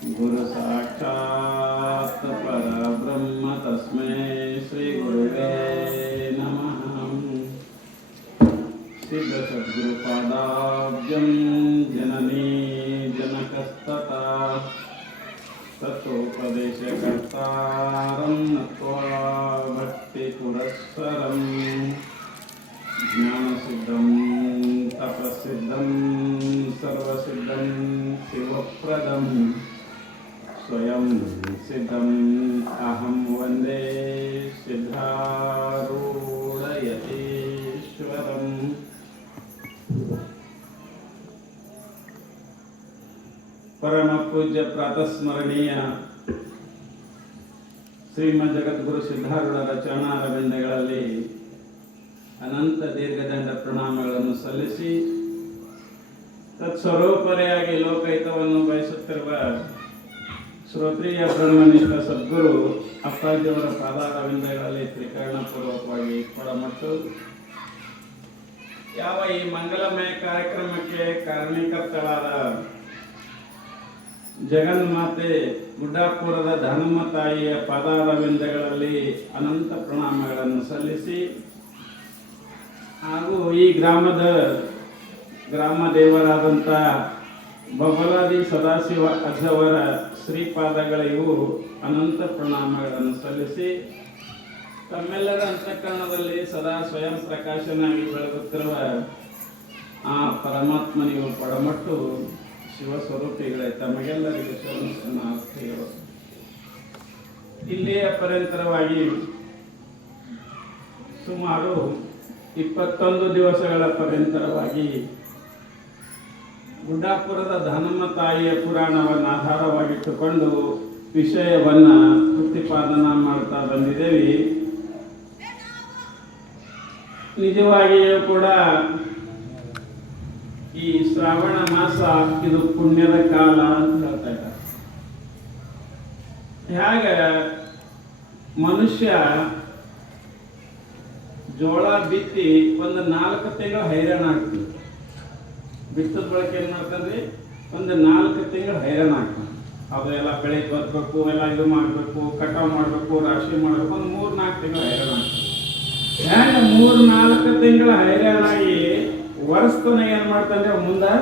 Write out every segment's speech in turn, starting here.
ಗುರು ಸಾಕ್ಷಾತ್ ಪರಬ್ರಹ್ಮ ತಸ್ಮೈ ಶ್ರೀ ಗುರುವೇ ನಮಃ. ಸಿದ್ಧ ಸದ್ಗುರು ಪಾದಾಬ್ಜಂ ಜನನೀ ಜನಕಸ್ತತಾ ತತ್ವೋಪದೇಶಕರ್ತಾರಂ ನತ್ವಾ ಭಕ್ತಿ ಪುರಸ್ಸರಂ ಜ್ಞಾನಸಿದ್ಧಂ ತಪಸ್ಸಿದ್ಧಂ ಸರ್ವಸಿದ್ಧಂ ಶಿವಪ್ರದಂ ಸ್ವಯಂ ಸಿದ್ಧಂ ಅಹಂ ವಂದೇ ಸಿದ್ಧಾರೂಢಯತೀಶ್ವರಂ. ಪರಮ ಪೂಜ್ಯ ಪ್ರಾತಸ್ಮರಣೀಯ ಶ್ರೀಮದ್ ಜಗದ್ಗುರು ಸಿದ್ಧಾರೂಢರ ಚರಣಾರವಿಂದಗಳಲ್ಲಿ ಅನಂತ ದೀರ್ಘದಂಡ ಪ್ರಣಾಮಗಳನ್ನು ಸಲ್ಲಿಸಿ ತತ್ಸ್ವರೂಪರೆಯಾಗಿ ಲೋಕಹಿತವನ್ನು ಬಯಸುತ್ತಿರುವ ಶ್ರೋತ್ರಿಯ ಬ್ರಹ್ಮನಿಷ್ಠ ಸದ್ಗುರು ಅಪ್ಪಾಜಿಯವರ ಪಾದಾರವಿಂದಗಳಲ್ಲಿ ತ್ರಿಕರಣಪೂರ್ವಕವಾಗಿ ಕೊಡಮಟ್ಟು ಯಾವ ಈ ಮಂಗಲಮಯ ಕಾರ್ಯಕ್ರಮಕ್ಕೆ ಕಾರಣೀಕರ್ತಳಾದ ಜಗನ್ಮಾತೆ ಗುಡ್ಡಾಪುರದ ದಾನಮ್ಮ ತಾಯಿಯ ಪಾದಾರವಿಂದಗಳಲ್ಲಿ ಅನಂತ ಪ್ರಣಾಮಗಳನ್ನು ಸಲ್ಲಿಸಿ ಹಾಗೂ ಈ ಗ್ರಾಮ ದೇವರಾದಂಥ ಬಬಲಾದಿ ಸದಾಶಿವ ಅಜ್ಜವರ ಶ್ರೀಪಾದಗಳಿಗೂ ಅನಂತ ಪ್ರಣಾಮಗಳನ್ನು ಸಲ್ಲಿಸಿ ತಮ್ಮೆಲ್ಲರ ಅಂತಃಕರಣದಲ್ಲಿ ಸದಾ ಸ್ವಯಂ ಪ್ರಕಾಶನಾಗಿ ಬೆಳಗುತ್ತಿರುವ ಆ ಪರಮಾತ್ಮನಿಗೂ ಪಡಮಟ್ಟು ಶಿವಸ್ವರೂಪಿಗಳೇ ತಮಗೆಲ್ಲರಿಗೂ ಶರಣಾರ್ಥಿಗಳು. ಇಲ್ಲಿಯ ಪರ್ಯಂತರವಾಗಿ ಸುಮಾರು 21 ದಿವಸಗಳ ಪರ್ಯಂತರವಾಗಿ ಗುಡ್ಡಾಪುರದ ದಾನಮ್ಮ ತಾಯಿಯ ಪುರಾಣವನ್ನು ಆಧಾರವಾಗಿಟ್ಟುಕೊಂಡು ವಿಷಯವನ್ನು ಪ್ರತಿಪಾದನಾ ಮಾಡ್ತಾ ಬಂದಿದ್ದೇವೆ. ನಿಜವಾಗಿಯೂ ಕೂಡ ಈ ಶ್ರಾವಣ ಮಾಸ ಇದು ಪುಣ್ಯದ ಕಾಲ ಅಂತ ಹೇಳ್ತಾ ಇದ್ದಾರೆ. ಹೇಗೆ ಮನುಷ್ಯ ಜೋಳ ಬಿತ್ತಿ ಒಂದು 4 ತಿಂಗಳು ಹೈರಾಣ ಆಗ್ತದೆ. ಬಿತ್ತದ ಬಳಕೆ ಏನು ಮಾಡ್ತಾನೆ, ಒಂದು 4 ತಿಂಗಳು ಹೈರಾಣ ಆಗ್ತಾನೆ. ಅದು ಎಲ್ಲ ಬೆಳೆ ಬರಬೇಕು, ಎಲ್ಲ ಇದು ಮಾಡಬೇಕು, ಕಟಾವು ಮಾಡಬೇಕು, ರಾಶಿ ಮಾಡಬೇಕು, ಒಂದು 3-4 ತಿಂಗಳು ಹೈರಾಣ ಆಗ್ತದೆ. ಹೇಗೆ 3-4 ತಿಂಗಳ ಹೈರಾಣಾಗಿ ವರ್ಷತನ ಏನು ಮಾಡ್ತಾನೆ, ಮುಂದೆ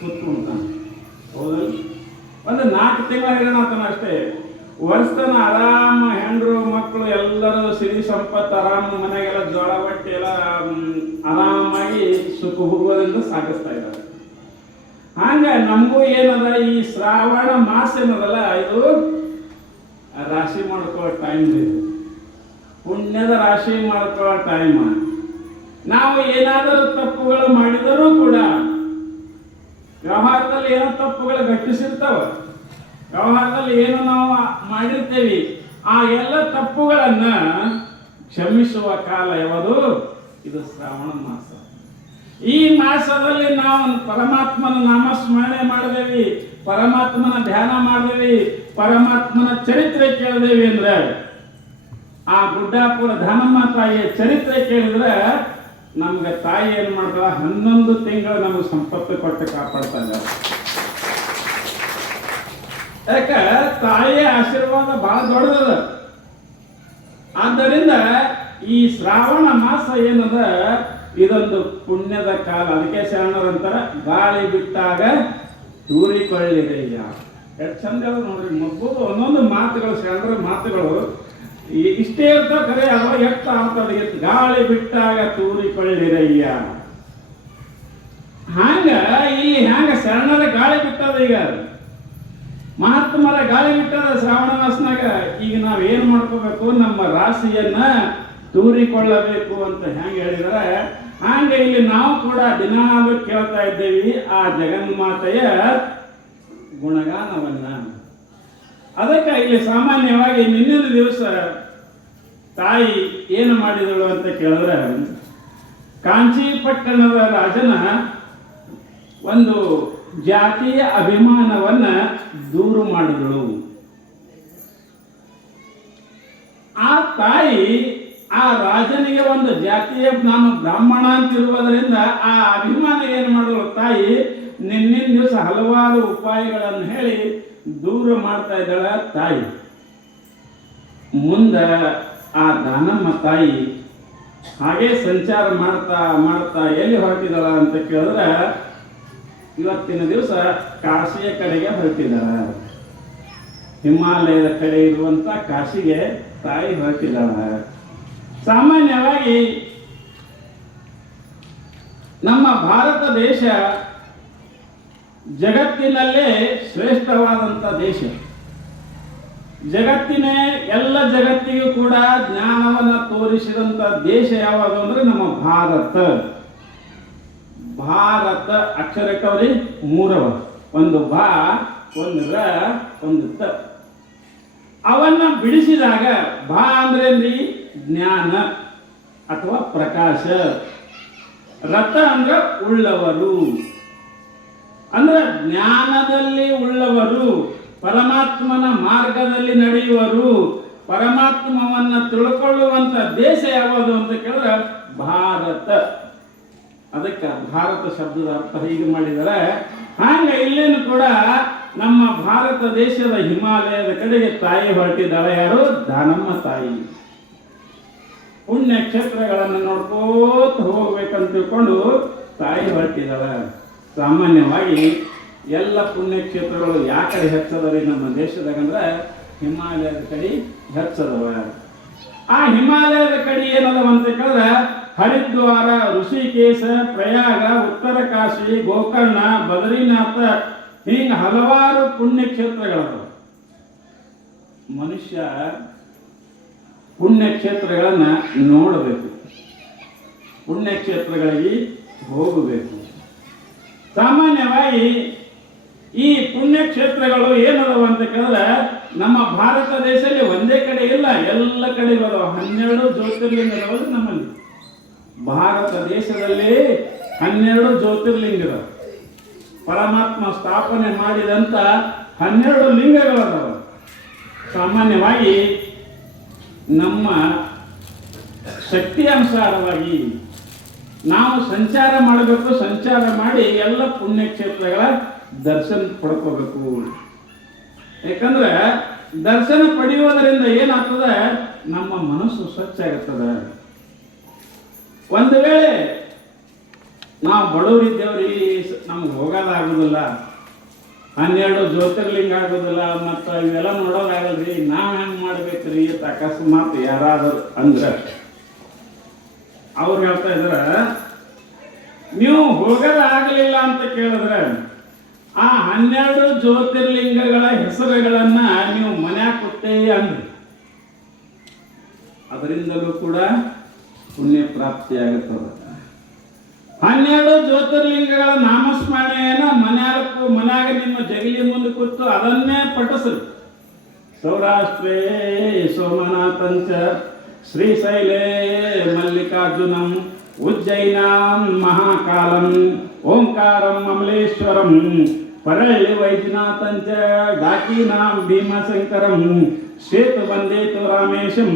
ಕೂತ್ಕೊಂತಾನೆ. ಹೌದಲ್ಲ, ಒಂದು 4 ತಿಂಗಳ ಹೈರಾಣ ಆಗ್ತಾನೆ ಅಷ್ಟೇ. ವರ್ಷತನ ಆರಾಮ ಹೆಂಡ್ರು ಮಕ್ಕಳು ಎಲ್ಲರೂ ಸಿರಿ ಸಂಪತ್ತು ಆರಾಮ ಮನೆಗೆಲ್ಲ ಜೋಳ ಬಟ್ಟೆ ಎಲ್ಲ ಆರಾಮಾಗಿ ಸುಖ ಭೋಗದಿಂದ ಸಾಗಿಸ್ತಾ ಇದ್ದಾರೆ. ಹಂಗೆ ನಮಗೂ ಏನದ, ಈ ಶ್ರಾವಣ ಮಾಸ ಏನದಲ್ಲ, ಇದು ರಾಶಿ ಮಾಡ್ಕೊಳ್ಳೋ ಟೈಮ್ ಇದೆ, ಪುಣ್ಯದ ರಾಶಿ ಮಾಡ್ಕೊಳ್ಳೋ ಟೈಮ್. ನಾವು ಏನಾದರೂ ತಪ್ಪುಗಳು ಮಾಡಿದರೂ ಕೂಡ ವ್ಯವಹಾರದಲ್ಲಿ ಏನೋ ತಪ್ಪುಗಳು ಘಟಿಸಿರ್ತಾವ, ವ್ಯವಹಾರದಲ್ಲಿ ಏನು ನಾವು ಮಾಡಿರ್ತೇವೆ, ಆ ಎಲ್ಲ ತಪ್ಪುಗಳನ್ನ ಕ್ಷಮಿಸುವ ಕಾಲ ಯಾವುದು, ಇದು ಶ್ರಾವಣ ಮಾಸ. ಈ ಮಾಸದಲ್ಲಿ ನಾವು ಪರಮಾತ್ಮನ ನಾಮಸ್ಮರಣೆ ಮಾಡಿದೇವಿ, ಪರಮಾತ್ಮನ ಧ್ಯಾನ ಮಾಡಿದೇವಿ, ಪರಮಾತ್ಮನ ಚರಿತ್ರೆ ಕೇಳಿದೇವಿ ಅಂದ್ರೆ, ಆ ಗುಡ್ಡಾಪುರ ದಾನಮ್ಮ ತಾಯಿಯ ಚರಿತ್ರೆ ಕೇಳಿದ್ರೆ ನಮ್ಗೆ ತಾಯಿ ಏನ್ ಮಾಡ್ತಾಳ, 11 ತಿಂಗಳು ನಮಗೆ ಸಂಪತ್ತು ಕೊಟ್ಟು ಕಾಪಾಡ್ತಾ ಇದ್ದಾರೆ. ಯಾಕ ತಾಯಿಯ ಆಶೀರ್ವಾದ ಬಹಳ ದೊಡ್ಡದ. ಆದ್ದರಿಂದ ಈ ಶ್ರಾವಣ ಮಾಸ ಏನದ, ಇದೊಂದು ಪುಣ್ಯದ ಕಾಲ. ಅದಕ್ಕೆ ಶರಣರಂತರ ಗಾಳಿ ಬಿಟ್ಟಾಗ ತೂರಿಕೊಳ್ಳಿರಯ್ಯ. ಎಷ್ಟು ಚಂದ ನೋಡ್ರಿ, ಮಬ್ಬು ಒಂದೊಂದು ಮಾತುಗಳು, ಶರಣರ ಮಾತುಗಳು ಇಷ್ಟೇ ಇರ್ತಾವ, ಕರೆ ಅವ ಎಷ್ಟು ಆಗ್ತದೆ. ಗಾಳಿ ಬಿಟ್ಟಾಗ ತೂರಿಕೊಳ್ಳಿರಯ್ಯ. ಹಂಗ ಇಲ್ಲಿ ಹ್ಯಾಂಗ ಶರಣರ ಗಾಳಿ ಬಿಟ್ಟದ, ಈಗ ಮಹಾತ್ಮರ ಗಾಳಿ ಬಿಟ್ಟದ ಶ್ರಾವಣ ಮಾಸನಾಗ. ಈಗ ನಾವ್ ಏನ್ ಮಾಡ್ಕೋಬೇಕು, ನಮ್ಮ ರಾಶಿಯನ್ನ ತೂರಿಕೊಳ್ಳಬೇಕು ಅಂತ ಹೆಂಗೆ ಹೇಳಿದರೆ, ಹಂಗೆ ಇಲ್ಲಿ ನಾವು ಕೂಡ ದಿನಾಲು ಕೇಳ್ತಾ ಇದ್ದೇವೆ ಆ ಜಗನ್ಮಾತೆಯ ಗುಣಗಾನವನ್ನ. ಅದಕ್ಕೆ ಇಲ್ಲಿ ಸಾಮಾನ್ಯವಾಗಿ ನಿನ್ನಿನ ದಿವಸ ತಾಯಿ ಏನು ಮಾಡಿದಳು ಅಂತ ಕೇಳಿದ್ರೆ, ಕಾಂಚಿ ಪಟ್ಟಣದ ರಾಜನ ಒಂದು ಜಾತಿಯ ಅಭಿಮಾನವನ್ನ ದೂರು ಮಾಡಿದಳು. ಆ ತಾಯಿ ಆ ರಾಜನಿಗೆ ಒಂದು ಜಾತಿಯ ನಾನು ಬ್ರಾಹ್ಮಣ ಅಂತಿರುವುದರಿಂದ ಆ ಅಭಿಮಾನ ಏನು ಮಾಡಿದಳು ತಾಯಿ, ನಿನ್ನಿನ ದಿವಸ ಹಲವಾರು ಉಪಾಯಗಳನ್ನು ಹೇಳಿ ದೂರ ಮಾಡ್ತಾ ಇದ್ದಾಳ ತಾಯಿ. ಮುಂದೆ ಆ ದಾನಮ್ಮ ತಾಯಿ ಹಾಗೆ ಸಂಚಾರ ಮಾಡ್ತಾ ಮಾಡ್ತಾ ಎಲ್ಲಿ ಹೊರಟಿದ್ದಾಳ ಅಂತ ಕೇಳಿದ್ರೆ ಇವತ್ತಿನ ದಿವಸ ಕಾಶಿಯ ಕಡೆಗೆ ಹೊರಟಿದ್ದಾಳ. ಹಿಮಾಲಯದ ಕಡೆ ಇರುವಂತ ಕಾಶಿಗೆ ತಾಯಿ ಹೊರಟಿದ್ದಾಳ. ಸಾಮಾನ್ಯವಾಗಿ ನಮ್ಮ ಭಾರತ ದೇಶ ಜಗತ್ತಿನಲ್ಲೇ ಶ್ರೇಷ್ಠವಾದಂಥ ದೇಶ. ಎಲ್ಲ ಜಗತ್ತಿಗೂ ಕೂಡ ಜ್ಞಾನವನ್ನು ತೋರಿಸಿದಂಥ ದೇಶ ಯಾವುದು ಅಂದ್ರೆ ನಮ್ಮ ಭಾರತ. ಭಾರತ ಅಕ್ಷರಕ್ಕವ್ರಿ ಮೂರವ, ಒಂದು ಭಾ, ಒಂದು ರ, ಒಂದು ತ. ಅವನ್ನ ಬಿಡಿಸಿದಾಗ ಭಾ ಅಂದ್ರೆ ಜ್ಞಾನ ಅಥವಾ ಪ್ರಕಾಶ, ರಥ ಅಂದ್ರೆ ಉಳ್ಳವರು, ಅಂದ್ರೆ ಜ್ಞಾನದಲ್ಲಿ ಉಳ್ಳವರು, ಪರಮಾತ್ಮನ ಮಾರ್ಗದಲ್ಲಿ ನಡೆಯುವರು, ಪರಮಾತ್ಮವನ್ನ ತಿಳ್ಕೊಳ್ಳುವಂತ ದೇಶ ಯಾವುದು ಅಂತ ಕೇಳಿದ್ರೆ ಭಾರತ. ಅದಕ್ಕೆ ಭಾರತ ಶಬ್ದದ ಅರ್ಥ ಹೀಗೆ ಮಾಡಿದರೆ, ಹಾಗೆ ಇಲ್ಲೇನು ಕೂಡ ನಮ್ಮ ಭಾರತ ದೇಶದ ಹಿಮಾಲಯದ ಕಡೆಗೆ ತಾಯಿ ಹೊರಟಿದ್ದಾಳೆ. ಯಾರು? ದಾನಮ್ಮ ತಾಯಿ. ಪುಣ್ಯ ಕ್ಷೇತ್ರಗಳನ್ನು ನೋಡ್ಕೋತ ಹೋಗ್ಬೇಕಂತ ತಿಳ್ಕೊಂಡು ತಾಯಿ ಹೊರಟಿದ್ದಾಳೆ. ಸಾಮಾನ್ಯವಾಗಿ ಎಲ್ಲ ಪುಣ್ಯಕ್ಷೇತ್ರಗಳು ಯಾವ ಕಡೆ ಹೆಚ್ಚದವ ನಮ್ಮ ದೇಶದಾಗಂದ್ರೆ ಹಿಮಾಲಯದ ಕಡೆ ಹೆಚ್ಚದವ. ಆ ಹಿಮಾಲಯದ ಕಡೆ ಏನದವ ಅಂತ ಕೇಳಿದ್ರೆ ಹರಿದ್ವಾರ, ಋಷಿಕೇಶ, ಪ್ರಯಾಗ, ಉತ್ತರ ಕಾಶಿ, ಗೋಕರ್ಣ, ಬದರಿನಾಥ, ಹೀಗೆ ಹಲವಾರು ಪುಣ್ಯಕ್ಷೇತ್ರಗಳವ. ಮನುಷ್ಯ ಪುಣ್ಯಕ್ಷೇತ್ರಗಳನ್ನ ನೋಡಬೇಕು, ಪುಣ್ಯಕ್ಷೇತ್ರಗಳಿಗೆ ಹೋಗಬೇಕು. ಸಾಮಾನ್ಯವಾಗಿ ಈ ಪುಣ್ಯಕ್ಷೇತ್ರಗಳು ಏನದವ ಅಂತ ಕೇಳಿದ್ರೆ ನಮ್ಮ ಭಾರತ ದೇಶದಲ್ಲಿ ಒಂದೇ ಕಡೆ ಇಲ್ಲ, ಎಲ್ಲ ಕಡೆ ಇರೋದವ. 12 ಜ್ಯೋತಿರ್ಲಿಂಗಗಳು ನಮ್ಮಲ್ಲಿ. ಭಾರತ ದೇಶದಲ್ಲಿ 12 ಜ್ಯೋತಿರ್ಲಿಂಗಗಳು, ಪರಮಾತ್ಮ ಸ್ಥಾಪನೆ ಮಾಡಿದಂತ 12 ಲಿಂಗಗಳದಾವ. ಸಾಮಾನ್ಯವಾಗಿ ನಮ್ಮ ಶಕ್ತಿ ಅನುಸಾರವಾಗಿ ನಾವು ಸಂಚಾರ ಮಾಡಬೇಕು. ಸಂಚಾರ ಮಾಡಿ ಎಲ್ಲ ಪುಣ್ಯಕ್ಷೇತ್ರಗಳ ದರ್ಶನ ಪಡ್ಕೋಬೇಕು. ಯಾಕಂದ್ರೆ ದರ್ಶನ ಪಡೆಯುವುದರಿಂದ ಏನಾಗ್ತದೆ, ನಮ್ಮ ಮನಸ್ಸು ಸ್ವಚ್ಛ ಆಗುತ್ತದೆ. ಒಂದು ವೇಳೆ ನಾವು ಬಡವರಿದ್ದೇವ್ರಿ, ನಮ್ಗೆ ಹೋಗೋದಾಗುದಿಲ್ಲ, 12 ಜ್ಯೋತಿರ್ಲಿಂಗ ಆಗೋದಿಲ್ಲ, ಮತ್ತು ಇವೆಲ್ಲ ನೋಡೋದಾಗಲ್ರಿ, ನಾವು ಹೆಂಗೆ ಮಾಡ್ಬೇಕ್ರಿ ಅಂತ ಅಕಸ್ಮಾತ್ ಯಾರಾದರೂ ಅಂದ್ರೆ ಅವ್ರು ಹೇಳ್ತಾ ಇದ್ರ, ನೀವು ಹೋಗೋದಾಗಲಿಲ್ಲ ಅಂತ ಕೇಳಿದ್ರೆ ಆ 12 ಜ್ಯೋತಿರ್ಲಿಂಗಗಳ ಹೆಸರುಗಳನ್ನ ನೀವು ಮನ್ಯಾಗ ಕೊಟ್ಟೇವಿ ಅಂದ್ರಿ, ಅದರಿಂದಲೂ ಕೂಡ ಪುಣ್ಯ ಪ್ರಾಪ್ತಿ ಆಗುತ್ತದೆ. 12 ಜ್ಯೋತಿರ್ಲಿಂಗಗಳ ನಾಮಸ್ಮರಣೆಯನ್ನ ಮನ್ಯಾಗ ನಿಮ್ಮ ಜಗಲಿ ಮುಂದೆ ಕೂತು ಅದನ್ನೇ ಪಠಿಸ್ರಿ. ಸೌರಾಷ್ಟ್ರೇ ಸೋಮನಾಥಂಚ ಶ್ರೀಶೈಲೇ ಮಲ್ಲಿಕಾರ್ಜುನಂ ಉಜ್ಜೈನಾಂ ಮಹಾಕಾಲಂ ಓಂಕಾರಂ ಅಮಲೇಶ್ವರಂ ಪರಳ್ಳಿ ವೈದ್ಯನಾಥಂಚ ಘಾಟೀನಾಂ ಭೀಮಶಂಕರಂ ಶ್ವೇತ ವಂದೇತು ರಾಮೇಶಂ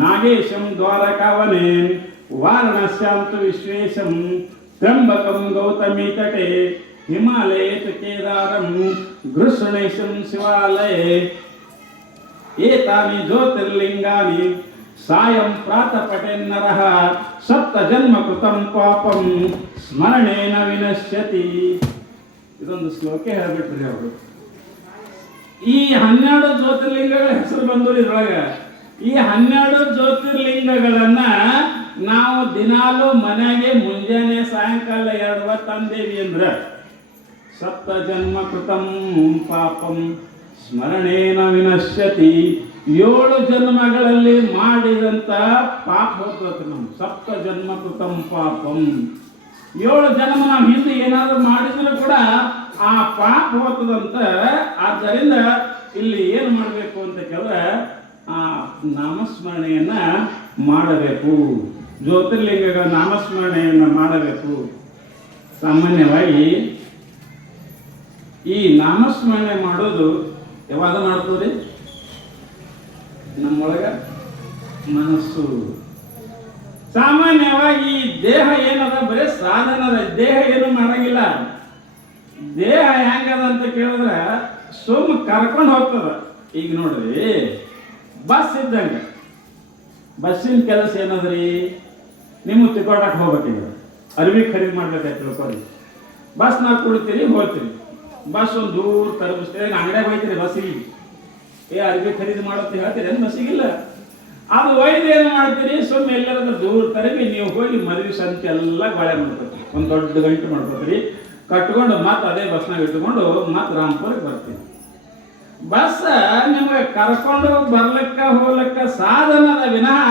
ನಾಗೇಶಂ ದ್ವಾರಕಾವನೆ ವಾರಣಾಸ್ಯಾಂತು ವಿಶ್ವೇಶಂ ತ್ರ್ಯಂಬಕಂ ಗೌತಮೀ ತಟೆ ಹಿಮಾಲಯೇ ಕೇದಾರಂ ಗೃಷಣೇಶಂ ಶಿವಾಲಯೇ ಏತಾನಿ ಜ್ಯೋತಿರ್ಲಿಂಗಾನಿ ಸಾಯಂ ಪ್ರಾತಃ ಪಠೇನ್ನರಃ ಸಪ್ತ ಜನ್ಮ ಕೃತಂ ಪಾಪಂ ಸ್ಮರಣೇನ ವಿನಶ್ಯತಿ. ಇದೊಂದು ಶ್ಲೋಕ ಹೇಳ್ಬಿಟ್ರಿ ಅವರು. ಈ 12 ಜ್ಯೋತಿರ್ಲಿಂಗಗಳ ಹೆಸರು ಬಂದು ಇದ್ರೊಳಗೆ ಈ 12 ಜ್ಯೋತಿರ್ಲಿಂಗಗಳನ್ನ ನಾವು ದಿನಾಲು ಮನೆಗೆ ಮುಂಜಾನೆ ಸಾಯಂಕಾಲ 2 ಹೊತ್ತು ತಂದೇವಿ ಅಂದ್ರೆ ಸಪ್ತ ಜನ್ಮ ಕೃತಂ ಪಾಪಂ ಸ್ಮರಣೇನ ವಿನಶ್ಯತಿ. 7 ಜನ್ಮಗಳಲ್ಲಿ ಮಾಡಿದಂತ ಪಾಪ ಹೋಗ್ತದೆ. ನಮ್ಮ ಸಪ್ತ ಜನ್ಮ ಕೃತಂ ಪಾಪಂ, 7 ಜನ್ಮ ನಾವು ಹಿಂದೆ ಏನಾದರೂ ಮಾಡಿದ್ರು ಕೂಡ ಆ ಪಾಪ ಹೋಗ್ತದಂತ. ಆದ್ದರಿಂದ ಇಲ್ಲಿ ಏನು ಮಾಡಬೇಕು ಅಂತ ಕೇಳಿದ್ರೆ ಆ ನಾಮಸ್ಮರಣೆಯನ್ನ ಮಾಡಬೇಕು, ಜ್ಯೋತಿರ್ಲಿಂಗಗಳ ನಾಮಸ್ಮರಣೆಯನ್ನ ಮಾಡಬೇಕು. ಸಾಮಾನ್ಯವಾಗಿ ಈ ನಾಮಸ್ಮರಣೆ ಮಾಡೋದು ಯಾವಾಗ ಮಾಡ್ತೀವಿ? ನಮ್ಮೊಳಗ ಮನಸ್ಸು. ಸಾಮಾನ್ಯವಾಗಿ ದೇಹ ಏನದ ಬರೀ ಸಾಧನದ, ದೇಹ ಏನು ಮಾಡಂಗಿಲ್ಲ. ದೇಹ ಹೆಂಗದ ಅಂತ ಕೇಳಿದ್ರೆ ಸುಮ್ಮ ಕರ್ಕೊಂಡು ಹೋಗ್ತದ. ಈಗ ನೋಡ್ರಿ, ಬಸ್ ಇದ್ದಂಗೆ. ಬಸ್ಸಿನ ಕೆಲಸ ಏನದ್ರಿ? ನಿಮಗೆ ತಿಳ್ಕೊಳಕ್ಕೆ ಹೋಗ್ಬೇಕೀಗ, ಅರಿವಿ ಖರೀದಿ ಮಾಡ್ಬೇಕಾಯ್ತು ತಿಳ್ಕೊರಿ. ಬಸ್ ನಾವು ಕುಡಿತೀರಿ, ಹೋಗ್ತೀರಿ. ಬಸ್ ಒಂದು ದೂರ ತಲುಪಿಸ್ತೀರಿ, ಅಂಗಡಿಯಾಗ ಹೋಗ್ತೀರಿ ಬಸ್ಸಿಗೆ. ಅರಿವಿ ಖರೀದಿ ಮಾಡೋದು ಹೇಳ್ತೀರಿ ಏನು ಬಸ್ಸಿಗಿಲ್ಲ. ಅದು ಒಯ್ದು ಏನು ಮಾಡ್ತೀರಿ, ಸುಮ್ಮನೆ ಎಲ್ಲರದ ದೂರ ತರವಿ ನೀವು ಹೋಗಿ ಮದುವೆ ಸಂತೆ ಎಲ್ಲ ಗಾಳೆ ಮಾಡ್ಕೊತೀರಿ. ಒಂದು ದೊಡ್ಡ ಗಂಟು ಮಾಡ್ಕೊತೀರಿ, ಕಟ್ಕೊಂಡು ಮತ್ತೆ ಅದೇ ಬಸ್ನಾಗ ಇಟ್ಕೊಂಡು ಮತ್ತೆ ರಾಮ್ಪುರಕ್ಕೆ ಬರ್ತೀವಿ. ಬಸ್ ನಿಮಗೆ ಕರ್ಕೊಂಡು ಬರ್ಲಿಕ್ಕ ಹೋಗ್ಲಿಕ್ಕ ಸಾಧನದ ವಿನಃ,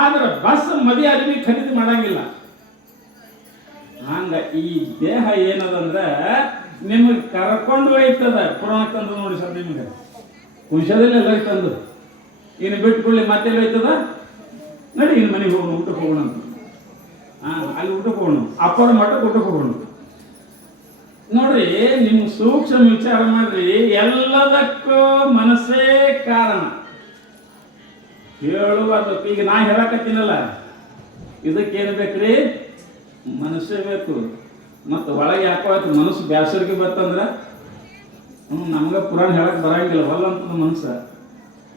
ಆದ್ರೆ ಬಸ್ ಮದುವೆ ಅರಿವಿ ಖರೀದಿ ಮಾಡಂಗಿಲ್ಲ. ಹಂಗ ಈ ದೇಹ ಏನದಂದ್ರೆ ನಿಮಗೆ ಕರ್ಕೊಂಡು ಒಯ್ತದ. ಪುರಾಣ ತಂದು ನೋಡಿ ಸರ್, ನಿಮಗೆ ಕುಂಶದಲ್ಲಿ ಎಲ್ಲ ತಂದು ಇನ್ನು ಬಿಟ್ಕೊಳ್ಳಿ ಮತ್ತೆ ಹೋಯ್ತದ. ನಡಿ ಇನ್ನು ಮನೆಗೆ ಹೋಗೋಣ, ಊಟಕ್ಕೆ ಹೋಗೋಣ ಅಂತ. ಅಲ್ಲಿ ಊಟಕ್ಕೆ ಹೋಗೋಣ, ಅಪ್ಪರ ಮಠಕ್ಕೆ ಊಟಕ್ಕೆ ಹೋಗೋಣ. ನೋಡ್ರಿ, ನಿಮ್ಮ ಸೂಕ್ಷ್ಮ ವಿಚಾರ ಮಾಡ್ರಿ. ಎಲ್ಲದಕ್ಕೂ ಮನಸ್ಸೇ ಕಾರಣ. ಹೇಳುವುದು ಈಗ ನಾ ಹೇಳಕತ್ತೀನಲ್ಲ, ಇದಕ್ಕೇನು ಬೇಕ್ರಿ? ಮನಸ್ಸೇ ಬೇಕು. ಮತ್ತು ಒಳಗೆ ಯಾಕೋಯ್ತು ಮನಸ್ಸು ಬ್ಯಾಸರಿಗೆ ಬರ್ತಂದ್ರೆ ನಮ್ಗೆ ಪುರಾಣ ಹೇಳಕ್ ಬರಂಗಿಲ್ಲ, ಹೊಲ್ಲ ಅಂತದ ಮನಸ್ಸು.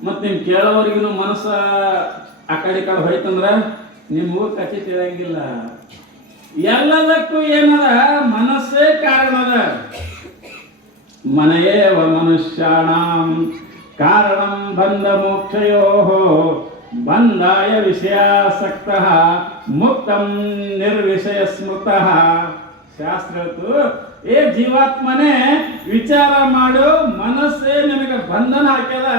ಮತ್ತು ನಿಮ್ ಕೇಳೋವ್ರಿಗೂ ಮನಸ್ಸ ಆ ಕಡೆ ಹೋಯ್ತಂದ್ರೆ ನಿಮಗೂ ಕಥೆ ತಿಳಿಯಂಗಿಲ್ಲ. ಎಲ್ಲದಕ್ಕೂ ಏನದ? ಮನಸ್ಸೇ ಕಾರಣದ. ಮನಯೇವ ಮನುಷ್ಯಾಣಾಂ ಕಾರಣಂ ಬಂಧ ಮೋಕ್ಷಯೋ ಬಂಧಾಯ ವಿಷಯಾಸಕ್ತಃ ಮುಕ್ತಂ ನಿರ್ವಿಷಯ ಸ್ಮೃತಃ. ಶಾಸ್ತ್ರ ಹೇಳ್ತು, ಏ ಜೀವಾತ್ಮನೇ ವಿಚಾರ ಮಾಡು, ಮನಸ್ಸೇ ನಿನಗೆ ಬಂಧನ ಹಾಕ್ಯದ,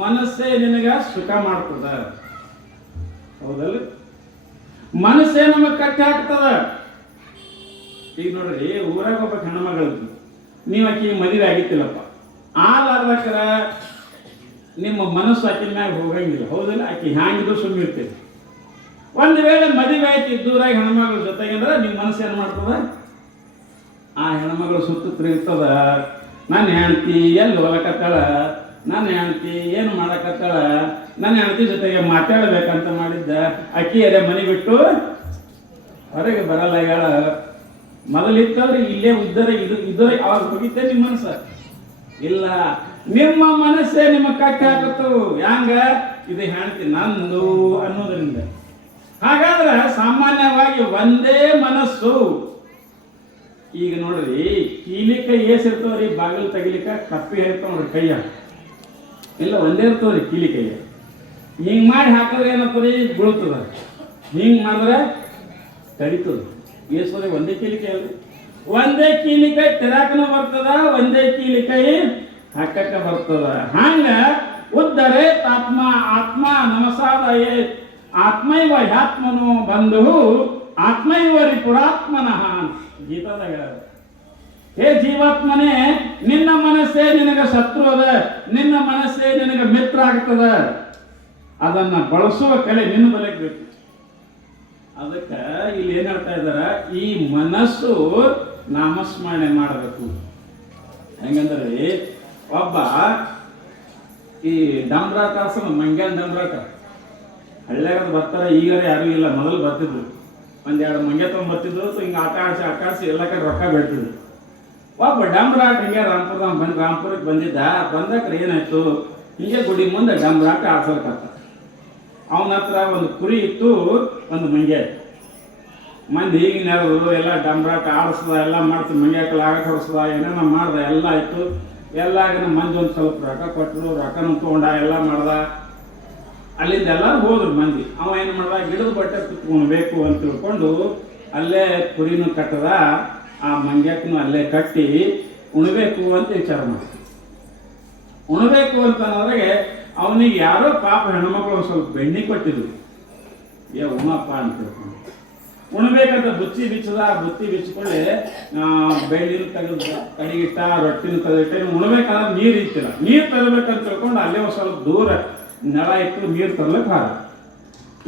ಮನಸ್ಸೇ ನಿನಗೆ ಸುಖ ಮಾಡ್ತದ. ಹೌದಲ್ಲ? ಮನಸ್ಸೇ ನಮಗೆ ಕಟ್ಟಿ ಹಾಕ್ತದ. ಈಗ ನೋಡ್ರಿ, ಊರಾಗ ಒಬ್ಬ ಹೆಣ್ಮಗಳದ್ದು, ನೀವು ಆಕಿ ಮದುವೆ ಆಗಿತ್ತಿಲ್ಲಪ್ಪ, ಆಲಾರ್ದಕ್ಕರ ನಿಮ್ಮ ಮನಸ್ಸು ಆಕಿನ ಮ್ಯಾಗ ಹೋಗಂಗಿಲ್ಲ. ಹೌದಲ್ಲ? ಆಕಿ ಹ್ಯಾಂಗಿದ್ರು ಸುಮ್ಮಿರ್ತೀವಿ. ಒಂದು ವೇಳೆ ಮದುವೆ ಆಯ್ತು ಇದ್ದೂರಾಗ ಹೆಣ್ಮಗಳ ಜೊತೆಗೆ ಅಂದ್ರೆ ನಿಮ್ಮ ಮನಸ್ಸು ಏನು ಮಾಡ್ತದ? ಆ ಹೆಣ್ಮಗಳು ಸುತ್ತ ತಿರುಗ್ತದ. ನನ್ನ ಹೆಂಡತಿ ಎಲ್ಲಿ ಹೊಲಕತ್ತಾಳ, ನನ್ನ ಹೆಂಡತಿ ಏನು ಮಾಡಕತ್ತಾಳ, ನನ್ನ ಹೆಂಡತಿ ಜೊತೆಗೆ ಮಾತಾಡ್ಬೇಕಂತ ಮಾಡಿದ್ದ ಅಕ್ಕಿ ಅದೇ ಮನೆ ಬಿಟ್ಟು ಹೊರಗೆ ಬರಲ್ಲ. ಹೇಳ ಮೊದಲಿತ್ತಂದ್ರೆ ಇಲ್ಲೇ ಇದ್ದರ ಅವಾಗ ಹೋಗಿದ್ದೆ ನಿಮ್ಮ ಮನಸ್ಸ. ಇಲ್ಲ, ನಿಮ್ಮ ಮನಸ್ಸೇ ನಿಮ್ಮ ಕಟ್ಟಿ ಹಾಕತ್ತು. ಹ್ಯಾಂಗ? ಇದು ಹೆಂಡತಿ ನಂದು ಅನ್ನೋದ್ರಿಂದ. ಹಾಗಾದ್ರೆ ಸಾಮಾನ್ಯವಾಗಿ ಒಂದೇ ಮನಸ್ಸು. ಈಗ ನೋಡ್ರಿ, ಕೀಲಿಕ ಏಸಿರ್ತವ್ರಿ, ಬಾಗಿಲು ತೆಗಿಲಿಕ್ಕ ಕಪ್ಪಿ ಇರ್ತಾವ ನೋಡ್ರಿ ಕೈಯ, ಇಲ್ಲ ಒಂದೇ ಇರ್ತವ್ರಿ ಕೀಲಿಕೈಯ. ಹಿಂಗ್ ಮಾಡಿ ಹಾಕಿದ್ರೆ ಏನಪ್ಪರಿ? ಬೀಳ್ತದ. ಹಿಂಗ್ ಮಾಡಿದ್ರೆ ತಡಿತದ. ಏಸೋರಿ ಒಂದೇ ಕೀಲಿಕೈ ಅಲ್ರಿ. ಒಂದೇ ಕೀಲಿಕೈ ತೆರಾಕನೂ ಬರ್ತದ, ಒಂದೇ ಕೀಲಿಕೈ ಹಾಕಕ್ಕ ಬರ್ತದ. ಹಂಗ ಉದ್ದರೆ ಆತ್ಮ ಆತ್ಮ ನಮಸಾದಯೇ ಆತ್ಮೈವ ಹ್ಯಾತ್ಮನೋ ಬಂಧು ಆತ್ಮೈವ ರಿಪುರಾತ್ಮನಃ ಗೀತಾದಾಗ ಹೇಳೋದು. ಹೇ ಜೀವಾತ್ಮನೇ, ನಿನ್ನ ಮನಸ್ಸೇ ನಿನಗೆ ಶತ್ರು ಅದ, ನಿನ್ನ ಮನಸ್ಸೇ ನಿನಗೆ ಮಿತ್ರ ಆಗ್ತದ. ಅದನ್ನ ಬಳಸುವ ಕಲೆ ನಿನ್ನ ಬಲಕ್ಕೆ ಬೇಕು. ಅದಕ್ಕೆ ಇಲ್ಲಿ ಏನ್ ಹೇಳ್ತಾ ಇದಾರ, ಈ ಮನಸ್ಸು ನಾಮಸ್ಮರಣೆ ಮಾಡಬೇಕು. ಹೆಂಗಂದ್ರೆ ಒಬ್ಬ ಈ ಡಂಬ್ರಾಟ ಮಂಗ್ಯಾನ್ ಡಂಬ್ರಾಟ ಹಳ್ಳ್ಯಾಗ ಬರ್ತಾರ. ಈಗಾರ ಯಾರು ಇಲ್ಲ, ಮೊದಲು ಬರ್ತಿದ್ರು. ಒಂದೆರಡು ಮಂಗ್ಯ ತೊಗೊಂಡ್ಬರ್ತಿದ್ರು, ಹಿಂಗೆ ಆಟ ಆಡಿಸಿ ಎಲ್ಲ ಕಡೆ ರೊಕ್ಕ ಬೆಳ್ತಿದ್ರು. ಒಬ್ಬ ಡಂಬ್ರಾಟ ಹಿಂಗೆ ರಾಮ್ಪುರಕ್ಕೆ ಬಂದಿದ್ದ. ಬಂದಕ್ರೆ ಏನಾಯ್ತು, ಹಿಂಗೆ ಗುಡಿ ಮುಂದೆ ಡಂಬ್ರಾಟ ಆಡ್ಸಲ್ಕತ್ತ. ಅವನ ಹತ್ರ ಒಂದು ಕುರಿ ಇತ್ತು, ಒಂದು ಮಂಗ್ಯ ಇತ್ತು. ಮಂದಿ ಈಗಿನ ಯಾರು ಎಲ್ಲ ಡಂಬ್ರಾಟ ಆಡಿಸ್ದ, ಎಲ್ಲ ಮಾಡ್ತೀವಿ, ಮಂಗ್ಯಾಕಲ್ಲ ಆಗಕ್ಕೆ ಹೊಡಿಸ್ದ, ಏನೇನೋ ಮಾಡ್ದ, ಎಲ್ಲ ಇತ್ತು. ಎಲ್ಲಾಗ ಮಂದಿ ಒಂದು ಸ್ವಲ್ಪ ರೊಕ್ಕ ಕೊಟ್ಟರು, ರೊಕ್ಕನ ತೊಗೊಂಡ, ಎಲ್ಲ ಮಾಡ್ದ. ಅಲ್ಲಿಂದ ಎಲ್ಲ ಹೋದ್ರು ಮಂದಿ. ಅವ ಏನು ಮಾಡ್ದ, ಗಿಡದ ಬಟ್ಟೆ ಕುತ್ಕೊಳ್ಬೇಕು ಅಂತ ತಿಳ್ಕೊಂಡು ಅಲ್ಲೇ ಕುರಿನೂ ಕಟ್ಟದ, ಆ ಮಂಗ್ಯಕ್ಕೂ ಅಲ್ಲೇ ಕಟ್ಟಿ ಉಣ್ಬೇಕು ಅಂತ ವಿಚಾರ ಮಾಡಿ. ಉಣ್ಬೇಕು ಅಂತ ಅನ್ನೋದ್ರಾಗೆ ಅವನಿಗೆ ಯಾರೋ ಪಾಪ ಹೆಣ್ಮಕ್ಳು ಒಂದು ಸ್ವಲ್ಪ ಬೆಣ್ಣೆ ಕೊಟ್ಟಿದ್ರು. ಉಣಪ್ಪ ಅಂತ ತಿಳ್ಕೊಂಡು ಉಣ್ಬೇಕಂತ ಬುತ್ತಿ ಬಿಚ್ಚದ. ಬುತ್ತಿ ಬಿಚ್ಚಿಕೊಳ್ಳಿ ಬೆಳ್ಳಿನ ತೆಗೆದ ಕಡಿಗಿಟ್ಟ, ರೊಟ್ಟಿನ ತೆಗೆದಿಟ್ಟ. ಉಣ್ಬೇಕಾದ್ರೆ ನೀರು ಇತ್ತಿಲ್ಲ, ನೀರು ತರಬೇಕಂತ ತಿಳ್ಕೊಂಡು ಅಲ್ಲೇ ಒಂದು ಸ್ವಲ್ಪ ದೂರ ನೆಲ ಇಟ್ಟು ನೀರು ತರ್ಲಿಕ್ಕೆ ಹಾರ.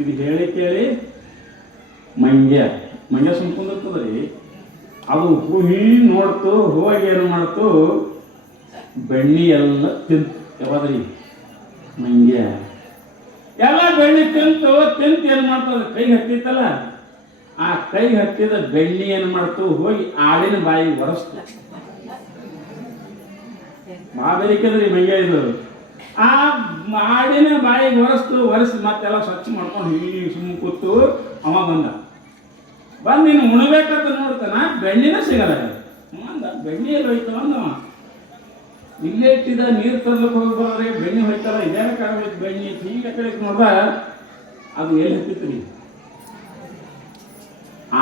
ಇದು ಹೇಳಿ ಕೇಳಿ ಮಂಗ್ಯ ಸುಮ್ಕೊಂಡಿರ್ತದ್ರಿ. ಅದು ಹೂಹಿ ನೋಡ್ತು, ಹೋಗಿ ಏನು ಮಾಡ್ತು, ಬೆಣ್ಣಿ ಎಲ್ಲ ತಿಂತು. ಯಾವಾದ್ರಿ ಮಂಗ್ಯ ಎಲ್ಲ ಬೆಣ್ಣಿ ತಿಂತು ಏನು ಮಾಡ್ತದ, ಕೈ ಹತ್ತಿತ್ತಲ್ಲ, ಆ ಕೈ ಹತ್ತಿದ ಬೆಣ್ಣಿ ಏನು ಮಾಡ್ತು, ಹೋಗಿ ಆಡಿನ ಬಾಯಿಗೆ ಒರೆಸ್ತು. ಮಾಬೇರಿಕೆದ್ರಿ ಮಂಗ್ಯ ಇದು. ಆ ಮಾಡಿನ ಬಾಯಿಗೆ ಒರೆಸಿ ಮತ್ತೆಲ್ಲ ಸ್ವಚ್ಛ ಮಾಡ್ಕೊಂಡು ಹೀಗೆ ಸುಮ್ಮನೆ ಕೂತು ಅವ ಬಂದು ನೀನು ಉಣ್ಬೇಕಂತ ನೋಡ್ತಾನ, ಬೆಣ್ಣಿನ ಸಿಗಲ್ಲ. ಬೆಣ್ಣೆ ಎಲ್ಲಿ ಹೋಯ್ತವ ಅಂದವ. ಇಲ್ಲೇ ಇಟ್ಟಿದ ನೀರು ತರ್ಲಿಕ್ಕೆ ಹೋಗ್ಬಾರ್ರೆ, ಬೆಣ್ಣೆ ಹೋಯ್ತಲ್ಲ, ಇದೇನ ಕಾಣಬೇಕು ಬೆಣ್ಣೆ ಹೀಗೆ ಕಡೆ ನೋಡ್ದ ಅದು ಎಲ್ಲಿ ಹತ್ತಿತ್ತು ರೀ?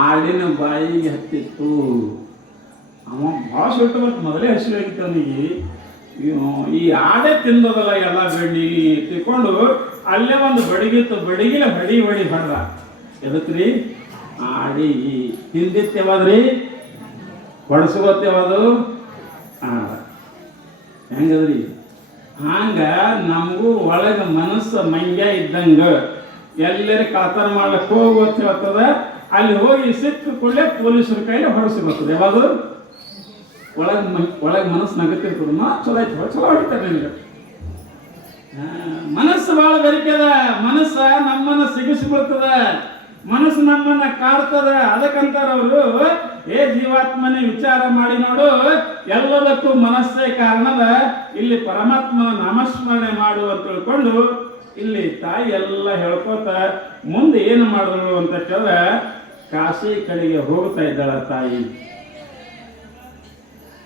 ಆಡಿನ ಬಾಯಿಗೆ ಹತ್ತಿತ್ತು. ಅವ ಭಾಳ ಸುಟ್ಟು ಮತ್ತು ಮೊದಲೇ ಹಸಿವಾಗಿತ್ತು ಅವನಿಗೆ. ಈ ಆಡೆ ತಿಂದದಲ್ಲ ಎಲ್ಲ ಬೆಣ್ಣೆ ತಿಳ್ಕೊಂಡು ಅಲ್ಲೇ ಒಂದು ಬಡಿಗಿತ್ತು, ಬಡಿಗಿಲ್ಲ ಬಡಿ ಹೊಡೆದ. ಎದಕ್ರಿ? ಆಡಿ ತಿಂದಿತ್ತು ಯಾವಾದ್ರಿ? ಹೊಡ್ಸ್ಕೊತ್ ಯಾವುದು? ಹೆಂಗದ್ರಿ? ಹಂಗ ನಮಗೂ ಒಳಗೆ ಮನಸ್ಸು ಮಂಗ್ಯ ಇದ್ದಂಗ ಎಲ್ಲರ ಕಳ್ತನ ಮಾಡ್ಲಿಕ್ಕೆ ಹೋಗೋತ್ ಹೇಳ್ತದ. ಅಲ್ಲಿ ಹೋಗಿ ಸಿಕ್ಕ ಕೂಡಲೇ ಪೊಲೀಸರ ಕೈಲಿ ಹೊಡ್ಸ್ಕೊತದೆ. ಯಾವಾಗ ಒಳಗೆ ಮನಸ್ಸು ನಗತ್ತಿರ್ತದ. ಚಲೋ ಆಯ್ತು, ಚಲೋ ಹೊಡಿತಾರೆ ನಿನಗೆ. ಮನಸ್ಸು ಭಾಳ ಬೆರಿಕದ. ಮನಸ್ಸ ನಮ್ಮನ್ನ ಸಿಗಿಸಿಬಿಡ್ತದ, ಮನಸ್ಸು ನಮ್ಮನ್ನ ಕಾಡ್ತದ. ಅದಕ್ಕಂತಾರ ಅವರು, ಏ ಜೀವಾತ್ಮನೇ ವಿಚಾರ ಮಾಡಿ ನೋಡು, ಎಲ್ಲದಕ್ಕೂ ಮನಸ್ಸೇ ಕಾರಣದ. ಇಲ್ಲಿ ಪರಮಾತ್ಮನ ನಾಮಸ್ಮರಣೆ ಮಾಡು ಅಂತ ತಿಳ್ಕೊಂಡು ಇಲ್ಲಿ ತಾಯಿ ಎಲ್ಲ ಹೇಳ್ಕೋತ ಮುಂದೆ ಏನು ಮಾಡಿದ್ರು ಅಂತ ಕೇಳಿದ್ರೆ, ಕಾಶಿ ಕಡೆಗೆ ಹೋಗ್ತಾ ಇದ್ದಾಳ ತಾಯಿ.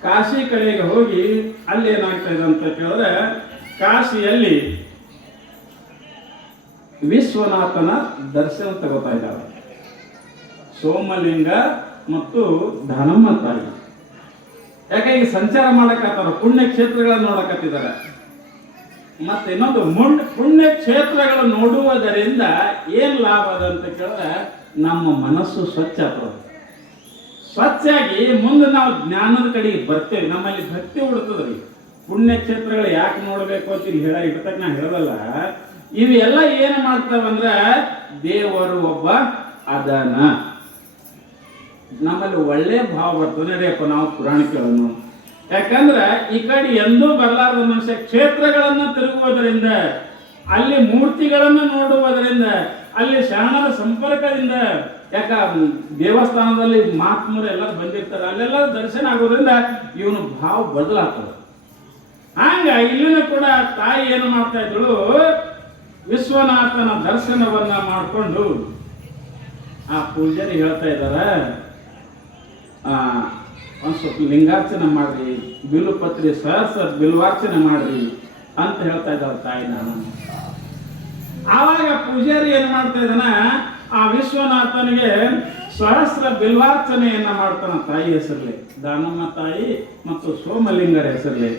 ಕಾಶಿ ಕಡೆಗೆ ಹೋಗಿ ಅಲ್ಲಿ ಏನಾಗ್ತಾ ಇದೆ ಅಂತ ಕೇಳಿದ್ರೆ, ಕಾಶಿಯಲ್ಲಿ ವಿಶ್ವನಾಥನ ದರ್ಶನ ತಗೋತಾ ಇದ್ದಾಳೆ. ಸೋಮಲಿಂಗ ಮತ್ತು ಧನಮ್ಮ ತಾಯಿ. ಯಾಕೆ ಈಗ ಸಂಚಾರ ಮಾಡಕತ್ತಾರ, ಪುಣ್ಯ ಕ್ಷೇತ್ರಗಳನ್ನ ನೋಡಕತ್ತಿದ್ದಾರೆ. ಮತ್ತೆ ಇನ್ನೊಂದು ಪುಣ್ಯ ಕ್ಷೇತ್ರಗಳು ನೋಡುವುದರಿಂದ ಏನ್ ಲಾಭ ಅದ ಅಂತ ಕೇಳಿದ್ರೆ, ನಮ್ಮ ಮನಸ್ಸು ಸ್ವಚ್ಛ ಆಗ್ತದೆ. ಸ್ವಚ್ಛಾಗಿ ಮುಂದೆ ನಾವು ಜ್ಞಾನದ ಕಡೆಗೆ ಬರ್ತೇವೆ, ನಮ್ಮಲ್ಲಿ ಭಕ್ತಿ ಉಡ್ತದ್ರಿ. ಪುಣ್ಯಕ್ಷೇತ್ರಗಳು ಯಾಕೆ ನೋಡಬೇಕು ಅಂತ ಇಡ್ತಕ್ಕ ನಾ ಹೇಳೋದಲ್ಲ. ಇವೆಲ್ಲ ಏನು ಮಾಡ್ತಾವಂದ್ರೆ, ದೇವರು ಒಬ್ಬ ಅದನ, ನಮ್ಮಲ್ಲಿ ಒಳ್ಳೆ ಭಾವ ಬರ್ತದೆ. ನಡಿಯಪ್ಪ ನಾವು ಪುರಾಣ ಕೇಳೋಣ. ಯಾಕಂದ್ರೆ ಈ ಕಡೆ ಎಂದೂ ಬರಲಾರದ ಮನುಷ್ಯ ಕ್ಷೇತ್ರಗಳನ್ನು ತಿರುಗುವುದರಿಂದ, ಅಲ್ಲಿ ಮೂರ್ತಿಗಳನ್ನು ನೋಡುವುದರಿಂದ, ಅಲ್ಲಿ ಶರಣರ ಸಂಪರ್ಕದಿಂದ, ಯಾಕ ದೇವಸ್ಥಾನದಲ್ಲಿ ಮಹಾತ್ಮರು ಎಲ್ಲರೂ ಬಂದಿರ್ತಾರೆ, ಅಲ್ಲೆಲ್ಲ ದರ್ಶನ ಆಗೋದ್ರಿಂದ ಇವನು ಭಾವ ಬದಲಾಗ್ತದೆ. ಹಂಗ ಇಲ್ಲಿನೂ ಕೂಡ ತಾಯಿ ಏನು ಮಾಡ್ತಾ ಇದ್ದಳು, ವಿಶ್ವನಾಥನ ದರ್ಶನವನ್ನ ಮಾಡಿಕೊಂಡು ಆ ಪೂಜಾರಿ ಹೇಳ್ತಾ ಇದ್ದಾರೆ, ಒಂದು ಸ್ವಲ್ಪ ಲಿಂಗಾರ್ಚನೆ ಮಾಡ್ರಿ, ಬಿಲ್ವಪತ್ರಿ ಸಹಸ್ರ ಬಿಲ್ವಾರ್ಚನೆ ಮಾಡ್ರಿ ಅಂತ ಹೇಳ್ತಾ ಇದ್ದಾರೆ ತಾಯಿ. ನಾನು ಆವಾಗ ಪೂಜಾರಿ ಏನು ಮಾಡ್ತಾ ಇದ್ದಾನ, ಆ ವಿಶ್ವನಾಥನಿಗೆ ಸಹಸ್ರ ಬಿಲ್ವಾರ್ಚನೆಯನ್ನ ಮಾಡ್ತಾನ ತಾಯಿ ಹೆಸರಲ್ಲಿ, ದಾನಮ್ಮ ತಾಯಿ ಮತ್ತು ಸೋಮಲಿಂಗರ ಹೆಸರಲ್ಲಿ.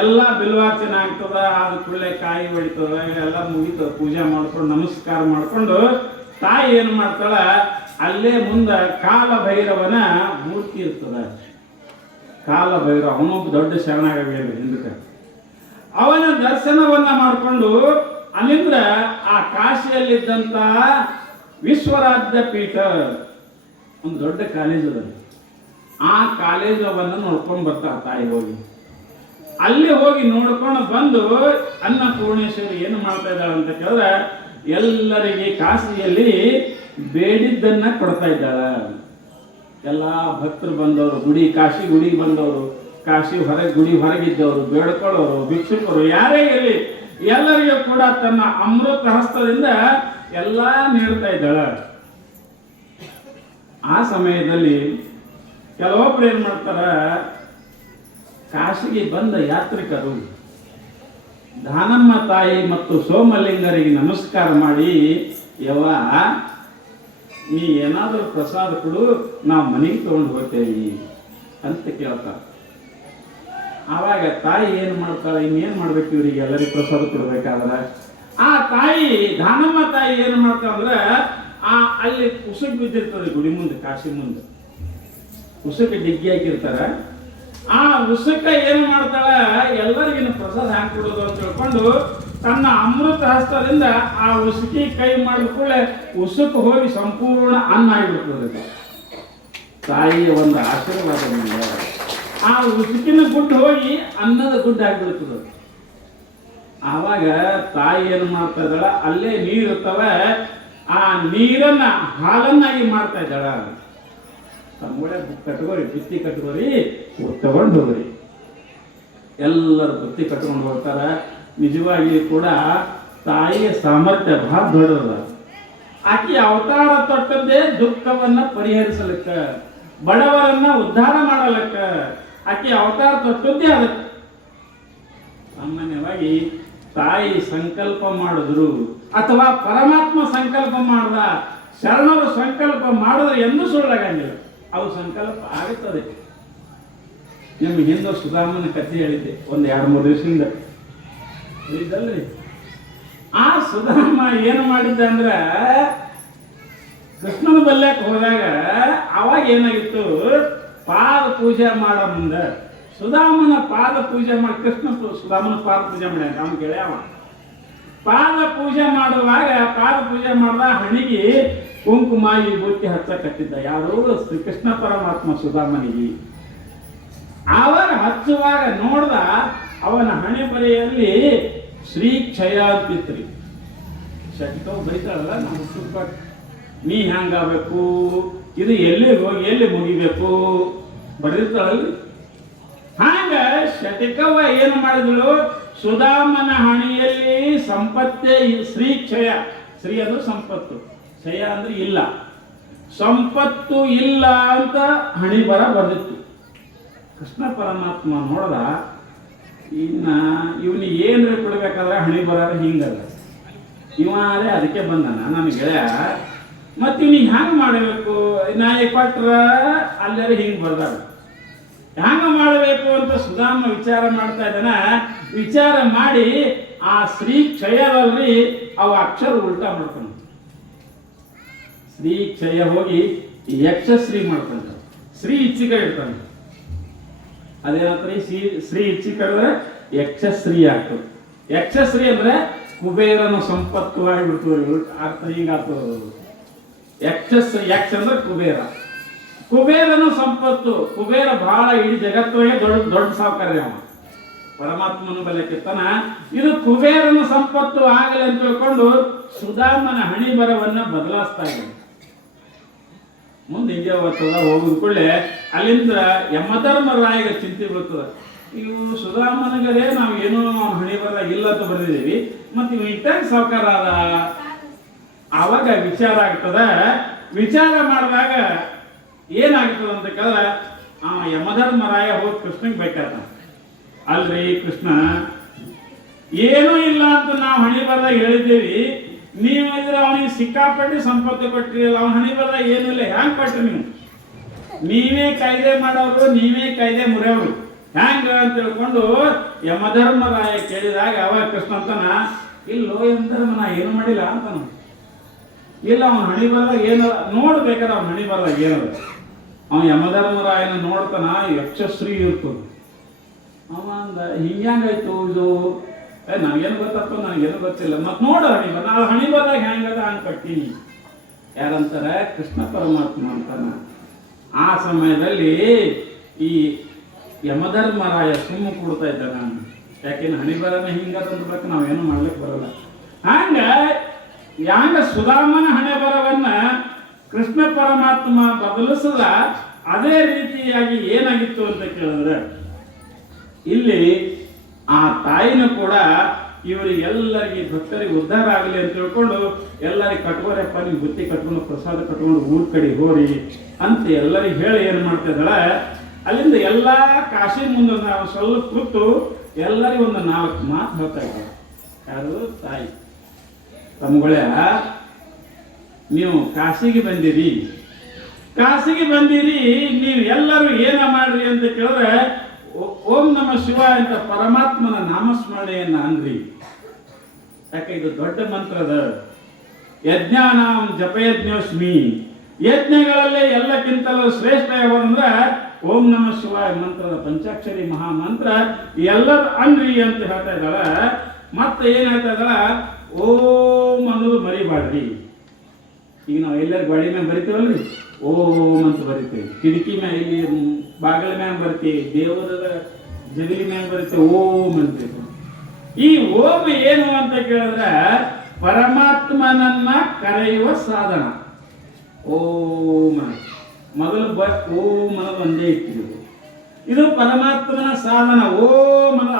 ಎಲ್ಲ ಬಿಲ್ವಾರ್ಚನೆ ಆಗ್ತದ. ಅದು ಕೂಡಲೇ ಕಾಯಿ ಹೊಡಿತದ, ಎಲ್ಲ ಮುಗಿತದ. ಪೂಜೆ ಮಾಡ್ಕೊಂಡು ನಮಸ್ಕಾರ ಮಾಡ್ಕೊಂಡು ತಾಯಿ ಏನು ಮಾಡ್ತಾಳ, ಅಲ್ಲೇ ಮುಂದೆ ಕಾಲಭೈರವನ ಮೂರ್ತಿ ಇರ್ತದ. ಕಾಲಭೈರವ ಅವನೊಬ್ಬ ದೊಡ್ಡ ಶರಣಾಗಬೇಕು ಹಿಂದಕ್ಕೆ. ಅವನ ದರ್ಶನವನ್ನ ಮಾಡಿಕೊಂಡು ಅಲ್ಲಿಂದ ಆ ಕಾಶಿಯಲ್ಲಿದ್ದಂತ ವಿಶ್ವರಾಜ್ಯ ಪೀಠ ಒಂದು ದೊಡ್ಡ ಕಾಲೇಜ್ ಅದ. ಆ ಕಾಲೇಜವನ್ನು ನೋಡ್ಕೊಂಡು ಬರ್ತಾ ತಾಯಿ ಹೋಗಿ. ಅಲ್ಲಿ ಹೋಗಿ ನೋಡ್ಕೊಂಡು ಬಂದು ಅನ್ನಪೂರ್ಣೇಶ್ವರಿ ಏನು ಮಾಡ್ತಾ ಇದ್ದಾಳೆ ಅಂತ ಕೇಳಿದ್ರೆ, ಎಲ್ಲರಿಗೆ ಕಾಶಿಯಲ್ಲಿ ಬೇಡಿದ್ದನ್ನ ಕೊಡ್ತಾ ಇದ್ದಾಳ. ಎಲ್ಲ ಭಕ್ತರು ಬಂದವರು, ಕಾಶಿ ಗುಡಿಗೆ ಬಂದವರು, ಕಾಶಿ ಗುಡಿ ಹೊರಗಿದ್ದವರು, ಬೇಡ್ಕೊಳ್ಳೋರು, ಭಿಕ್ಷುಕರು, ಯಾರೇ ಇರಲಿ ಎಲ್ಲರಿಗೂ ಕೂಡ ತನ್ನ ಅಮೃತ ಹಸ್ತದಿಂದ ಎಲ್ಲ ನೀಡ್ತಾ ಇದ್ದಾಳ. ಆ ಸಮಯದಲ್ಲಿ ಕೆಲವೊಬ್ರು ಏನ್ ಮಾಡ್ತಾರ, ಕಾಶಿಗೆ ಬಂದ ಯಾತ್ರಿಕರು ದಾನಮ್ಮ ತಾಯಿ ಮತ್ತು ಸೋಮಲಿಂಗರಿಗೆ ನಮಸ್ಕಾರ ಮಾಡಿ, ಯವ್ವ ನೀ ಏನಾದರೂ ಪ್ರಸಾದ ಕೊಡು, ನಾವು ಮನೆಗೆ ತಗೊಂಡು ಹೋಗ್ತೇವೆ ಅಂತ ಕೇಳ್ತಾರೆ. ಆವಾಗ ತಾಯಿ ಏನು ಮಾಡ್ತಾಳೆ, ಇನ್ನೇನು ಮಾಡ್ಬೇಕು ಇವರಿಗೆ ಎಲ್ಲರಿಗೂ ಪ್ರಸಾದ ಕೊಡ್ಬೇಕಾದ್ರೆ, ಆ ತಾಯಿ ದಾನಮ್ಮ ತಾಯಿ ಏನು ಮಾಡ್ತಾಳೆ ಅಂದ್ರೆ, ಅಲ್ಲಿ ಉಸುಕ್ ಬಿದ್ದಿರ್ತದೆ ಗುಡಿ ಮುಂದೆ, ಕಾಶಿ ಮುಂದೆ ಉಸುಕ ಡಿಗ್ಗಿ ಹಾಕಿರ್ತಾರೆ. ಆ ಉಸುಕ ಏನು ಮಾಡ್ತಾಳೆ, ಎಲ್ಲರಿಗಿನ ಪ್ರಸಾದ ಹಾಕಿಕೊಡೋದು ಅಂತ ತಿಳ್ಕೊಂಡು ತನ್ನ ಅಮೃತ ಹಸ್ತದಿಂದ ಆ ಉಸುಕಿ ಕೈ ಮಾಡಿದ ಕೂಡಲೇ ಉಸುಕ ಹೋಗಿ ಸಂಪೂರ್ಣ ಅನ್ನ ಆಗಿಬಿಡ್ತದೆ. ತಾಯಿಯ ಒಂದು ಆಶೀರ್ವಾದದಿಂದ ಆ ಉಸುಕಿನ ಗುಡ್ಡು ಹೋಗಿ ಅನ್ನದ ಗುಡ್ಡು ಆಗಿಬಿಡ್ತದೆ. ಆವಾಗ ತಾಯಿ ಏನು ಮಾಡ್ತಾ ಇದ್ದಾಳ, ಅಲ್ಲೇ ನೀರು ಇರ್ತವೆ, ಆ ನೀರನ್ನ ಹಾಲನ್ನಾಗಿ ಮಾಡ್ತಾ ಇದ್ದಾಳ. ತಮ್ಮೊಳೆ ಕಟ್ಕೋರಿ, ಬಿತ್ತಿ ಕಟ್ಕೋರಿ, ತಗೊಂಡು ಹೋಗ್ರಿ. ಎಲ್ಲರೂ ಬುತ್ತಿ ಕಟ್ಕೊಂಡು ಹೋಗ್ತಾರೆ. ನಿಜವಾಗಿ ಕೂಡ ತಾಯಿಯ ಸಾಮರ್ಥ್ಯ ಬಹಳ ದೊಡ್ಡದ. ಆಕೆ ಅವತಾರ ತೊಟ್ಟದ್ದೇ ದುಃಖವನ್ನ ಪರಿಹರಿಸಲಿಕ್ಕ, ಬಡವರನ್ನ ಉದ್ಧಾರ ಮಾಡಲಿಕ್ಕ ಆಕೆ ಅವತಾರ ತೊಟ್ಟದ್ದೇ ಅದಕ್ಕೆ. ಸಾಮಾನ್ಯವಾಗಿ ತಾಯಿ ಸಂಕಲ್ಪ ಮಾಡಿದ್ರು ಅಥವಾ ಪರಮಾತ್ಮ ಸಂಕಲ್ಪ ಮಾಡ್ದ, ಶರಣರು ಸಂಕಲ್ಪ ಮಾಡಿದ್ರೆ ಎಂದೂ ಸುಳ್ಳಾಗಂಗಿಲ್ಲ, ಅವು ಸಂಕಲ್ಪ ಆಗುತ್ತದೆ. ನಿಮ್ಗೆ ಹಿಂದೆ ಸುಧಾಮನ ಕಥೆ ಹೇಳಿದ್ದೆ ಒಂದು 2-3 ದಿವಸದಿಂದ ಹೇಳಿದ್ದಲ್ರಿ. ಆ ಸುಧಾಮ ಏನು ಮಾಡಿದ್ದ ಅಂದ್ರೆ ಕೃಷ್ಣನ ಬಲ್ಯಕ್ಕೆ ಹೋದಾಗ ಅವಾಗ ಏನಾಗಿತ್ತು, ಪಾದ ಪೂಜೆ ಮಾಡೋ ಮುಂದೆ ಸುಧಾಮನ ಪಾದ ಪೂಜೆ ಮಾಡಿ, ಕೃಷ್ಣ ಸುಧಾಮನ ಪಾದ ಪೂಜೆ ಮಾಡ್ಯಾನ. ಅವ್ನು ಗೆಳೆಯವ ಪಾದ ಪೂಜೆ ಮಾಡುವಾಗ ಪಾದ ಪೂಜೆ ಮಾಡ್ದ ಹಣಿಗೆ ಕುಂಕುಮ ಈ ಬುತ್ತಿ ಹಚ್ಚಕತ್ತಿದ್ದ. ಯಾರು? ಶ್ರೀಕೃಷ್ಣ ಪರಮಾತ್ಮ ಸುಧಾಮನಿಗೆ. ಆವಾಗ ಹಚ್ಚುವಾಗ ನೋಡ್ದ ಅವನ ಹಣೆ ಬರೆಯಲ್ಲಿ ಶ್ರೀ ಕ್ಷಯ ಅಂತಿತ್ರಿ. ಶಕ್ತವ್ ಬೈತಾಳಲ್ಲ, ನಮ್ಮ ಸುಖ ನೀ ಹೆಂಗಾಗಬೇಕು, ಇದು ಎಲ್ಲಿ ಹೋಗಿ ಎಲ್ಲಿ ಮುಗಿಬೇಕು ಬರೆದಿರ್ತಾಳಲ್ಲಿ. ಹಾಗ ಶಟಿಕವ್ವ ಏನು ಮಾಡಿದಳು, ಸುಧಾಮನ ಹಣಿಯಲ್ಲಿ ಸಂಪತ್ತೇ ಶ್ರೀ ಕ್ಷಯ, ಶ್ರೀ ಅಂದ್ರೆ ಸಂಪತ್ತು, ಕ್ಷಯ ಅಂದ್ರೆ ಇಲ್ಲ, ಸಂಪತ್ತು ಇಲ್ಲ ಅಂತ ಹಣಿ ಬರೆದಿತ್ತು. ಕೃಷ್ಣ ಪರಮಾತ್ಮ ನೋಡ್ದ, ಇನ್ನ ಇವನಿಗೆ ಏನ್ರಿ ಕೊಡ್ಬೇಕಾದ್ರೆ ಹಣಿ ಬರೋರು ಹಿಂಗಲ್ಲ, ಇವಾರೇ ಅದಕ್ಕೆ ಬಂದಾನ ನನ್ನ ಗೆಳೆಯ, ಮತ್ತೆ ಇವನಿಗೆ ಹ್ಯಾಂಗ ಮಾಡಬೇಕು, ನಾ ಕೊಟ್ರ ಅಲ್ಲೇ ಹಿಂಗೆ ಬರ್ದಾರ, ಹ್ಯಾಂಗ ಮಾಡಬೇಕು ಅಂತ ಸುಧಾಮ ವಿಚಾರ ಮಾಡ್ತಾ ಇದ್ದಾನ. ವಿಚಾರ ಮಾಡಿ ಆ ಶ್ರೀ ಕ್ಷಯದಲ್ಲಿ ಅವ ಅಕ್ಷರ ಉಲ್ಟಾ ಮಾಡ್ತಾನ. ಶ್ರೀ ಕ್ಷಯ ಹೋಗಿ ಯಕ್ಷಶ್ರೀ ಮಾಡ್ತಾನ, ಶ್ರೀ ಇಚ್ಛಿಕ ಇರ್ತಾನೆ. ಅದೇನಂತಾರೆ, ಶ್ರೀ ಇಚ್ಛಿಕಂದ್ರೆ ಯಕ್ಷಶ್ರೀ ಆಗ್ತದೆ. ಯಕ್ಷಶ್ರೀ ಅಂದ್ರೆ ಕುಬೇರನ ಸಂಪತ್ತು ಆಗಿಬಿಡ್ತದೆ, ಅರ್ಥ ಹಿಂಗಾಗ್ತದೆ. ಯಕ್ಷಶ್ರೀ, ಯಕ್ಷ ಅಂದ್ರೆ ಕುಬೇರ, ಕುಬೇರನ ಸಂಪತ್ತು. ಕುಬೇರ ಬಹಳ ಇಡೀ ಜಗತ್ತಿಗೆ ದೊಡ್ಡ ಸಾವುಕಾರ ಅವ. ಪರಮಾತ್ಮನ ಬಲಕ್ಕಿರ್ತಾನ. ಇದು ಕುಬೇರನ ಸಂಪತ್ತು ಆಗಲಿ ಅಂತ ತಿಳ್ಕೊಂಡು ಸುಧಾಮನ ಹಣಿ ಬರವನ್ನ ಬದಲಾಯಿಸ್ತಾ ಇದ್ದಾನೆ. ಮುಂದೆ ಹಿಂಗೆ ಬರ್ತದ, ಹೋಗುದ ಕೂಡಲೇ ಅಲ್ಲಿಂದ ಯಮಧರ್ಮರಾಯಗೆ ಚಿಂತೆ ಬರ್ತದ. ಇವು ಸುಧಾಮನಗರೇ ನಾವು ಏನೋ ಹಣಿ ಬರ ಇಲ್ಲ ಅಂತ ಬರೆದಿದ್ದೀವಿ, ಮತ್ತೆ ಇವು ಇಟ್ಟಾಗ ಸಾವುಕಾರ ಅದ. ಆವಾಗ ವಿಚಾರ ಆಗ್ತದ. ವಿಚಾರ ಮಾಡಿದಾಗ ಏನಾಗ್ತದ ಅಂತ ಕೇಳಿದ್ರೆ, ಆ ಯಮಧರ್ಮರಾಯ ಹೋಗಿ ಕೃಷ್ಣಗೆ ಬೇಕಾದ, ಅಲ್ರಿ ಕೃಷ್ಣ, ಏನೂ ಇಲ್ಲ ಅಂತ ನಾವು ಹಣಿ ಬರದಾಗ ಹೇಳಿದ್ದೀವಿ, ನೀವಿದ್ರೆ ಅವನಿಗೆ ಸಿಕ್ಕಾಪಟ್ಟಿ ಸಂಪತ್ತು ಕೊಟ್ಟಿರಲ್ಲ, ಅವನ ಹಣಿ ಬರದಾಗ ಏನಿಲ್ಲ, ಹ್ಯಾಂಗ್ ಕೊಟ್ರಿ ನೀವು? ನೀವೇ ಕಾಯ್ದೆ ಮಾಡೋರು, ನೀವೇ ಕಾಯ್ದೆ ಮುರಿಯೋರು, ಹ್ಯಾಂಗ ಅಂತ ತಿಳ್ಕೊಂಡು ಯಮಧರ್ಮರಾಯ ಕೇಳಿದಾಗ ಅವಾಗ ಕೃಷ್ಣ ಅಂತಾನ, ಇಲ್ಲೋ ಯಮಧರ್ಮ, ನಾ ಏನು ಮಾಡಿಲ್ಲ ಅಂತಾನ. ಇಲ್ಲ, ಅವನ ಹಣಿ ಬರದಾಗ ಏನದ ನೋಡ್ಬೇಕಾದ್ರೆ ಅವನ ಹಣಿ ಬರದಾಗ ಏನದ. ಅವನ ಯಮಧರ್ಮರಾಯನ ನೋಡ್ತಾನ, ಯಕ್ಷಶ್ರೀ ಇರ್ತದೆ. ಅವ ಅಂದ, ಹಿಂಗ್ಯಾಂಗಾಯ್ತು ಇದು, ನನಗೇನು ಗೊತ್ತಪ್ಪ, ನನಗೇನು ಗೊತ್ತಿಲ್ಲ, ಮತ್ತೆ ನೋಡ ಹಣಿ ಬರ, ನಾವು ಹಣಿ ಬರದಾಗ ಹೆಂಗದ ಹಂಗೆ ಕಟ್ಟೀನಿ. ಯಾರಂತಾರ? ಕೃಷ್ಣ ಪರಮಾತ್ಮ ಅಂತಾನ. ಆ ಸಮಯದಲ್ಲಿ ಈ ಯಮಧರ್ಮರಾಯ ಸುಮ್ಮ ಕೊಡ್ತಾ ಇದ್ದ. ನಾನು ಯಾಕೆಂದ್ರೆ ಹಣಿ ಬರನ ಹಿಂಗದಂದ್ಬೇಕು, ನಾವೇನು ಮಾಡ್ಲಿಕ್ಕೆ ಬರಲ್ಲ. ಹ್ಯಾಂಗ ಸುಧಾಮನ ಹಣೆ ಬರವನ್ನ ಕೃಷ್ಣ ಪರಮಾತ್ಮ ಬದಲಿಸದ, ಅದೇ ರೀತಿಯಾಗಿ ಏನಾಗಿತ್ತು ಅಂತ ಕೇಳಿದ್ರೆ, ಇಲ್ಲಿ ಆ ತಾಯಿನೂ ಕೂಡ ಇವರಿಗೆಲ್ಲರಿಗೆ ಭಕ್ತರಿಗೆ ಉದ್ಧಾರ ಆಗಲಿ ಅಂತ ತಿಳ್ಕೊಂಡು ಎಲ್ಲರಿಗೆ ಕಟ್ಕೋರಪ್ಪ, ನೀವು ಬುತ್ತಿ ಕಟ್ಕೊಂಡು ಪ್ರಸಾದ ಕಟ್ಕೊಂಡು ಊರ್ ಕಡೆ ಹೋರಿ ಅಂತ ಎಲ್ಲರಿಗೆ ಹೇಳಿ ಏನು ಮಾಡ್ತಾ ಇದ್ದಾಳೆ. ಅಲ್ಲಿಂದ ಎಲ್ಲ ಕಾಶಿ ಮುಂದೆ ನಾವು ಸ್ವಲ್ಪ ಕೂತು ಎಲ್ಲರಿಗೂ ಒಂದು 4 ಮಾತು ಹೇಳ್ತಾ ಇದ್ದಾರೆ. ಯಾರು? ತಾಯಿ. ತಮ್ಮಗಳೇ, ನೀವು ಕಾಶಿಗೆ ಬಂದಿರಿ, ನೀವು ಎಲ್ಲರೂ ಏನ ಮಾಡ್ರಿ ಅಂತ ಕೇಳಿದ್ರೆ, ಓಂ ನಮ ಶಿವ ಅಂತ ಪರಮಾತ್ಮನ ನಾಮಸ್ಮರಣೆಯನ್ನ ಅನ್ರಿ. ಯಾಕೆ ಇದು ದೊಡ್ಡ ಮಂತ್ರದ. ಯಜ್ಞಾನಾಂ ಜಪಯಜ್ಞೋಸ್ಮಿ, ಯಜ್ಞಗಳಲ್ಲೇ ಎಲ್ಲಕ್ಕಿಂತಲೂ ಶ್ರೇಷ್ಠ ಯಾವಂದ್ರ ಓಂ ನಮ ಶಿವಾಯ ಮಂತ್ರದ ಪಂಚಾಕ್ಷರಿ ಮಹಾಮಂತ್ರ ಎಲ್ಲರೂ ಅನ್ರಿ ಅಂತ ಹೇಳ್ತಾ ಇದ್ದಾಳ. ಮತ್ತೆ ಏನ್ ಹೇಳ್ತಾ ಇದ್ದಾಳ, ಓಂ ಅನ್ನೋದು ಮರಿಬಾಡ್ರಿ. ಈಗ ನಾವು ಎಲ್ಲರೂ ಗಾಡಿ ಮ್ಯಾಗ ಬರಿತೀವಲ್ರಿ, ಓಂ ಅಂತ ಬರಿತೀವಿ, ಕಿಟಕಿ ಮ್ಯಾಗ, ಇಲ್ಲಿ ಬಾಗಿಲ ಮ್ಯಾಗ ಬರ್ತೀವಿ, ದೇವರ ಜಗಲಿ ಮ್ಯಾಗ ಬರ್ತೀವಿ, ಓಂ ಅಂತೀವಿ. ಈ ಓಂ ಏನು ಅಂತ ಕೇಳಿದ್ರೆ ಪರಮಾತ್ಮನನ್ನ ಕರೆಯುವ ಸಾಧನ. ಓಂ ಮೊದಲು ಓಂ ಅನ್ನೋದು ಒಂದೇ ಇಟ್ಟಿದ್ರು. ಇದು ಪರಮಾತ್ಮನ ಸಾಧನ. ಓಂ ಅನ್ನೋ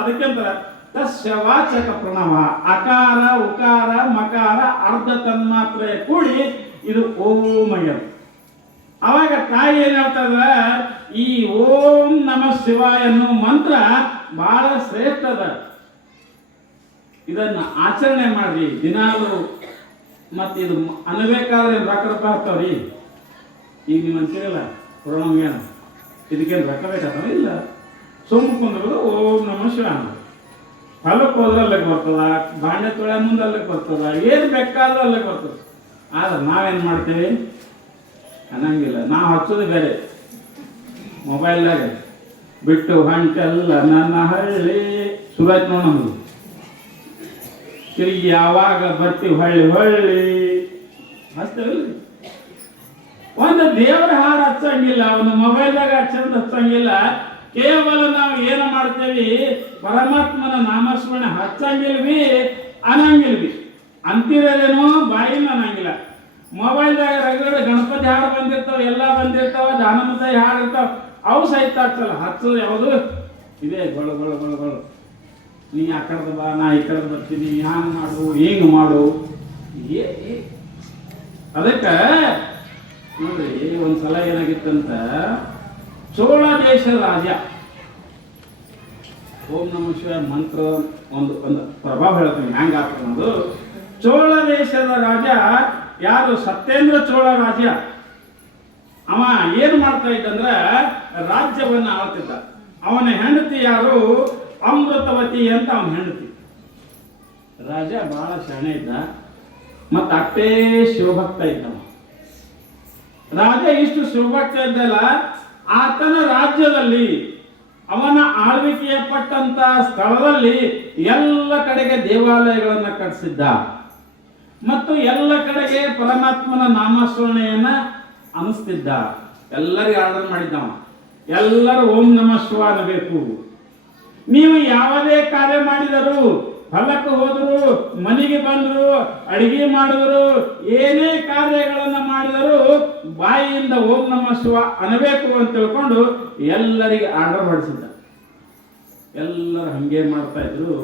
ತಸ್ಯ ವಾಚಕ ಪ್ರಣವ ಅಕಾರ ಉಕಾರ ಮಕಾರ ಅರ್ಧ ತನ್ಮಾತ್ರೆ ಕೂಡಿ ಇದು ಓಮಯ. ಅವಾಗ ತಾಯಿ ಏನ್ ಹೇಳ್ತದ, ಈ ಓಂ ನಮಃ ಶಿವಾಯ ಅನ್ನೋ ಮಂತ್ರ ಬಹಳ ಶ್ರೇಷ್ಠ ಅದ, ಇದನ್ನ ಆಚರಣೆ ಮಾಡ್ರಿ ದಿನಾಲು. ಮತ್ತೆ ಇದು ಅನ್ಬೇಕಾದ್ರೆ ರೊಕ್ಕ ಬರ್ತಾವ್ರಿ. ಈಗ ನೀವು ಅಂತೀರಲ್ಲ ಕೊರೋನಾ ಇದಕ್ಕೇನು ರೊಕ್ಕ ಬೇಕಾಗ್ತಾವ? ಇಲ್ಲ, ಸುಮ್ಮ ಕುಂದ್ರು ಓಂ ನಮಃ ಶಿವಾಯ. ಹೊಲಕ್ಕೆ ಹೋದ್ರೆ ಅಲ್ಲಿಗೆ ಬರ್ತದ, ಬಾಂಡೆ ತೊಳೆ ಮುಂದೆ ಅಲ್ಲಿಗೆ ಬರ್ತದ, ಏನು ಬೇಕಾದ್ರೂ ಅಲ್ಲಿಗೆ ಬರ್ತದ. ಆದ್ರೆ ನಾವೇನು ಮಾಡ್ತೀವಿ ಅನ್ನಂಗಿಲ್ಲ. ನಾವು ಹಚ್ಚೋದು ಬೇರೆ, ಮೊಬೈಲ್ದಾಗ ಬಿಟ್ಟು ಹೊಂಟೆಲ್ಲ ನನ್ನ ಹಳ್ಳಿ ಶುರುವಾಯ್ತು ನೋಡಿ ನಮ್ದು. ತಿರುಗಿ ಯಾವಾಗ ಬರ್ತೀವಿ ಹೊಳ್ಳಿ ಹೊಳ್ಳಿ ಹಚ್ತೇವಿಲ್ಲ. ಒಂದು ದೇವರ ಹಾರ ಹಚ್ಚಂಗಿಲ್ಲ, ಒಂದು ಮೊಬೈಲ್ದಾಗ ಚಂದ ಹಚ್ಚಂಗಿಲ್ಲ. ಕೇವಲ ನಾವು ಏನು ಮಾಡ್ತೇವಿ, ಪರಮಾತ್ಮನ ನಾಮಸ್ಮರಣೆ ಹಚ್ಚಂಗಿಲ್ವಿ ಅನ್ನಂಗಿಲ್ವಿ. ಅಂತಿರೋದೇನೋ ಬಾಯಿನ ಅನ್ನಂಗಿಲ್ಲ. ಮೊಬೈಲ್ದಾಗ ರಗಡ ಗಣಪತಿ ಹಾಡು ಬಂದಿರ್ತಾವ, ಎಲ್ಲ ಬಂದಿರ್ತಾವ, ಜಾನಪದ ಹಾಡು ಇರ್ತಾವ, ಅವು ಸಹಿತ ಹಚ್ಚಲ್ಲ. ಹಚ್ಚೋದು ಯಾವುದು ಇದೇ ಗೊಳು ಗೊಳು ಗೊಳು ಗೊಳು. ನೀ ಆ ಕಡೆದ ಬಾ, ನಾ ಈ ಕಡೆ ಬರ್ತೀನಿ, ಹ್ಯಾಂಗ ಮಾಡು ಹಿಂಗೆ ಮಾಡು. ಅದಕ್ಕೆ ನೋಡ್ರಿ, ಒಂದ್ಸಲ ಏನಾಗಿತ್ತಂತ, ಚೋಳ ದೇಶದ ರಾಜ ಓಂ ನಮಃ ಶಿವಾಯ ಮಂತ್ರ ಒಂದು ಪ್ರಭಾವ ಹೇಳ್ತೀನಿ ಹ್ಯಾಂಗ ಆಗ್ತದೆ ಅನ್ನೋದು. ಚೋಳ ದೇಶದ ರಾಜ ಯಾರು, ಸತ್ಯೇಂದ್ರ ಚೋಳ ರಾಜ. ಅವ ಏನು ಮಾಡ್ತಾ ಇದ್ದಂದ್ರೆ ರಾಜ್ಯವನ್ನ ಆಳ್ತಿದ್ದ. ಅವನ ಹೆಂಡತಿ ಯಾರು, ಅಮೃತವತಿ ಅಂತ ಅವನ ಹೆಂಡತಿ. ರಾಜ ಬಹಳ ಶಾಣೆ ಇದ್ದ, ಮತ್ತು ಅಷ್ಟೇ ಶಿವಭಕ್ತ ಇದ್ದವ. ರಾಜ ಇಷ್ಟು ಶಿವಭಕ್ತ ಇದ್ದಲ್ಲ, ಆತನ ರಾಜ್ಯದಲ್ಲಿ ಅವನ ಆಳ್ವಿಕೆಯ ಪಟ್ಟಂತ ಸ್ಥಳದಲ್ಲಿ ಎಲ್ಲ ಕಡೆಗೆ ದೇವಾಲಯಗಳನ್ನು ಕಟ್ಟಿಸಿದ್ದ ಮತ್ತು ಎಲ್ಲ ಕಡೆಗೆ ಪರಮಾತ್ಮನ ನಾಮಸ್ಮರಣೆಯನ್ನ ಅನಿಸ್ತಿದ್ದ. ಎಲ್ಲರಿಗೂ ಆರ್ಡರ್ ಮಾಡಿದ್ದವ, ಎಲ್ಲರೂ ಓಂ ನಮಃ ಶಿವಾಯ ಅನ್ನಬೇಕು. ನೀವು ಯಾವುದೇ ಕಾರ್ಯ ಮಾಡಿದರು, ಹೊಲಕ್ಕೆ ಹೋದರು, ಮನೆಗೆ ಬಂದರು, ಅಡಿಗೆ ಮಾಡಿದ್ರು, ಏನೇ ಕಾರ್ಯಗಳನ್ನು ಮಾಡಿದರೂ ಬಾಯಿಯಿಂದ ಓಂ ನಮಃ ಶಿವ ಅನ್ನಬೇಕು ಅಂತ ತಿಳ್ಕೊಂಡು ಎಲ್ಲರಿಗೆ ಆರ್ಡರ್ ಮಾಡಿಸಿದ್ದ. ಎಲ್ಲರೂ ಹಂಗೆ ಮಾಡ್ತಾ ಇದ್ರು.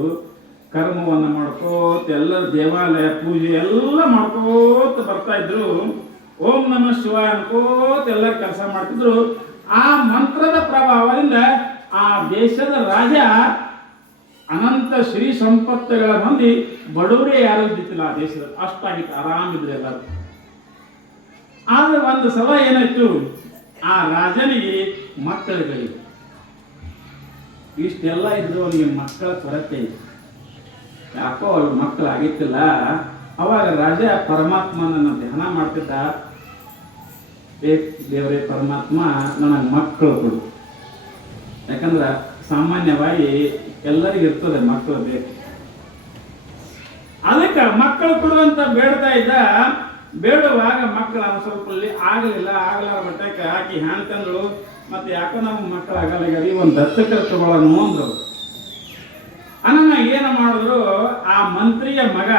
ಕರ್ಮವನ್ನು ಮಾಡ್ಕೋತ ಎಲ್ಲರೂ ದೇವಾಲಯ ಪೂಜೆ ಎಲ್ಲ ಮಾಡ್ಕೋತ ಬರ್ತಾ ಇದ್ರು. ಓಂ ನಮಃ ಶಿವಾಯ ಅನ್ಕೋತ ಎಲ್ಲರೂ ಕೆಲಸ ಮಾಡ್ತಿದ್ರು. ಆ ಮಂತ್ರದ ಪ್ರಭಾವದಿಂದ ಆ ದೇಶದ ರಾಜ ಅನಂತ ಶ್ರೀ ಸಂಪತ್ತುಗಳ ಹೊಂದಿ ಬಡವರೇ ಯಾರು ಇದ್ದಿತ್ತಿಲ್ಲ ಆ ದೇಶದಲ್ಲಿ. ಅಷ್ಟಾಗಿತ್ತು, ಆರಾಮಿದ್ರು ಎಲ್ಲರೂ. ಆದ್ರೆ ಒಂದು ಸಲ ಏನಾಯ್ತು, ಆ ರಾಜನಿಗೆ ಮಕ್ಕಳುಗಳಿಗೆ ಇಷ್ಟೆಲ್ಲ ಇದ್ರು, ಅವನಿಗೆ ಮಕ್ಕಳ ಕೊರತೆ ಇತ್ತು. ಯಾಕೋ ಅವ್ರ ಮಕ್ಕಳು ಆಗಿತ್ತಿಲ್ಲ. ಅವಾಗ ರಾಜ ಪರಮಾತ್ಮನನ್ನು ಧ್ಯಾನ ಮಾಡ್ತಿದ್ದ. ದೇವರೇ ಪರಮಾತ್ಮ ನನಗೆ ಮಕ್ಕಳು ಕೊಡು. ಯಾಕಂದ್ರೆ ಸಾಮಾನ್ಯವಾಗಿ ಎಲ್ಲರಿಗೂ ಇರ್ತದೆ ಮಕ್ಕಳು ಬೇಕು. ಅದಕ್ಕೆ ಮಕ್ಕಳು ಕೊಡುವಂತ ಬೇಡ್ತಾ ಇದ್ದ. ಬೇಡುವಾಗ ಮಕ್ಕಳ ಸ್ವಲ್ಪ ಆಗಲಿಲ್ಲ. ಆಗಲಾರ ಮಟ್ಟಕ್ಕೆ ಆಕಿ ಹ್ಯಾಂತಂದ್ರು, ಮತ್ತೆ ಯಾಕೋ ನಮ್ಗೆ ಮಕ್ಕಳು ಆಗಲ್ಲ, ಒಂದು ದತ್ತಕ ತಗೊಳ್ಳೋಣ ಅಂದ್ರು. ಅನ್ನ ಏನು ಮಾಡಿದ್ರು, ಆ ಮಂತ್ರಿಯ ಮಗ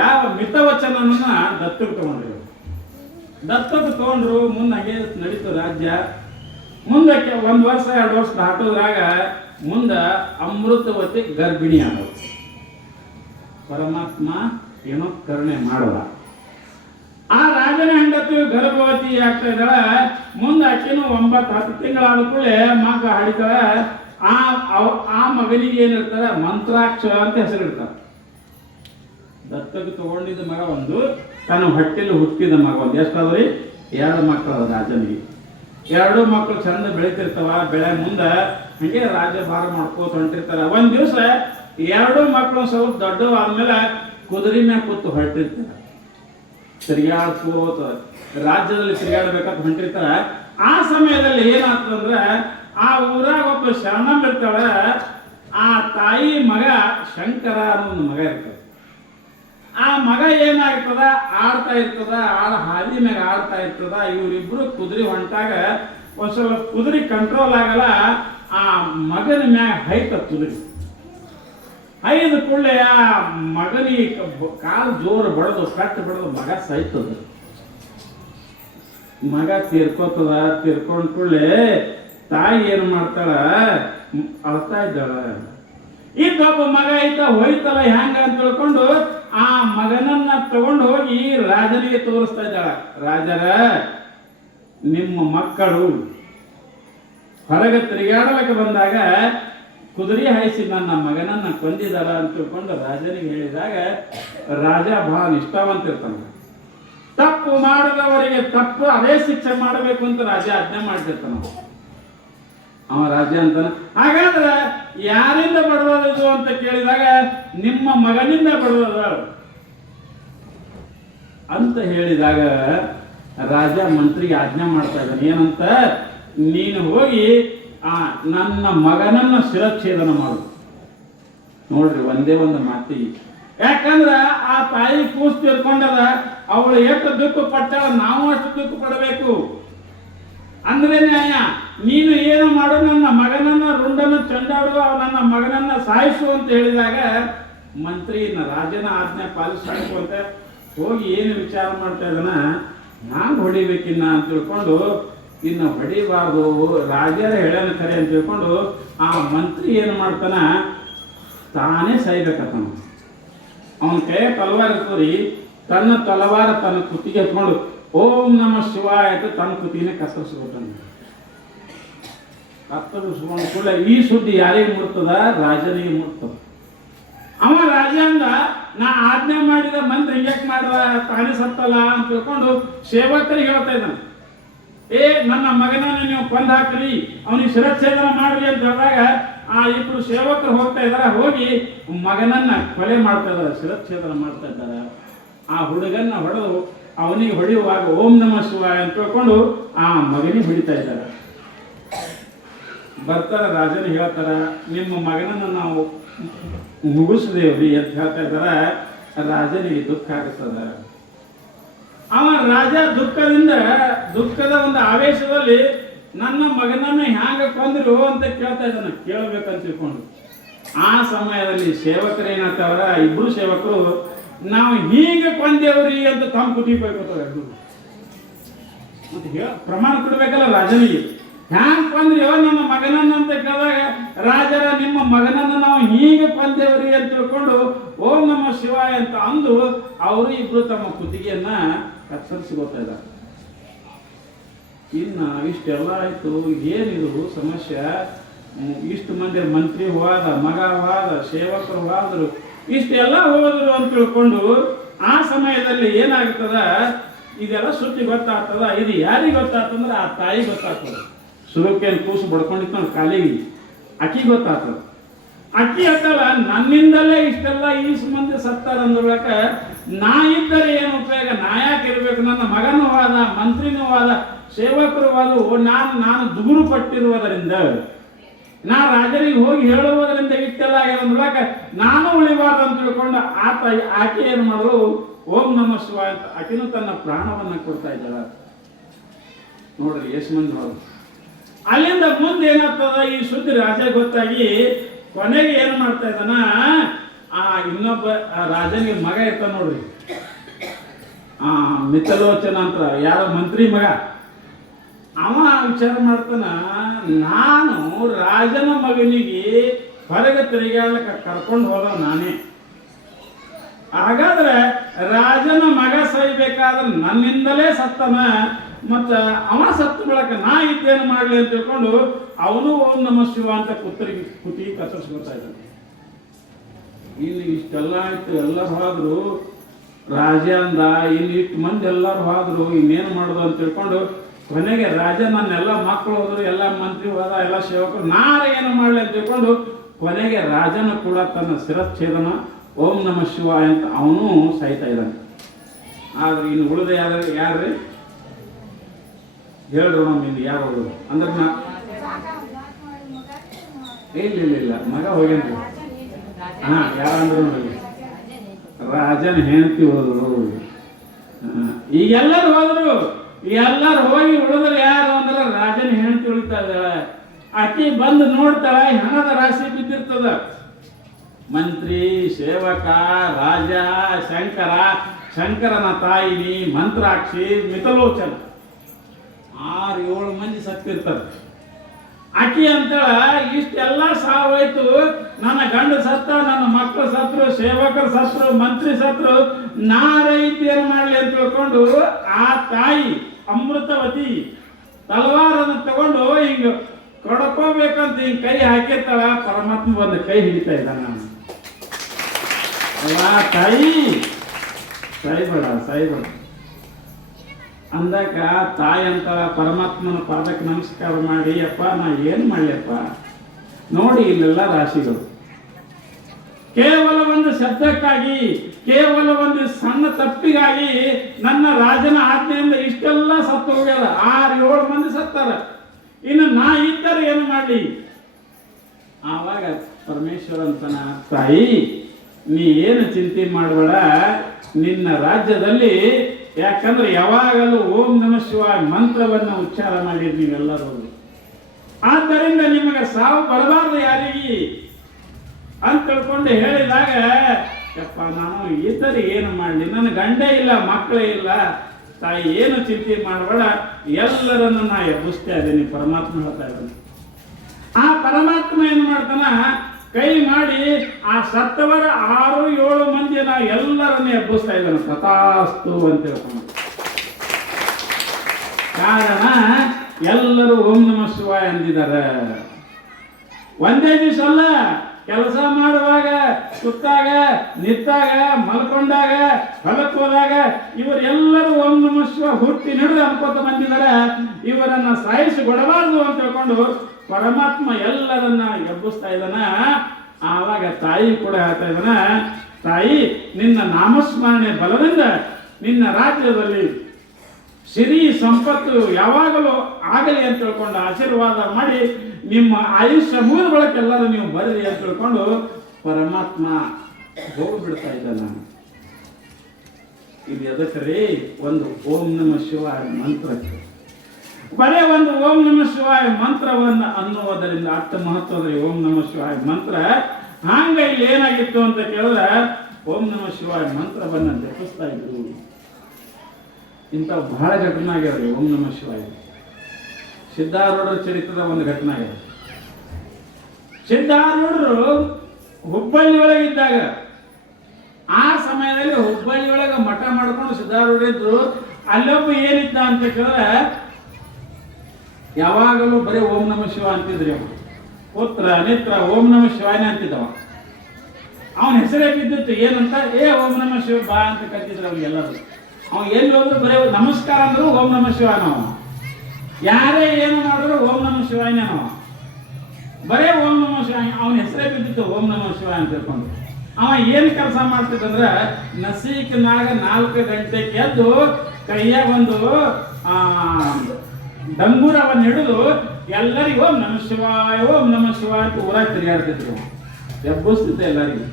ಯಾವ ಮಿತವಚನನ್ನ ದತ್ತಕ್ಕೆ ತಗೊಂಡ್ರು. ದತ್ತಕ್ಕೆ ತಗೊಂಡ್ರು. ಮುಂದೆ ಹಾಗೆ ನಡೀತು ರಾಜ್ಯ. ಮುಂದಕ್ಕೆ 1 ವರ್ಷ 2 ವರ್ಷ ದಾಟೋದ್ರಾಗ ಮುಂದೆ ಅಮೃತವತಿ ಗರ್ಭಿಣಿ ಆದವು. ಪರಮಾತ್ಮ ಏನೋ ಕರುಣೆ ಮಾಡುವ. ಆ ರಾಜನ ಹೆಂಡತಿ ಗರ್ಭವತಿ ಆಗ್ತಾ ಇದ್ದಾಳೆ. ಮುಂದೆ ಆಕೆನು 9-10 ತಿಂಗಳಾದ ಕೂಡಲೇ ಮಗ ಹಾಡಿತಾಳೆ. ಆ ಮಗನಿಗೆ ಏನಿರ್ತಾರೆ, ಮಂತ್ರಾಕ್ಷ ಅಂತ ಹೆಸರಿರ್ತಾರೆ. ದತ್ತಕ್ಕೆ ತಗೊಂಡಿದ್ದ ಮಗ ಒಂದು, ತನ್ನ ಹೊಟ್ಟೆಲಿ ಹುಟ್ಟಿದ ಮಗ ಒಂದು. ಎಷ್ಟಾದ್ರಿ? 2 ಮಕ್ಕಳು ರಾಜನಿಗೆ. 2 ಮಕ್ಕಳು ಚಂದ ಬೆಳಿತಿರ್ತಾವ. ಬೆಳೆ ಮುಂದೆ ಹಂಗೆ ರಾಜ್ಯ ಭಾರ ಮಾಡ್ಕೋತ ಹೊಂಟಿರ್ತಾರ. ಒಂದ್ ದಿವಸ 2 ಮಕ್ಕಳು ಸ್ವಲ್ಪ ದೊಡ್ಡವ ಆದ್ಮೇಲೆ ಕುದುರೆ ಮ್ಯಾಗ ಕೂತು ಹೊರಟಿರ್ತಾರ. ತಿರುಗಾಡ್ಕೋತ ರಾಜ್ಯದಲ್ಲಿ ತಿರುಗಾಡ್ಬೇಕಂತ ಹೊಂಟಿರ್ತಾರ. ಆ ಸಮಯದಲ್ಲಿ ಏನಾಗ್ತದಂದ್ರೆ, ಆ ಊರಾಗ ಒಬ್ಬ ಶರಣಮ್ಮ ಇರ್ತಾಳ. ಆ ತಾಯಿ ಮಗ ಶಂಕರ ಅನ್ನೋ ಒಂದು ಮಗ ಇರ್ತದೆ. ಆ ಮಗ ಏನಾಗ್ತದ, ಆಡ್ತಾ ಇರ್ತದ, ಹಾದಿ ಮ್ಯಾಗ ಆಡ್ತಾ ಇರ್ತದ. ಇವರಿಬ್ರು ಕುದುರೆ ಹೊಂಟಾಗ ಒಂದ್ ಸ್ವಲ್ಪ ಕುದುರೆ ಕಂಟ್ರೋಲ್ ಆಗಲ್ಲ. ಆ ಮಗನ ಮ್ಯಾಗ ಹೈತ ಕುದುರೆ. ಐದ ಕೂಡಲೇ ಆ ಮಗನಿಗೆ ಕಾಲು ಜೋರು ಬಡದು ಕಟ್ಟು ಬಡದು ಮಗ ಸಾಯ್ತದ. ಮಗ ತೀರ್ಕೋತದ. ತೀರ್ಕೊಂಡ್ ಕೂಡಲೇ ತಾಯಿ ಏನು ಮಾಡ್ತಾಳ, ಅಳ್ತಾ ಇದ್ದಾಳ. ಇದ್ದೊಬ್ಬ ಮಗ ಇದ್ದ ಹೋಯ್ತಲ್ಲ ಹೆಂಗ ಅಂತ ತಿಳ್ಕೊಂಡು ಆ ಮಗನನ್ನ ತಗೊಂಡು ಹೋಗಿ ರಾಜನಿಗೆ ತೋರಿಸ್ತಾ ಇದ್ದಾಳ. ರಾಜರ, ನಿಮ್ಮ ಮಕ್ಕಳು ಹೊರಗೆ ತಿರುಗಾಡಲಿಕ್ಕೆ ಬಂದಾಗ ಕುದುರೆ ಹಾಯಿಸಿ ನನ್ನ ಮಗನನ್ನ ಕೊಂದಿದಾರ ಅಂತ ತಿಳ್ಕೊಂಡು ರಾಜನಿಗೆ ಹೇಳಿದಾಗ ರಾಜ ಬಹಳ ನಿಷ್ಠಾವಂತಿರ್ತಾನೆ. ತಪ್ಪು ಮಾಡದವರಿಗೆ ತಪ್ಪು ಅದೇ ಶಿಕ್ಷೆ ಮಾಡಬೇಕು ಅಂತ ರಾಜ ಆಜ್ಞೆ ಮಾಡ್ತಿರ್ತಾನ. ಅವ ರಾಜ ಅಂತಾನ, ಹಾಗಾದ್ರೆ ಯಾರಿಂದ ಬಡದದು ಅಂತ ಕೇಳಿದಾಗ ನಿಮ್ಮ ಮಗನಿಂದ ಬಡದದ ಅಂತ ಹೇಳಿದಾಗ ರಾಜ ಮಂತ್ರಿಗೆ ಆಜ್ಞೆ ಮಾಡ್ತಾ ಇದ್ದಾನೆ. ಏನಂತ, ನೀನು ಹೋಗಿ ನನ್ನ ಮಗನನ್ನ ಶಿರಚ್ಛೇದನ ಮಾಡು. ನೋಡ್ರಿ, ಒಂದೇ ಒಂದು ಮಾತಿ. ಯಾಕಂದ್ರ ಆ ತಾಯಿ ಕೂಸು ತಿಳ್ಕೊಂಡದ, ಅವಳು ಎಷ್ಟು ದುಃಖ ಪಟ್ಟಾಳ ನಾವು ಅಷ್ಟು ದುಃಖ ಪಡಬೇಕು ಅಂದ್ರೆ ನ್ಯಾಯ. ನೀನು ಏನು ಮಾಡು, ನನ್ನ ಮಗನನ್ನ ರುಂಡನ ಚಂಡಾಡುವ, ನನ್ನ ಮಗನನ್ನ ಸಾಯಿಸು ಅಂತ ಹೇಳಿದಾಗ ಮಂತ್ರಿ ರಾಜನ ಆಜ್ಞೆ ಪಾಲಿಸಬೇಕು ಅಂತ ಹೋಗಿ ಏನು ವಿಚಾರ ಮಾಡ್ತಾ ಇದ್ದಾನ, ನಾನು ಹೊಡಿಬೇಕಿನ್ನ ಅಂತ ತಿಳ್ಕೊಂಡು ಇನ್ನು ಹೊಡಿಬಾರ್ದು, ರಾಜರ ಹೇಳನ ಕರೆ ಅಂತ ತಿಳ್ಕೊಂಡು ಆ ಮಂತ್ರಿ ಏನು ಮಾಡ್ತಾನ, ತಾನೇ ಸಾಯ್ಬೇಕತ್ತಾನ. ಅವನ ಕೈ ತಲವಾರ ಇರ್ತದ್ರಿ, ತನ್ನ ತಲವಾರ ತನ್ನ ಕುತ್ತಿಗೆ ಹತ್ಕೊಂಡು ಓಂ ನಮ ಶಿವಾಯ ಅಂತ ತನ್ನ ಕುತ್ತಿಗೆ ಕತ್ತರಿಸ್ಬಿಟ್ಟಾನ. ಕತ್ತರಿಸ್ಕೊಂಡು ಕೂಡ ಈ ಸುದ್ದಿ ಯಾರಿಗೆ ಮುಟ್ತದ, ರಾಜನಿಗೆ ಮುಟ್ತದ. ಅವ ರಾಜ ಅಂದ, ನಾ ಆಜ್ಞೆ ಮಾಡಿದ ಮಂತ್ರಿ ಹಿಂಗ್ಯಾಕ್ ಮಾಡಿದ, ತಾನೇ ಸತ್ತಲ್ಲ ಅಂತ ತಿಳ್ಕೊಂಡು ಸೇವಕರಿಗೆ ಹೇಳ್ತಾ ಇದ್ದಾನೆ, ನನ್ನ ಮಗನನ್ನು ನೀವು ಕೊಂದು ಹಾಕ್ರಿ, ಅವನಿಗೆ ಶಿರಚ್ಛೇದನ ಮಾಡ್ರಿ ಅಂತ ಹೇಳಿದಾಗ ಆ ಇಬ್ರು ಸೇವಕರು ಹೋಗ್ತಾ ಇದಾರೆ, ಹೋಗಿ ಮಗನನ್ನ ಕೊಲೆ ಮಾಡ್ತಾ ಇದ್ದಾರೆ, ಶಿರಚ್ಛೇದನ ಮಾಡ್ತಾ ಇದ್ದಾರೆ. ಆ ಹುಡುಗನ್ನ ಹೊಡೆದು ಅವನಿಗೆ ಹೊಡೆಯುವಾಗ ಓಂ ನಮ ಶಿವಾಯ ಅಂತ ತಿಳ್ಕೊಂಡು ಆ ಮಗನಿಗೆ ಹೊಡಿತಾ ಇದ್ದಾರೆ. ಬರ್ತಾರ ರಾಜನ ಹೇಳ್ತಾರ, ನಿಮ್ಮ ಮಗನನ್ನು ನಾವು ಮುಗಿಸಿದೇವ್ರಿ ಅಂತ ಹೇಳ್ತಾ ಇದ್ದಾರ. ರಾಜನಿಗೆ ದುಃಖ ಆಗುತ್ತದ. ಅವ ರಾಜ ದುಃಖದ ಒಂದು ಆವೇಶದಲ್ಲಿ ನನ್ನ ಮಗನನ್ನ ಹ್ಯಾಂಗ ಕೊಂದ್ರು ಅಂತ ಕೇಳ್ತಾ ಇದ್ದಾನೆ, ಕೇಳಬೇಕಂತ ತಿಳ್ಕೊಂಡು. ಆ ಸಮಯದಲ್ಲಿ ಸೇವಕರು ಏನಾಗ್ತಾವ್ರ, ಇಬ್ರು ಸೇವಕರು ನಾವು ಹೀಗೆ ಕೊಂದೇವ್ರಿ ಅಂತ ತಮ್ಮ ಕುಟಿಗೆ ಬೈಕೋತಾರೆ. ಮತ್ತೆ ಪ್ರಮಾಣ ಕೊಡ್ಬೇಕಲ್ಲ ರಾಜನಿಗೆ, ಹ್ಯಾಂಗ್ ಕೊಂದ್ರಿ ನನ್ನ ಮಗನನ್ನ ಅಂತ ಕೇಳಿದಾಗ ರಾಜರ, ನಿಮ್ಮ ಮಗನನ್ನ ನಾವು ಹೀಗೆ ಕೊಂದೇವ್ರಿ ಅಂತ ತಿಳ್ಕೊಂಡು ಓಂ ನಮ ಶಿವಾಯ ಅಂತ ಅಂದು ಅವರು ಇಬ್ರು ತಮ್ಮ ಕುತ್ತಿಗೆಯನ್ನ ಕತ್ತರಿಸ್ಕೋತಾ ಇದ್ದಾರೆ. ಇನ್ನ ಇಷ್ಟೆಲ್ಲ ಆಯ್ತು, ಏನಿದು ಸಮಸ್ಯೆ? ಇಷ್ಟು ಮಂದಿ ಮಂತ್ರಿ ಹೋದ, ಮಗ ಹೋದ, ಸೇವಕರು ಹೋದ್ರು, ಇಷ್ಟೆಲ್ಲ ಹೋದ್ರು ಅಂತ ತಿಳ್ಕೊಂಡು ಆ ಸಮಯದಲ್ಲಿ ಏನಾಗ್ತದ, ಇದೆಲ್ಲ ಸುದ್ದಿ ಗೊತ್ತಾಗ್ತದ. ಇದು ಯಾರಿಗೆ ಗೊತ್ತಾಗ್ತಂದ್ರೆ ಆ ತಾಯಿ ಗೊತ್ತಾಗ್ತದ. ಸುರಕ್ಕೇನು ಕೂಸು ಬಡ್ಕೊಂಡಿತ್ತು ನೋಡಿ ಕಾಲಿಗೆ, ಅಕ್ಕಿ ಗೊತ್ತಾಗ್ತದ. ಅಕ್ಕಿ ಅಂತಲ್ಲ, ನನ್ನಿಂದಲೇ ಇಷ್ಟೆಲ್ಲ ಈ ಮಂದಿ ಸತ್ತಾರ ಅಂದ್ರಕ ನಾ ಇದ್ದರೆ ಏನು ಉಪಯೋಗ, ನಾ ಯಾಕೆ ಇರಬೇಕು? ನನ್ನ ಮಗನೂ ವಾದ, ಮಂತ್ರಿನೂ ವಾದ, ಸೇವಕರು ವಾದ, ನಾನು ದುಗುರು ಪಟ್ಟಿರುವುದರಿಂದ, ನಾ ರಾಜರಿಗೆ ಹೋಗಿ ಹೇಳುವುದರಿಂದ ಇಷ್ಟೆಲ್ಲ ಅಂದ್ರಕ ನಾನು ಉಳಿಬಾರ್ದು ಅಂತ ತಿಳ್ಕೊಂಡು ಆಕೆ ಏನು ಮಾಡೋದು, ಓಂ ನಮ ಶಿವಾಯ ಅಂತ ಆಕೆನೂ ತನ್ನ ಪ್ರಾಣವನ್ನ ಕೊಡ್ತಾ ಇದ್ದಾಳ. ನೋಡ್ರಿ ಎಷ್ಟು ಮಂದಿ ನೋಡ್ರಿ. ಅಲ್ಲಿಂದ ಮುಂದೆ ಏನಾಗ್ತದ, ಈ ಸುದ್ದಿ ರಾಜ ಗೊತ್ತಾಗಿ ಕೊನೆಗೆ ಏನು ಮಾಡ್ತಾ ಇದ್ದಾನ, ಆ ಇನ್ನೊಬ್ಬ ರಾಜನಿಗೆ ಮಗ ಇರ್ತಾನ ನೋಡ್ರಿ, ಮಿತಲೋಚನ ಅಂತ ಯಾರ ಮಂತ್ರಿ ಮಗ, ಅವ ವಿಚಾರ ಮಾಡ್ತಾನ, ನಾನು ರಾಜನ ಮಗನಿಗೆ ಹೊರಗೆ ತಿರುಗಾಡಕ್ಕೆ ಕರ್ಕೊಂಡು ಹೋದ ನಾನೇ, ಹಾಗಾದ್ರೆ ರಾಜನ ಮಗ ಸಾಯ್ಬೇಕಾದ್ರೆ ನನ್ನಿಂದಲೇ ಸತ್ತನ, ಮತ್ತ ಅವ ಸತ್ತು ಬೆಳಕ ನಾ ಇದ್ದೇನು ಮಾಡ್ಲಿ ಅಂತ ತಿಳ್ಕೊಂಡು ಅವನು ಓಂ ನಮ ಶಿವ ಅಂತ ಕುತ್ತಿಗೆ ಕತ್ತರಿಸ್ಕೊತಾ ಇದ್ದಾನೆ. ಇಲ್ಲಿ ಇಷ್ಟೆಲ್ಲ ಆಯ್ತು, ಎಲ್ಲರೂ ಹೋದ್ರು. ರಾಜ ಅಂದ, ಇಲ್ಲಿ ಇಷ್ಟು ಮಂದಿ ಎಲ್ಲರೂ ಹೋದ್ರು, ಇನ್ನೇನು ಮಾಡೋದು ಅಂತ ತಿಳ್ಕೊಂಡು ಕೊನೆಗೆ ರಾಜ ನನ್ನೆಲ್ಲ ಮಕ್ಕಳು ಹೋದ್ರು, ಎಲ್ಲ ಮಂತ್ರಿ ಹೋದ, ಎಲ್ಲ ಸೇವಕರು, ನಾರ ಏನು ಮಾಡಲಿ ಅಂತ ತಿಳ್ಕೊಂಡು ಕೊನೆಗೆ ರಾಜನ ಕೂಡ ತನ್ನ ಶಿರಚ್ಛೇದನ ಓಂ ನಮ ಶಿವಾಯ ಅಂತ ಅವನು ಸಾಯ್ತಾ ಇದ್ದಾನೆ. ಆದ್ರೆ ಇನ್ನು ಉಳಿದ ಯಾರ್ರಿ ಹೇಳ್ರು, ನಮ್ಮಿಂದ ಯಾರು ಹೋಗೋದು ಅಂದ್ರೆ ಇಲ್ಲ ಮಗ ಹೋಗ್ಯನ್ರಿ. ಯಾರಂದ್ರು ರಾಜನ ಹೆಂಡತಿ ಹೋದ್ರು. ಈಗ ಎಲ್ಲರೂ ಹೋದ್ರು, ಎಲ್ಲರೂ ಹೋಗಿ ಉಳಿದ್ರೆ ಯಾರು ಅಂದ್ರೆ ರಾಜನ ಹೆಂಡತಿ ಉಳಿತಾ ಇದ್ದಾಳೆ. ಆಕೆ ಬಂದು ನೋಡ್ತಾಳ, ಹೆಣದ ರಾಶಿ ಬಿದ್ದಿರ್ತದ. ಮಂತ್ರಿ, ಸೇವಕ, ರಾಜ, ಶಂಕರನ ತಾಯಿನಿ, ಮಂತ್ರಾಕ್ಷಿ, ಮಿತಲೋಚನ 6-7 ಮಂದಿ ಸತ್ತಿರ್ತಾರೆ. ಆಕಿ ಅಂತೇಳ ಇಷ್ಟೆಲ್ಲ ಸಾವಾಯ್ತು, ನನ್ನ ಗಂಡ ಸತ್ತ, ನನ್ನ ಮಕ್ಕಳು ಸತ್ರು, ಸೇವಕರು ಸತ್ರು, ಮಂತ್ರಿ ಸತ್ರು, ನಾರೈತಿ ಏನು ಮಾಡಲಿ ಅಂತ ತಿಳ್ಕೊಂಡು ಆ ತಾಯಿ ಅಮೃತವತಿ ತಲವಾರನ್ನು ತಗೊಂಡು ಹಿಂಗ ಕೊಡ್ಕೋಬೇಕಂತ ಹಿಂಗ್ ಕೈ ಹಾಕಿರ್ತಾಳ. ಪರಮಾತ್ಮ ಬಂದು ಕೈ ಹಿಡಿತಾ ಇದ್ದಾನ. ತಾಯಿ ಸಾಯ್ಬೇಡ ಅಂದಾಗ ತಾಯಿ ಅಂತ ಪರಮಾತ್ಮನ ಪಾದಕ್ಕೆ ನಮಸ್ಕಾರ ಮಾಡಿ, ಅಪ್ಪ ನಾ ಏನ್ ಮಾಡ್ಲಿಯಪ್ಪ, ನೋಡಿ ಇಲ್ಲೆಲ್ಲ ರಾಶಿಗಳು ಕೇವಲ ಒಂದು ಶಬ್ದಕ್ಕಾಗಿ, ಕೇವಲ ಒಂದು ಸಣ್ಣ ತಪ್ಪಿಗಾಗಿ ನನ್ನ ರಾಜನ ಆಜ್ಞೆಯಿಂದ ಇಷ್ಟೆಲ್ಲ ಸತ್ತು ಹೋಗ್ಯದ. 6-7 ಮಂದಿ ಸತ್ತಾರ. ಇನ್ನು ನಾ ಇದ್ದರೆ ಏನು ಮಾಡಲಿ? ಆವಾಗ ಪರಮೇಶ್ವರ ಅಂತನ, ತಾಯಿ ನೀ ಏನು ಚಿಂತೆ ಮಾಡಬೇಡ, ನಿನ್ನ ರಾಜ್ಯದಲ್ಲಿ, ಯಾಕಂದ್ರೆ ಯಾವಾಗಲೂ ಓಂ ನಮಃ ಶಿವಾಯ ಮಂತ್ರವನ್ನು ಉಚ್ಚಾರ ಮಾಡಿದ್ ನೀವೆಲ್ಲರೂ, ಆದ್ದರಿಂದ ನಿಮಗೆ ಸಾವು ಬರಬಾರ್ದು ಯಾರಿಗೆ ಅಂತ ತಿಳ್ಕೊಂಡು ಹೇಳಿದಾಗ, ಯಪ್ಪ ನಾನು ಇದ್ದರೆ ಏನು ಮಾಡಲಿ, ನನ್ನ ಗಂಡೇ ಇಲ್ಲ, ಮಕ್ಕಳೇ ಇಲ್ಲ, ತಾಯಿ ಏನು ಚಿಂತೆ ಮಾಡಬೇಡ, ಎಲ್ಲರನ್ನು ನಾ ಎಬ್ಬಿಸ್ತಾ ಇದ್ದೀನಿ. ಪರಮಾತ್ಮ ಹೇಳ್ತಾ ಇದ್ದಾನೆ. ಆ ಪರಮಾತ್ಮ ಏನು ಮಾಡ್ತಾನ, ಕೈ ಮಾಡಿ ಆ ಸತ್ತವರ 6-7 ಮಂದಿ ನಾ ಎಲ್ಲರನ್ನು ಎಬ್ಬಿಸ್ತಾ ಇದ್ದಾನೆ. ತಥಾಸ್ತು ಅಂತ ಹೇಳ್ತಾನೆ. ಕಾರಣ ಎಲ್ಲರೂ ಓಂ ನಮಃ ಶಿವಾಯ ಅಂದಿದ್ದಾರೆ. ಒಂದೇ ದಿವಸ ಅಲ್ಲ, ಕೆಲಸ ಮಾಡುವಾಗ, ಸುತ್ತಾಗ, ನಿಂತಾಗ, ಮಲ್ಕೊಂಡಾಗ, ಹೊಲಕ್ಕೆ ಹೋದಾಗ ಇವರೆಲ್ಲರೂ ಓಂ ನಮಃ ಶಿವ ಹುಟ್ಟಿ ನಡೆದು ಅನ್ಕೋತ ಬಂದಿದ್ದಾರೆ. ಇವರನ್ನ ಸಾಯಿಸಿ ಕೊಡಬಾರ್ದು ಅಂತ ಹೇಳ್ಕೊಂಡು ಪರಮಾತ್ಮ ಎಲ್ಲರನ್ನ ಎಬ್ಬಿಸ್ತಾ ಇದ್ದಾನ. ಆವಾಗ ತಾಯಿ ಕೂಡ ಹೇಳ್ತಾ ಇದ್ದಾನ, ತಾಯಿ ನಿನ್ನ ನಾಮಸ್ಮರಣೆ ಬಲದಿಂದ ನಿನ್ನ ರಾಜ್ಯದಲ್ಲಿ ಸಿರಿ ಸಂಪತ್ತು ಯಾವಾಗಲೂ ಆಗಲಿ ಅಂತ ತಿಳ್ಕೊಂಡು ಆಶೀರ್ವಾದ ಮಾಡಿ ನಿಮ್ಮ ಆಯುಷ್ಯ ಮುಗಿದ ಬಳಕ ಎಲ್ಲರೂ ನೀವು ಬರಲಿ ಅಂತ ತಿಳ್ಕೊಂಡು ಪರಮಾತ್ಮ ಹೋಗ್ಬಿಡ್ತಾ ಇದ್ದಾನ. ಇದು ಎದಕ್ಕರಿ? ಒಂದು ಓಂ ನಮಃ ಶಿವಾಯ ಮಂತ್ರಕ್ಕೆ, ಬರೇ ಒಂದು ಓಂ ನಮಃ ಶಿವಾಯ ಮಂತ್ರವನ್ನು ಅನ್ನುವುದರಿಂದ ಅರ್ಥ ಮಹತ್ವದ ಓಂ ನಮಃ ಶಿವಾಯ ಮಂತ್ರ. ಹಂಗ ಇಲ್ಲಿ ಏನಾಗಿತ್ತು ಅಂತ ಕೇಳಿದ್ರೆ, ಓಂ ನಮಃ ಶಿವಾಯ ಮಂತ್ರವನ್ನು ಜಪಿಸ್ತಾ ಇದ್ರು. ಇಂಥ ಬಹಳ ಘಟನೆ ಆಗ್ಯಾವ್ರಿ ಓಂ ನಮಃ ಶಿವಾಯ. ಸಿದ್ಧಾರೂಢರ ಚರಿತ್ರದ ಒಂದು ಘಟನೆ ಆಗ್ಯದ. ಸಿದ್ಧಾರೂಢರು ಹುಬ್ಬಳ್ಳಿ ಒಳಗಿದ್ದಾಗ, ಆ ಸಮಯದಲ್ಲಿ ಹುಬ್ಬಳ್ಳಿ ಒಳಗೆ ಮಠ ಮಾಡ್ಕೊಂಡು ಸಿದ್ಧಾರೂಢರಿದ್ರು. ಅಲ್ಲೊಬ್ಬ ಏನಿದ್ದ ಅಂತ ಕೇಳಿದ್ರೆ, ಯಾವಾಗಲೂ ಬರೀ ಓಂ ನಮಃ ಶಿವ ಅಂತಿದ್ರಿ. ಅವ ಪುತ್ರ ನೇತ್ರ ಓಂ ನಮಃ ಶಿವಾಯನೇ ಅಂತಿದ್ದವ. ಅವನ ಹೆಸರೇ ಬಿದ್ದಿತ್ತು ಏನಂತ, ಓಂ ನಮಃ ಶಿವ ಬಾ ಅಂತ ಕತ್ತಿದ್ರು ಅವ್ರಿಗೆಲ್ಲರೂ. ಅವ ಎಲ್ಲಿ ಹೋದ್ರು ಬರೀ ನಮಸ್ಕಾರ ಅಂದ್ರು ಓಂ ನಮಃ ಶಿವಾಯನವ. ಯಾರೇ ಏನು ಮಾಡಿದ್ರು ಓಂ ನಮಃ ಶಿವಾಯನೇನವ, ಬರೇ ಓಂ ನಮಃ ಶಿವಾಯ. ಅವನ ಹೆಸರೇ ಬಿದ್ದಿತ್ತು ಓಂ ನಮಃ ಶಿವಾಯ ಅಂತ ತಿಳ್ಕೊಂಡು. ಅವ ಏನು ಕೆಲಸ ಮಾಡ್ತಿದ್ದಂದ್ರೆ, ನಸೀಕ್ನಾಗ 4 ಗಂಟೆಗೆ ಎದ್ದು ಕೈಯಾಗ ಒಂದು ಡಂಗೂರವನ್ನು ಹಿಡಿದು ಎಲ್ಲರಿಗೂ ಓಂ ನಮಃ ಶಿವಾಯ ಓಂ ನಮಃ ಶಿವಾಯ ಅಂತ ಊರಾಗ ತಿರುಗಾಡ್ತಿದ್ರು. ಎಬ್ಬಿಸ್ತಿದ್ದೆ ಎಲ್ಲರಿಗೂ.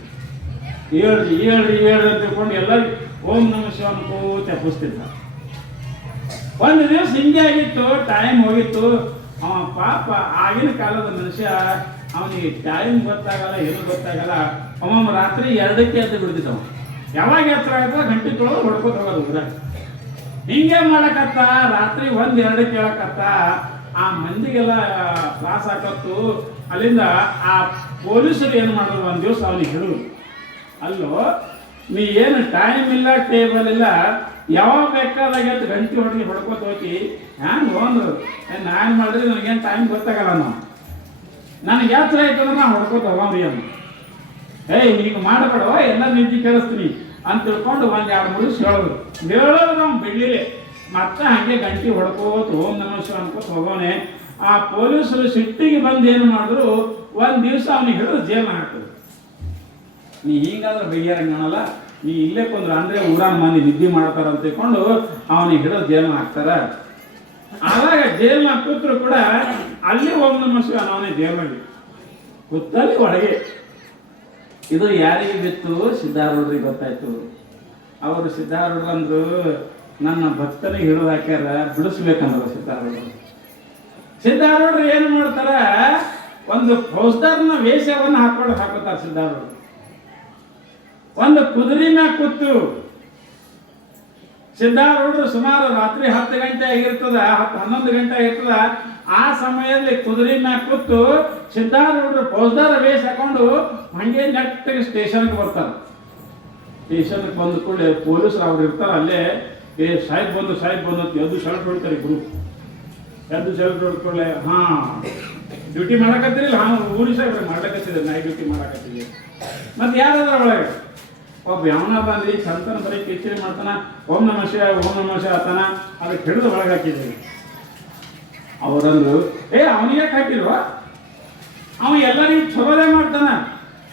ಹೇಳ್ರಿ ಹೇಳ್ರಿ ಹೇಳ್ರಿ ಅಂತ ತಿಳ್ಕೊಂಡು ಎಲ್ಲರಿಗೂ ಓಂ ನಮಃ ಶಿವ ಅನ್ಕೋತ ಎಬ್ಬಿಸ್ತಿದ್ದ. ಒಂದು ದಿವಸ ಹಿಂಗೆ ಆಗಿತ್ತು, ಟೈಮ್ ಹೋಗಿತ್ತು. ಅವ ಪಾಪ ಆಗಿನ ಕಾಲದ ಮನುಷ್ಯ, ಅವನಿಗೆ ಟೈಮ್ ಗೊತ್ತಾಗಲ್ಲ, ಏನು ಗೊತ್ತಾಗಲ್ಲ. ಅವ ರಾತ್ರಿ 2ಕ್ಕೆ ಎದ್ದು ಬಿಡ್ತಿದ್ದವ. ಯಾವಾಗ ಎತ್ತರ ಆಯ್ತದ ಗಂಟೆ ತೊಳೋದು ಹೊಡ್ಕೊತ ಹೋಗೋದು ಊರಾಗ. ಹಿಂಗೆ ಮಾಡಕತ್ತ, ರಾತ್ರಿ 1-2ಕ್ಕೆ ಹೇಳಕತ್ತ. ಆ ಮಂದಿಗೆಲ್ಲ ತ್ರಾಸ ಆಗತ್ತು. ಅಲ್ಲಿಂದ ಆ ಪೊಲೀಸರು ಏನು ಮಾಡಿದ್ರು, ಒಂದು ದಿವಸ ಅವನಿಗೆ ಹೇಳು, ಅಲ್ಲೋ ನೀ ಏನು ಟೈಮ್ ಇಲ್ಲ, ಟೇಬಲ್ ಇಲ್ಲ, ಯಾವಾಗ ಬೇಕಾದಾಗ ಎದ್ದು ಗಂಟೆ ಹೊಡೆದು ಹೊಡ್ಕೋತ ಹೋಗಿ ಹ್ಯಾಂಗ ಒಂದು ನಾನು ಮಾಡಿದ್ರೆ ನನಗೇನು ಟೈಮ್ ಗೊತ್ತಾಗಲ್ಲ. ನಾವು ನನಗೆ ಯಾತ್ರೆ ಆಯ್ತಂದ್ರೆ ನಾ ಹೊಡ್ಕೋತ ಹೋಗ್ರಿ ಅನ್ನ. ಹಿಂಗೆ ಮಾಡಬೇಡವ, ಎಲ್ಲ ನಿದ್ದೆ ಕೇಳಿಸ್ತೀನಿ ಅಂತ ತಿಳ್ಕೊಂಡು 1-2 ದಿವಸ ಹೇಳೋದು ನಾವು ಬಿಡ್ಲಿಲ್ಲ. ಮತ್ತೆ ಹಾಗೆ ಗಂಟೆ ಹೊಡ್ಕೋತ ಓಂ ನಮಃ ಶಿವ ಅನ್ಕೋತ ಹೋಗೋನೆ. ಆ ಪೊಲೀಸರು ಸಿಟ್ಟಿಗೆ ಬಂದು ಏನು ಮಾಡಿದ್ರು, ಒಂದು ದಿವಸ ಅವನಿಗೆ ಹಿಡಿದು ಜೇಲ್ ಹಾಕಿದ್ರು. ನೀ ಹೀಗಾದ್ರೆ ಬೈಯರಂಗಣಲ್ಲ, ನೀ ಇಲ್ಲೇ ಕೊಂದ್ರೆ ಅಂದ್ರೆ ಊರಾನ ಮಂದಿ ನಿದ್ದೆ ಮಾಡ್ತಾರ ಅಂತ ತಿಳ್ಕೊಂಡು ಅವನಿಗೆ ಹಿಡಿದು ಜೇಲ್ ಹಾಕ್ತಾರ. ಆವಾಗ ಜೇಲ್ನ ಕೂತ್ರು ಕೂಡ ಅಲ್ಲಿ ಓಂ ನಮಃ ಶಿವ ಅವನೇ ಜೇಲಲ್ಲಿ ಕೂತಲ್ಲಿ ಒಳಗೆ. ಇದು ಯಾರಿಗೆ ಬಿತ್ತು? ಸಿದ್ಧಾರೂಢರಿಗೆ ಗೊತ್ತಾಯ್ತು. ಅವರು ಸಿದ್ಧಾರೂಢರಂದ್ರು, ನನ್ನ ಭಕ್ತನಿಗೆ ಹಿಡಿದು ಹಾಕ್ಯಾರ, ಬಿಡಿಸ್ಬೇಕಂದ್ರ ಸಿದ್ಧಾರೂಢರು. ಸಿದ್ಧಾರೂಢರು ಏನು ಮಾಡ್ತಾರ, ಒಂದು ಫೌಜ್ದಾರ್ನ ವೇಷವನ್ನು ಹಾಕೋತಾರೆ ಸಿದ್ಧಾರೂಢರು. ಒಂದು ಕುದುರೆ ಮ್ಯಾಗ ಕೂತು ಸಿದ್ಧಾರೂಢರು ಸುಮಾರು ರಾತ್ರಿ 10 ಗಂಟೆ ಆಗಿರ್ತದ, 11 ಗಂಟೆ ಆಗಿರ್ತದ. ಆ ಸಮಯದಲ್ಲಿ ಕುದುರೆ ಮ್ಯಾಗ ಕೂತು ಸಿದ್ಧಾರೂಢರು ಫೌಜ್ದಾರ ವೇಷ ಹಾಕೊಂಡು ಹಂಗೆ ನೆಟ್ಟಿಗೆ ಸ್ಟೇಷನ್ಗೆ ಬರ್ತಾರೆ. ಸ್ಟೇಷನ್ಗೆ ಬಂದ ಕೂಡಲೇ ಪೊಲೀಸರು ಅವ್ರು ಇರ್ತಾರೆ ಅಲ್ಲೇ. ಸಾಹೇಬ್ ಬಂದು ಅಂತ ಎದ್ದು ಶರ್ಟ್ ಹೊಡ್ತಾರೆ. ಇಬ್ರು ಎದ್ದು ಶರ್ಟ್ ಹೊಡ್ಕೊಳ್ಳೆ, ಹಾ ಡ್ಯೂಟಿ ಮಾಡಕತ್ತೀರಿಲ್ಲ, ಹಾ ಊರಿ ಸಾಹೇಬ್ರೆ ಮಾಡ್ಲಕತ್ತಿದ್ದೆ, ನೈಟ್ ಡ್ಯೂಟಿ ಮಾಡಕತ್ತಿದ್ದೆ. ಮತ್ತೆ ಯಾರಾದ್ರ ಒಳಗೆ ಒಬ್ಬ ಯಾವನಾದ ಅಂದ್ರೆ ಸಂತನ ಬರೀ ಕಿಚಡಿ ಮಾಡ್ತಾನ, ಓಂ ನಮಃ ಶಿವಾಯ ಆತಾನ, ಅದಕ್ಕೆ ಹಿಡಿದು ಒಳಗೆ ಹಾಕಿದ್ದೀವಿ. ಅವರಂದ್ರು, ಅವನಿಗೆ ಹಾಕಿಲ್ವ, ಅವ ಎಲ್ಲರಿಗೂ ಚಲೋದೇ ಮಾಡ್ತಾನ,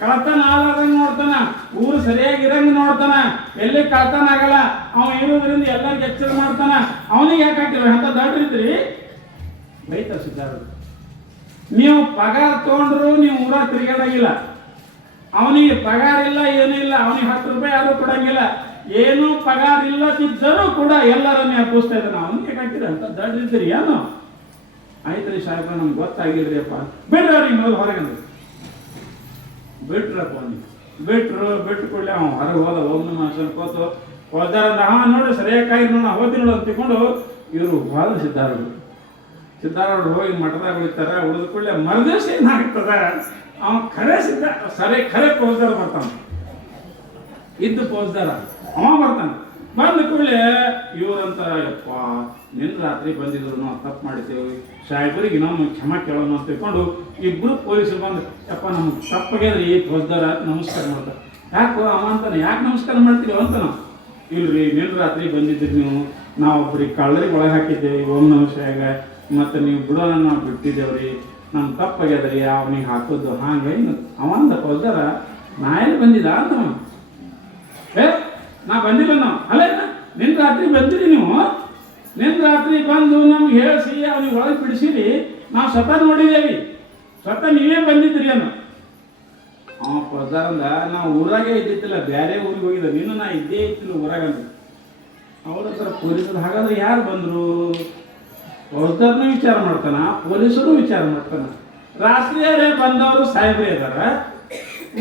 ಕಳತನ ಆಲಾದಂಗೆ ನೋಡ್ತಾನ, ಊರು ಸರಿಯಾಗಿರಂಗೆ ನೋಡ್ತಾನ, ಎಲ್ಲಿ ಕಳತನ ಆಗಲ್ಲ, ಅವ ಇರೋದ್ರಿಂದ ಎಲ್ಲರಿಗೂ ಎಚ್ಚರ ಮಾಡ್ತಾನ, ಅವನಿಗೆ ಯಾಕೆ ಹಾಕಿಲ್ವ ಅಂತ ದಾಟ್ರಿದ್ರಿ ಬೈತ ಸಿದ್ಧಾರೂಢರು. ನೀವು ಪಗಾರ ತಗೊಂಡ್ರು ನೀವು ಊರಾಗ ತಿರುಗಾಡಂಗಿಲ್ಲ, ಅವನಿಗೆ ಪಗಾರ ಇಲ್ಲ ಏನೂ ಇಲ್ಲ, ಅವನಿಗೆ 10 ರೂಪಾಯಿ ಯಾರು ಕೊಡಂಗಿಲ್ಲ, ಏನೂ ಪಗಾರ ಇಲ್ಲದಿದ್ದರೂ ಕೂಡ ಎಲ್ಲರನ್ನ ಹಬ್ಬಿಸ್ತಾ ಇದ್ದಾನೆ, ಅವನಿಗೆ ಹಾಕಿರ ಅಂತ ದಾಟ್ರಿದ್ರಿ ಏನು? ಆಯ್ತು ರೀ ಸಾಹೇಬ್ರ, ನಮ್ಗೆ ಗೊತ್ತಾಗಿಲ್ರಿ ಅಪ್ಪ, ಬಿಡ್ರಿ ಅವ್ರಿಗೆ ಮೊದಲು ಹೊರಗಂದ್ರೆ ಬಿಟ್ರಪ್ಪ. ಅವನಿಗೆ ಬಿಟ್ಟು ಕೂಡಲೇ ಅವ ಹೊರಗೆ ಹೋದ. ಓಂ ನಮಃ ಅನ್ಕೋತು ಹೋದಾರ, ನೋಡಿ ಸರಿಯಾಗಿ ನೋಡ ಹೋದಿ ನೋಡು ಅಂತ ತಿಳ್ಕೊಂಡು ಇವರು ಹೋದ ಸಿದ್ಧಾರೂಢರು ಹೋಗಿ ಮಠದಾಗ ಉಳಿತಾರ. ಉಳಿದ ಕೂಡಲೇ ಮರದಿವಸ ಏನಾಗ್ತದ, ಅವ ಖರೆ ಫೌಜ್ದಾರ ಬರ್ತಾನೆ, ಇದ್ದು ಫೌಜ್ದಾರ ಅವ ಬರ್ತಾನೆ. ಬಂದ ಕೂಡಲೇ ಇವ್ರಂತ, ಯಪ್ಪ ನಿನ್ನ ರಾತ್ರಿ ಬಂದಿದ್ರು, ನಾವು ತಪ್ಪು ಮಾಡಿದ್ದೇವೆ, ಸಾಹೇಬರಿಗೆ ನಾವು ಕ್ಷಮ ಕೇಳೋಣ ಅಂತ ತಿಳ್ಕೊಂಡು ಇಬ್ರು ಪೊಲೀಸರು ಬಂದು, ಯಪ್ಪ ನಮ್ಗೆ ತಪ್ಪಾಗ್ಯದ್ರಿ ಫೌಜ್ದಾರ ನಮಸ್ಕಾರ ಮಾಡ್ತಾರೆ. ಯಾಕೋ ಅವ ಅಂತಾನೆ, ಯಾಕೆ ನಮಸ್ಕಾರ ಮಾಡ್ತೀವಿ ಅಂತ ನಾವು, ಇಲ್ರಿ ನಿನ್ನ ರಾತ್ರಿ ಬಂದಿದ್ರಿ ನೀವು, ನಾವೊಬ್ಬರಿಗೆ ಕಳ್ಳರಿಗೆ ಒಳಗೆ ಹಾಕಿದ್ದೇವೆ ಓಂ ನಮಃ ಶಿವಾಯ, ಮತ್ತು ನೀವು ಬಿಡೋಣ ನಾವು ಬಿಟ್ಟಿದ್ದೇವ್ರಿ, ನಮ್ಮ ತಪ್ಪಾಗ್ಯದ್ರಿ ಅವನಿಗೆ ಹಾಕೋದು ಹಾಗೆ ಅವಂದ ಫೌಜ್ದಾರ. ನಾ ಎಲ್ಲಿ ಬಂದಿದ್ದ ಅಂತ ನಾ ಬಂದಿಲ್ಲ, ನಾವು ಅಲ್ಲೇ ನಿನ್ನ ರಾತ್ರಿ ಬಂದಿರಿ, ನೀವು ನಿನ್ನ ರಾತ್ರಿ ಬಂದು ನಮ್ಗೆ ಹೇಳಿಸಿ ಅವನಿಗೆ ಒಳಗೆ ಬಿಡಿಸಿರಿ, ನಾವು ಸ್ವತಃ ನೋಡಿದ್ದೇವೆ, ಸ್ವತಃ ನೀವೇ ಬಂದಿದ್ರಿ ಅನ್ನೋ. ಅವ ಫೌಜ್ದಾರಂದ, ನಾವು ಊರಾಗೆ ಇದ್ದಿತ್ತಿಲ್ಲ, ಬೇರೆ ಊರಿಗೆ ಹೋಗಿದ್ದ, ನೀನು ನಾ ಇದ್ದೇ ಇತ್ತಿಲ್ಲ ಊರಾಗಂತ. ಅವ್ರ ಹತ್ರ ಪೊಲೀಸರು, ಹಾಗಾದ್ರೆ ಯಾರು ಬಂದರು? ಫೌಜ್ದಾರನೂ ವಿಚಾರ ಮಾಡ್ತಾನ, ಪೊಲೀಸರು ವಿಚಾರ ಮಾಡ್ತಾನ, ರಾತ್ರಿಯರೇ ಬಂದವರು ಸಾಹೇಬ್ರೇ ಇದಾರ,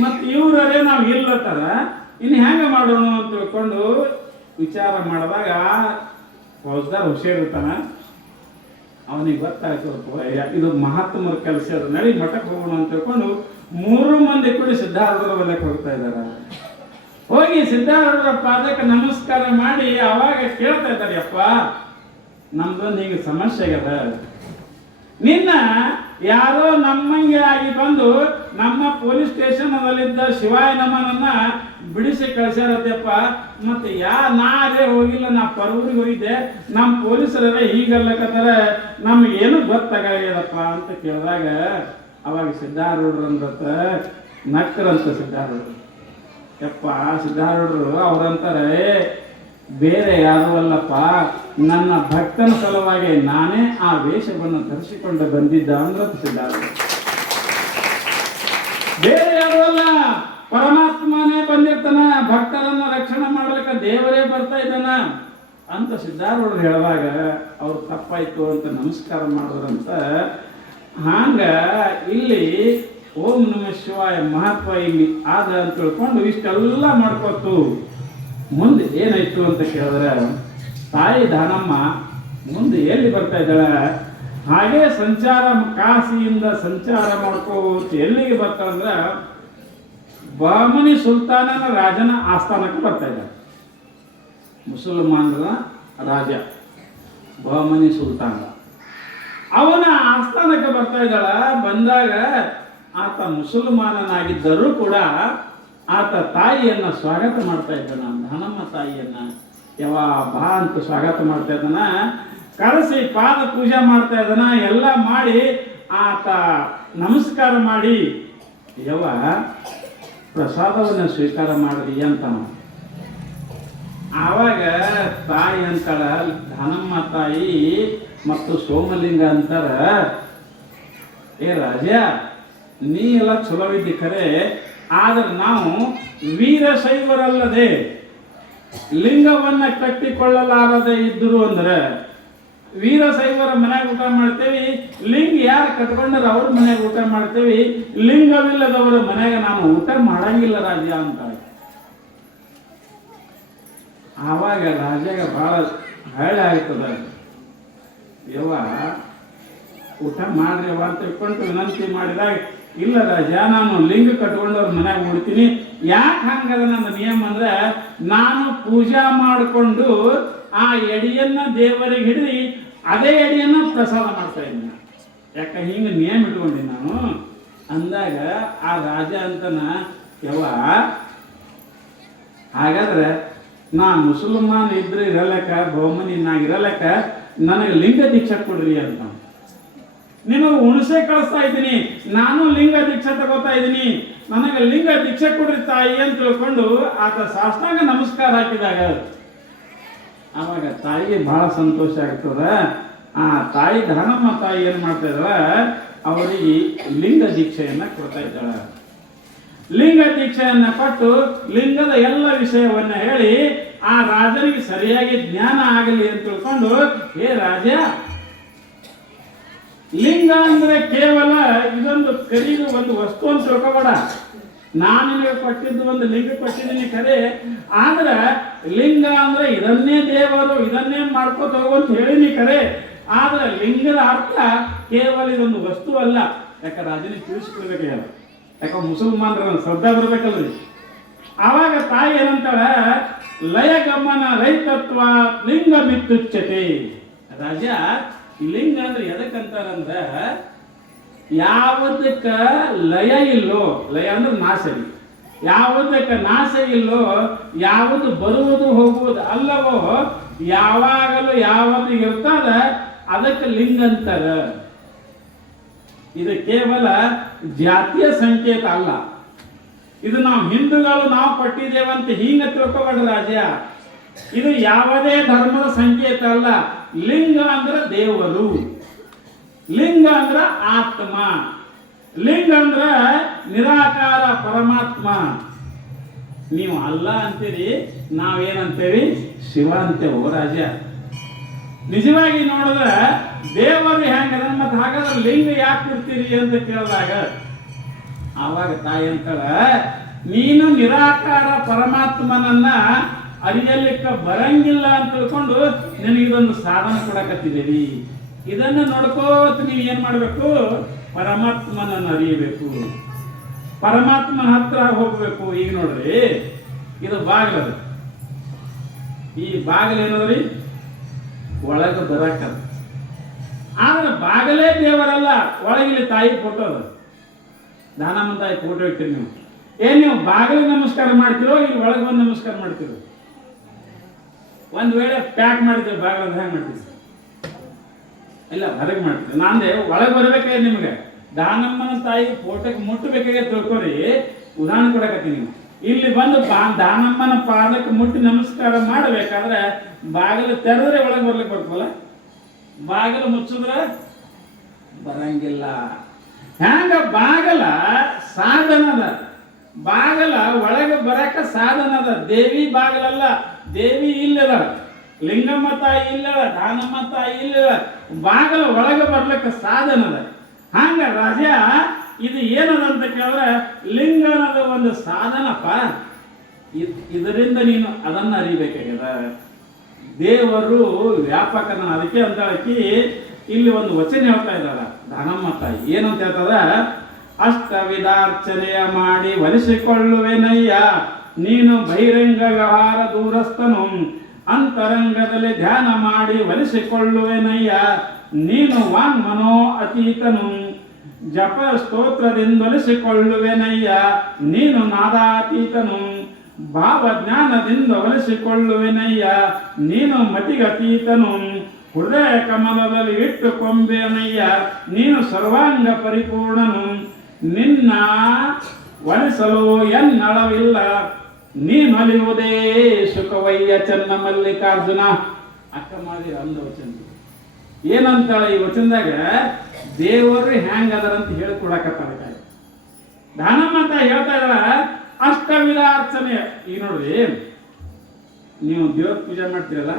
ಮತ್ತು ಇವ್ರೇ ನಾವು ಇಲ್ಲತ್ತಾರ, ಇನ್ನು ಹೆಂಗೆ ಮಾಡೋಣ ಅಂತ ತಿಳ್ಕೊಂಡು ವಿಚಾರ ಮಾಡಿದಾಗ ಫೌಜ್ದಾರ್ ಹುಷಾರಿರ್ತಾನ. ಅವನಿಗೆ ಗೊತ್ತಾಯ್ತು ಇದು ಮಹಾತ್ಮರ ಕೆಲಸ, ನಡಿ ಮಠಕ್ಕೆ ಹೋಗೋಣ ಅಂತ ತಿಳ್ಕೊಂಡು 3 ಮಂದಿ ಕೂಡಿ ಸಿದ್ಧಾರೂಢರ ಬಲಕ್ಕೆ ಹೋಗ್ತಾ ಇದ್ದಾರೆ. ಹೋಗಿ ಸಿದ್ಧಾರೂಢರ ಪಾದಕ್ಕೆ ನಮಸ್ಕಾರ ಮಾಡಿ ಅವಾಗ ಕೇಳ್ತಾ ಇದ್ದಾರೆ, ಯಪ್ಪ ನಮ್ದೊಂದು ಹೀಗೆ ಸಮಸ್ಯೆ ಆಗ್ಯದ, ನಿನ್ನ ಯಾರೋ ನಮ್ಮಂಗೆ ಆಗಿ ಬಂದು ನಮ್ಮ ಪೊಲೀಸ್ ಸ್ಟೇಷನ್ನಲ್ಲಿದ್ದ ಶಿವಾಯ ನಮನನ್ನ ಬಿಡಿಸಿ ಕಳ್ಸ್ಯಾರತ್ತಪ್ಪ, ಮತ್ತೆ ನಾರೇ ಹೋಗಿಲ್ಲ, ನಾ ಪರೂರಿಗೆ ಹೋಗಿದ್ದೆ, ನಮ್ಮ ಪೊಲೀಸರೇ ಹೀಗಲ್ಲಕತ್ತಾರೆ, ನಮ್ಗೆ ಏನು ಗೊತ್ತಾಗ್ಯದಪ್ಪ ಅಂತ ಕೇಳಿದಾಗ ಅವಾಗ ಸಿದ್ಧಾರೂಢರಂತ ನಕ್ಕರಂತ ಸಿದ್ಧಾರೂಢರು. ಯಪ್ಪ ಸಿದ್ಧಾರೂಢರು ಅವ್ರಂತಾರೆ, ಬೇರೆ ಯಾರೂ ಅಲ್ಲಪ್ಪ, ನನ್ನ ಭಕ್ತನ ಸಲುವಾಗಿ ನಾನೇ ಆ ವೇಷವನ್ನು ಧರಿಸಿಕೊಂಡು ಬಂದಿದ್ದ ಅಂದ್ರೆ ಸಿದ್ಧಾರೂಢರು. ಬೇರೆ ಯಾರು ಅಲ್ಲ, ಪರಮಾತ್ಮನೇ ಬಂದಿರ್ತಾನ, ಭಕ್ತರನ್ನ ರಕ್ಷಣೆ ಮಾಡ್ಲಿಕ್ಕೆ ದೇವರೇ ಬರ್ತಾ ಇದ್ದಾನ ಅಂತ ಸಿದ್ಧಾರೂಢರು ಹೇಳುವಾಗ ಅವ್ರು ತಪ್ಪಾಯ್ತು ಅಂತ ನಮಸ್ಕಾರ ಮಾಡಿದ್ರಂತ. ಹಾಂಗ ಇಲ್ಲಿ ಓಂ ನಮಃ ಶಿವಾಯ ಮಹತ್ವ ಇಲ್ಲಿ ಆದ ಅಂತ ತಿಳ್ಕೊಂಡು ಇಷ್ಟೆಲ್ಲ ಮಾಡ್ಕೊತು. ಮುಂದೆ ಏನಾಯ್ತು ಅಂತ ಕೇಳಿದ್ರೆ, ತಾಯಿ ದಾನಮ್ಮ ಮುಂದೆ ಎಲ್ಲಿ ಬರ್ತಾ ಇದ್ದಾಳೆ, ಹಾಗೆ ಸಂಚಾರ ಕಾಶಿಯಿಂದ ಸಂಚಾರ ಮಾಡ್ಕೋತ ಎಲ್ಲಿಗೆ ಬರ್ತಾಳಂದ್ರೆ ಬಹಮನಿ ಸುಲ್ತಾನನ ರಾಜನ ಆಸ್ಥಾನಕ್ಕೆ ಬರ್ತಾ ಇದ್ದಾಳೆ. ಮುಸಲ್ಮಾನರ ರಾಜ ಬಹಮನಿ ಸುಲ್ತಾನ, ಅವನ ಆಸ್ಥಾನಕ್ಕೆ ಬರ್ತಾ ಇದ್ದಾಳ. ಬಂದಾಗ ಆತ ಮುಸಲ್ಮಾನನಾಗಿದ್ದರೂ ಕೂಡ ಆತ ತಾಯಿಯನ್ನ ಸ್ವಾಗತ ಮಾಡ್ತಾ ಇದ್ದಾನ, ದಾನಮ್ಮ ತಾಯಿಯನ್ನ ಬಾ ಅಂತ ಸ್ವಾಗತ ಮಾಡ್ತಾ ಇದ್ದಾನ, ಕರೆಸಿ ಪಾದ ಪೂಜೆ ಮಾಡ್ತಾ ಇದ್ದಾನ. ಎಲ್ಲ ಮಾಡಿ ಆತ ನಮಸ್ಕಾರ ಮಾಡಿ ಪ್ರಸಾದವನ್ನು ಸ್ವೀಕಾರ ಮಾಡ್ರಿ ಅಂತ. ಆವಾಗ ತಾಯಿ ಅಂತಾಳ, ದಾನಮ್ಮ ತಾಯಿ ಮತ್ತು ಸೋಮಲಿಂಗ ಅಂತಾರ, ರಾಜ ನೀ ಎಲ್ಲ ಚಲೋ ಇದ್ದಿ ಖರೆ, ಆದ್ರೆ ನಾವು ವೀರಶೈವರಲ್ಲದೆ ಲಿಂಗವನ್ನ ಕಟ್ಟಿಕೊಳ್ಳಲಾರದೆ ಇದ್ದರು ಅಂದ್ರೆ ವೀರಶೈವರ ಮನೆಗೆ ಊಟ ಮಾಡ್ತೇವಿ, ಲಿಂಗ ಯಾರು ಕಟ್ಕೊಂಡ್ರ ಅವ್ರ ಮನೆಗೆ ಊಟ ಮಾಡ್ತೇವಿ, ಲಿಂಗವಿಲ್ಲದವರ ಮನೆಗೆ ನಾನು ಊಟ ಮಾಡಂಗಿಲ್ಲ ರಾಜ್ಯ ಅಂತಾಳೆ. ಆವಾಗ ರಾಜಾಗ ಭಾಳ ಹಳ್ಳಿ ಆಗ್ತದ. ಯವ್ವ ಊಟ ಮಾಡ್ರಿವ ಅಂತ ತಿಳ್ಕೊಂಡು ವಿನಂತಿ ಮಾಡಿದಾಗ, ಇಲ್ಲ ರಾಜ ನಾನು ಲಿಂಗ ಕಟ್ಕೊಂಡು ಅವ್ರ ಮನ್ಯಾಗ ಉಡ್ತೀನಿ. ಯಾಕೆ ಹಂಗದ ನನ್ನ ನಿಯಮ ಅಂದ್ರೆ, ನಾನು ಪೂಜಾ ಮಾಡಿಕೊಂಡು ಆ ಎಡಿಯನ್ನ ದೇವರಿಗೆ ಹಿಡಿದು ಅದೇ ಎಡಿಯನ್ನ ಪ್ರಸಾದ ಮಾಡ್ತಾ ಇದ್ದೀನಿ. ಯಾಕೆ ಹಿಂಗೆ ನಿಯಮ ಇಟ್ಕೊಂಡಿ ನಾನು ಅಂದಾಗ ಆ ರಾಜ ಅಂತನ, ಯವ್ವ ಹಾಗಾದ್ರೆ ನಾ ಮುಸಲ್ಮಾನ್ ಇದ್ರೆ ಇರಲಕ್ಕ ಬಹುಮನಿನಾಗಿರಲಕ್ಕ ನನಗೆ ಲಿಂಗ ದೀಕ್ಷೆ ಕೊಡ್ರಿ ಅಂತ. ನಿಮಗೆ ಹುಣಸೆ ಕಳಿಸ್ತಾ ಇದ್ದೀನಿ, ನಾನು ಲಿಂಗ ದೀಕ್ಷೆ ತಗೋತಾ ಇದ್ದೀನಿ, ನನಗೆ ಲಿಂಗ ದೀಕ್ಷೆ ಕೊಡ್ರಿ ತಾಯಿ ಅಂತ ತಿಳ್ಕೊಂಡು ಆತ ಸಾಷ್ಟಾಂಗ ನಮಸ್ಕಾರ ಹಾಕಿದಾಗ ಆವಾಗ ತಾಯಿಗೆ ಬಹಳ ಸಂತೋಷ ಆಗ್ತದ. ಆ ತಾಯಿ ಧನಮ್ಮ ತಾಯಿ ಏನ್ ಮಾಡ್ತಾ ಇದ್ದಾಳ, ಅವರಿಗೆ ಲಿಂಗ ದೀಕ್ಷೆಯನ್ನ ಕೊಡ್ತಾ ಇದ್ದಾಳ. ಲಿಂಗ ದೀಕ್ಷೆಯನ್ನ ಕೊಟ್ಟು ಲಿಂಗದ ಎಲ್ಲ ವಿಷಯವನ್ನ ಹೇಳಿ ಆ ರಾಜನಿಗೆ ಸರಿಯಾಗಿ ಜ್ಞಾನ ಆಗಲಿ ಅಂತ ತಿಳ್ಕೊಂಡು, ಹೇ ರಾಜ, ಲಿಂಗ ಅಂದ್ರೆ ಕೇವಲ ಇದೊಂದು ಖರೀದು ಒಂದು ವಸ್ತು ಅಂತ ತಿಳ್ಕೊಬೇಡ. ನಾನು ನಿನಗೆ ಕೊಟ್ಟಿದ್ದು ಒಂದು ಲಿಂಗ ಕೊಟ್ಟಿದ್ದೀನಿ ಖರೆ, ಆದ್ರೆ ಲಿಂಗ ಅಂದ್ರೆ ಇದನ್ನೇ ದೇವರು ಇದನ್ನೇ ಮಾಡ್ಕೋತ ಹೋಗುವಂತ ಹೇಳಿನಿ ಖರೆ, ಆದ್ರೆ ಲಿಂಗದ ಅರ್ಥ ಕೇವಲ ಇದೊಂದು ವಸ್ತು ಅಲ್ಲ. ಯಾಕೆ ರಾಜನಿಗೆ ತಿಳಿಸ್ಕೊಡ್ಬೇಕಲ್ಲ, ಯಾಕೆ ಮುಸಲ್ಮಾನರ ಶ್ರದ್ಧಾ ಬರ್ಬೇಕಲ್ರಿ. ಆವಾಗ ತಾಯಿ ಏನಂತಾಳ, ಲಯ ಗಮನ ರೈತತ್ವ ಲಿಂಗ ಮಿತ್ತುಚ್ಯತೆ. ರಾಜ ಲಿಂಗ ಅಂದ್ರೆ ಎದಕ್ಕಂತಾರಂದ್ರ, ಯಾವುದಕ್ಕ ಲಯ ಇಲ್ಲೋ, ಲಯ ಅಂದ್ರೆ ನಾಶ ಇಲ್ಲ, ಯಾವುದಕ್ಕೆ ನಾಶ ಇಲ್ಲೋ, ಯಾವುದು ಬರುವುದು ಹೋಗುವುದು ಅಲ್ಲವೋ, ಯಾವಾಗಲೂ ಯಾವುದು ಇರ್ತದ ಅದಕ್ಕೆ ಲಿಂಗ ಅಂತಾರ. ಇದು ಕೇವಲ ಜಾತಿಯ ಸಂಕೇತ ಅಲ್ಲ, ಇದು ನಾವು ಹಿಂದೂಗಳು ನಾವು ಕೊಟ್ಟಿದ್ದೇವಂತ ಹಿಂಗ ತಿಳ್ಕೊಬೇಡ ರಾಜ. ಇದು ಯಾವುದೇ ಧರ್ಮದ ಸಂಕೇತ ಅಲ್ಲ. ಲಿಂಗ ಅಂದ್ರೆ ದೇವರು, ಲಿಂಗ ಅಂದ್ರೆ ಆತ್ಮ, ಲಿಂಗ ಅಂದ್ರೆ ನಿರಾಕಾರ ಪರಮಾತ್ಮ. ನೀವು ಅಲ್ಲ ಅಂತೀರಿ, ನಾವೇನಂತೇವಿ ಶಿವ ಅಂತೇವೋ ರಾಜ. ನಿಜವಾಗಿ ನೋಡಿದ್ರೆ ದೇವರು ಹೆಂಗದ, ಮತ್ತೆ ಹಾಗಾದ್ರೆ ಲಿಂಗ ಯಾಕೆ ಇರ್ತೀರಿ ಅಂತ ಕೇಳಿದಾಗ ಆವಾಗ ತಾಯಿ ಅಂತಾಳ, ನೀನು ನಿರಾಕಾರ ಪರಮಾತ್ಮನನ್ನ ಅರಿಯಲಿಕ್ಕೆ ಬರಂಗಿಲ್ಲ ಅಂತ ತಿಳ್ಕೊಂಡು ನಿನಗಿದೊಂದು ಸಾಧನ ಕೊಡಕತ್ತಿದ್ದೀವಿ. ಇದನ್ನು ನೋಡ್ಕೋತ ನೀವು ಏನ್ ಮಾಡ್ಬೇಕು, ಪರಮಾತ್ಮನನ್ನು ಅರಿಯಬೇಕು, ಪರಮಾತ್ಮನ ಹತ್ರ ಹೋಗ್ಬೇಕು. ಈಗ ನೋಡ್ರಿ, ಇದು ಬಾಗಿಲದು, ಈ ಬಾಗಿಲು ಏನದ್ರಿ ಒಳಗೆ ಬರಕ, ಆದ್ರೆ ಬಾಗಲೇ ದೇವರಲ್ಲ, ಒಳಗಿಲ್ಲಿ ತಾಯಿ ಫೋಟೋ ಅದ, ದಾನಮ್ಮ ತಾಯಿ ಫೋಟೋ ಇಟ್ಟಿರಿ. ನೀವು ಬಾಗಿಲಿಗೆ ನಮಸ್ಕಾರ ಮಾಡ್ತಿರೋ, ಇಲ್ಲಿ ಒಳಗೆ ಬಂದು ನಮಸ್ಕಾರ ಮಾಡ್ತಿರೋ? ಒಂದ್ ವೇಳೆ ಪ್ಯಾಕ್ ಮಾಡ್ತೀವಿ ಬಾಗಿಲ ಹೆಂಗ್ ಮಾಡ್ತೀವಿ? ಇಲ್ಲ, ಹೊರಗೆ ಮಾಡ್ತೀವಿ. ನಾಂದೆ ಒಳಗೆ ಬರ್ಬೇಕಾದ್ರೆ ನಿಮ್ಗೆ ದಾನಮ್ಮನ ತಾಯಿ ಫೋಟೋಕ್ಕೆ ಮುಟ್ಟಬೇಕಾಗೆ ತಿಳ್ಕೊರಿ. ಉದಾಹರಣೆ ಕೊಡಕತ್ತೀನಿ. ನೀವು ಇಲ್ಲಿ ಬಂದು ದಾನಮ್ಮನ ಪಾದಕ್ಕೆ ಮುಟ್ಟಿ ನಮಸ್ಕಾರ ಮಾಡಬೇಕಾದ್ರೆ ಬಾಗಿಲು ತೆರೆದ್ರೆ ಒಳಗೆ ಬರ್ಲಿಕ್ಕೆ ಬರ್ತವಲ್ಲ, ಬಾಗಿಲು ಮುಚ್ಚಿದ್ರೆ ಬರಂಗಿಲ್ಲ. ಹ್ಯಾಂಗ ಬಾಗಲ ಸಾಧನದ, ಬಾಗಲ ಒಳಗೆ ಬರಕ ಸಾಧನದ. ದೇವಿ ಬಾಗಲಲ್ಲ, ದೇವಿ ಇಲ್ಲದ, ಲಿಂಗಮ್ಮ ತಾಯಿ ಇಲ್ಲದ, ದಾನಮ್ಮ ತಾಯಿ ಇಲ್ಲದ, ಬಾಗಲ ಒಳಗೆ ಬರ್ಲಿಕ್ಕೆ ಸಾಧನದ. ಹಂಗ ರಾಜ ಇದು ಏನದ ಅಂತ ಕೇಳಿದ್ರೆ ಲಿಂಗನದ ಒಂದು ಸಾಧನಪ್ಪ. ಇದರಿಂದ ನೀನು ಅದನ್ನ ಅರಿಬೇಕಾಗ್ಯದ. ದೇವರು ವ್ಯಾಪಕನ, ಅದಕ್ಕೆ ಅಂತ ಇಲ್ಲಿ ಒಂದು ವಚನ ಹೇಳ್ತಾ ಇದ್ದಾರ ದಾನಮ್ಮ ತಾಯಿ. ಏನಂತ ಹೇಳ್ತದ, ಅಷ್ಟವಿಧಾರ್ಚನೆಯ ಮಾಡಿ ಒಲಿಸಿಕೊಳ್ಳುವೆನಯ್ಯ, ನೀನು ಬಹಿರಂಗ ವ್ಯವಹಾರ ದೂರಸ್ಥನು, ಅಂತರಂಗದಲ್ಲಿ ಧ್ಯಾನ ಮಾಡಿ ಒಲಿಸಿಕೊಳ್ಳುವೆನಯ್ಯ, ನೀನು ವಾಂಗ್ಮನೋ ಅತೀತನು, ಜಪ ಸ್ತೋತ್ರದಿಂದ ಒಲಿಸಿಕೊಳ್ಳುವೆನಯ್ಯ, ನೀನು ನಾದಾತೀತನು, ಭಾವಜ್ಞಾನದಿಂದ ಒಲಿಸಿಕೊಳ್ಳುವೆನಯ್ಯ, ನೀನು ಮತಿಗತೀತನು, ಹೃದಯ ಕಮಲದಲ್ಲಿ ಇಟ್ಟು ಕೊಂಬೆನಯ್ಯ, ನೀನು ಸರ್ವಾಂಗ ಪರಿಪೂರ್ಣನು, ನಿನ್ನ ಒಲಿಸಲು ಎನ್ನಳವಿಲ್ಲ, ನೀನೊಲಿಯುವುದೇ ಸುಖವಯ್ಯ ಚೆನ್ನ ಮಲ್ಲಿಕಾರ್ಜುನ. ಅಕ್ಕ ಮಾಡಿ ಅಂದ ವಚನ ಏನಂತಾಳೆ ಈ ವಚನದಾಗ, ದೇವರು ಹ್ಯಾಂಗ ಅದರಂತ ಹೇಳ್ಕೊಡಕತ್ತಾಳ ದಾನಮ್ಮ ತಾಯಿ. ಹೇಳ್ತಾ ಇದ್ದಾಳ ಅಷ್ಟವಿಧ ಅರ್ಚನೆ. ಈಗ ನೋಡ್ರಿ, ನೀವು ದೇವ್ರ ಪೂಜೆ ಮಾಡ್ತೀರಲ್ಲ,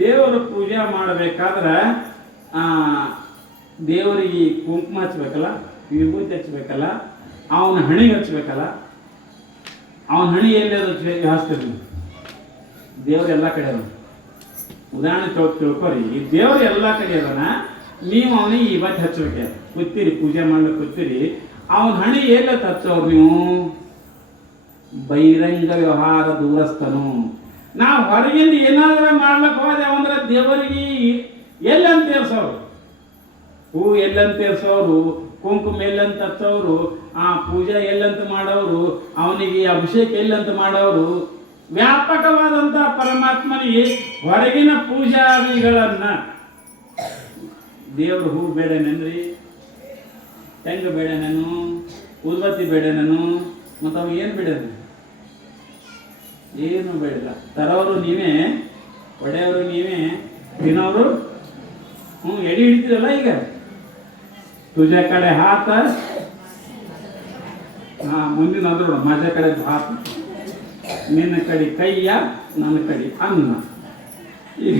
ದೇವರ ಪೂಜೆ ಮಾಡಬೇಕಾದ್ರೆ ದೇವರಿಗೆ ಕುಂಕುಮ ಹಚ್ಬೇಕಲ್ಲ, ವಿಭೂತಿ ಹಚ್ಬೇಕಲ್ಲ, ಅವನ ಹಣಿಗೆ ಹಚ್ಬೇಕಲ್ಲ. ಅವನ ಹಣಿ ಎಲ್ಲಿ ಅದು ಹಚ್ತೀರಿ? ದೇವ್ರು ಎಲ್ಲ ಕಡೆ ಅದ. ಉದಾಹರಣೆ ತಿಳ್ಕೊರಿ, ಈ ದೇವ್ರು ಎಲ್ಲ ಕಡೆ ಅದನ. ನೀವು ಅವನಿಗೆ ಇವತ್ತು ಹಚ್ಚಬೇಕೆ ಕೂತೀರಿ, ಪೂಜೆ ಮಾಡ್ಲಿಕ್ಕೆ ಕೂತೀರಿ, ಅವನ ಹಣಿ ಎಲ್ಲ ಹಚ್ಚೋರು ನೀವು ಬಹಿರಂಗ ವ್ಯವಹಾರ ದೂರಸ್ಥನು. ನಾವು ಹೊರಗಿಂದ ಏನಾದರೂ ಮಾಡ್ಲಿಕ್ಕೆ ಹೋದೆವು ಅಂದ್ರೆ ದೇವರಿಗೆ ಎಲ್ಲಂತ ಏರ್ಸೋರು, ಹೂ ಎಲ್ಲಂತ ಏರ್ಸೋರು, ಕುಂಕುಮ ಎಲ್ಲಂತ ಹಚ್ಚೋರು, ಆ ಪೂಜೆ ಎಲ್ಲಂತ ಮಾಡೋರು, ಅವನಿಗೆ ಅಭಿಷೇಕ ಎಲ್ಲಂತ ಮಾಡೋರು. ವ್ಯಾಪಕವಾದಂಥ ಪರಮಾತ್ಮನಿಗೆ ಹೊರಗಿನ ಪೂಜಾದಿಗಳನ್ನ ದೇವರು ಹೂ ಬೇಡನೇನ್ರಿ, ತೆಂಗು ಬೇಡನೇನು, ಉದ್ಬತ್ತಿ ಬೇಡನೇನು, ಮತ್ತು ಅವ ಏನು ಬೇಡನು? ಏನು ಬೇಡಿಲ್ಲ. ತರೋರು ನೀವೇ, ಒಡೆಯವರು ನೀವೇ, ತಿನ್ನೋರು ಎಡಿ ಹಿಡಿತೀರಲ್ಲ. ಈಗ ತುಜ ಕಡೆ ಹಾತ, ಮುಂದಿನ ಅಂದ್ರು ಮಜ ಕಡೆ ಹಾತ, ನಿನ್ನ ಕಡೆ ಕೈಯ, ನನ್ನ ಕಡೆ ಅನ್ನ. ಈಗ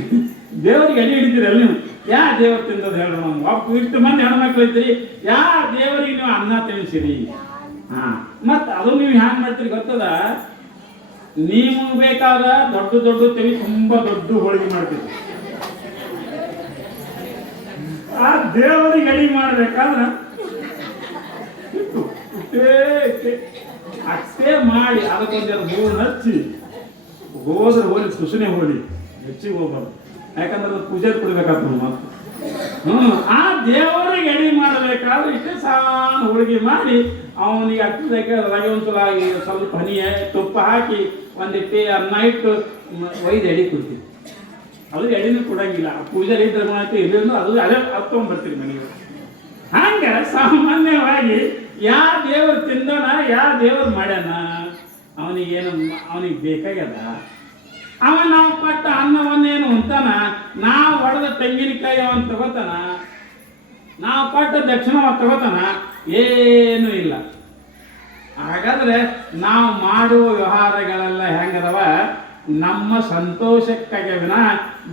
ದೇವರಿಗೆ ಎಡಿ ಹಿಡಿತೀರಲ್ಲ ನೀವು. ಯಾ ದೇವ್ರು ತಿಂದದ್ದು ಹೇಳ್ರಿ, ನಮ್ಗೆ ಒಬ್ಬ ಇಷ್ಟು ಮಂದಿ ಹೆಣ್ಮಕ್ಳು ಇದ್ದೀರಿ, ಯಾ ದೇವರಿಗೆ ನೀವು ಅನ್ನ ತಿನ್ನಿಸಿರಿ. ಮತ್ತು ಅದು ನೀವು ಹ್ಯಾಂಗೆ ಮಾಡ್ತೀರಿ ಗೊತ್ತದ? ನೀವು ಬೇಕಾದ ದೊಡ್ಡ ದೊಡ್ಡ ತೆವಿ ತುಂಬ ದೊಡ್ಡ ಹೋಳಿಗೆ ಮಾಡ್ತೀರಿ. ಆ ದೇವರಿಗೆ ಎಡಿ ಮಾಡ್ಬೇಕಾದ್ರೆ ಅಷ್ಟೇ ಮಾಡಿ ಅದಕ್ಕೊಂದು ಹೂವು ಹಚ್ಚಿ ಹೋದ್ರೆ ಹೋಲಿ ಕುಸುನೆ ಹೋಲಿ, ಹೆಚ್ಚಿಗೆ ಹೋಗ್ಬಾರ್ದು. ಯಾಕಂದ್ರೆ ಅದು ಪೂಜೆ ಕೊಡ್ಬೇಕಾಗ್ತದೆ ಮತ್ತೆ. ಆ ದೇವರಿಗೆ ಎಡಿ ಮಾಡಬೇಕಾದ್ರೆ ಇಷ್ಟೇ ಸಾನ ಹೋಳಿಗೆ ಮಾಡಿ ಅವನಿಗೆ ಹಚ್ಚದಕ್ಕೆ ಅದ್ರಾಗೆ ಒಂದ್ಸಲ ಸ್ವಲ್ಪ ಹನಿ ತುಪ್ಪ ಹಾಕಿ ಒಂದಿಟ್ಟು ಅನ್ನ ಇಟ್ಟು ಒಯ್ದು ಎಡಿ ಕೊಡ್ತೀವಿ. ಅದು ಎಡಿನೂ ಕೊಡಂಗಿಲ್ಲ. ಪೂಜೆ ಇದ್ರೆ ಮಾತ್ರ ಇಲ್ಲಿಂದ ಅದು ಅದೇ ಹತ್ಕೊಂಡ್ಬರ್ತೀರಿ ಮನೆಗೆ. ಹಂಗೆ ಸಾಮಾನ್ಯವಾಗಿ ಯಾ ದೇವರು ತಿಂದಾನ, ಯಾ ದೇವರು ಮಾಡ್ಯಾನ, ಅವನಿಗೇನು ಅವನಿಗೆ ಬೇಕಾಗ್ಯದ. ಅವ ನಾವು ಪಟ್ಟ ಅನ್ನವನ್ನೇನು ಅಂತಾನ, ನಾವು ಹೊಡೆದ ತೆಂಗಿನಕಾಯಿ ಅವನು ತಗೋತಾನ, ನಾವು ಪಟ್ಟ ದಕ್ಷಿಣ ತಗೋತಾನ, ಏನೂ ಇಲ್ಲ. ಹಾಗಾದ್ರೆ ನಾವು ಮಾಡುವ ವ್ಯವಹಾರಗಳೆಲ್ಲ ಹೆಂಗದವ? ನಮ್ಮ ಸಂತೋಷಕ್ಕಾಗಿ ವಿನ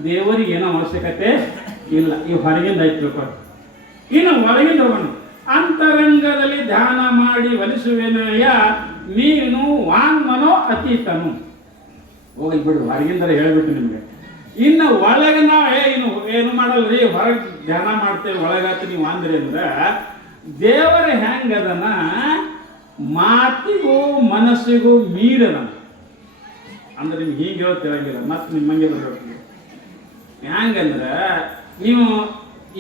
ದೇವರಿಗೆ ಏನೋ ಅವಶ್ಯಕತೆ ಇಲ್ಲ. ಈ ಹೊರಗಿಂದ ಆಯ್ತು ತಿಳ್ಕೊಂಡು ಇನ್ನು ಹೊರಗಿಂದ ಹೋಗೋಣ. ಅಂತರಂಗದಲ್ಲಿ ಧ್ಯಾನ ಮಾಡಿ ಒಲಿಸುವೆನಯ್ಯ ನೀನು ವಾಂಗ್ಮನೋ ಅತೀತನು. ಹೋಗಿ ಬಿಡು, ಹೊರಗಿಂದರೆ ಹೇಳ್ಬಿಟ್ಟು ನಿಮಗೆ. ಇನ್ನು ಒಳಗೆ ನಾವು ಇನ್ನು ಏನು ಮಾಡಲ್ರಿ, ಹೊರಗೆ ಧ್ಯಾನ ಮಾಡ್ತೇವೆ, ಒಳಗಾತ ನೀವು ಅಂದ್ರಿ ಅಂದ್ರೆ ದೇವರ ಹೆಂಗದನ ಮಾತಿಗೂ ಮನಸ್ಸಿಗೂ ಮೀರದನ. ಅಂದ್ರೆ ನಿಮ್ಗೆ ಹೀಗೆ ಹೇಳ್ತಿರಂಗಿಲ್ಲ, ಮತ್ತೆ ನಿಮ್ಮಂಗೆ ಬರ್ಬೇಕು. ಹೆಂಗಂದ್ರೆ ನೀವು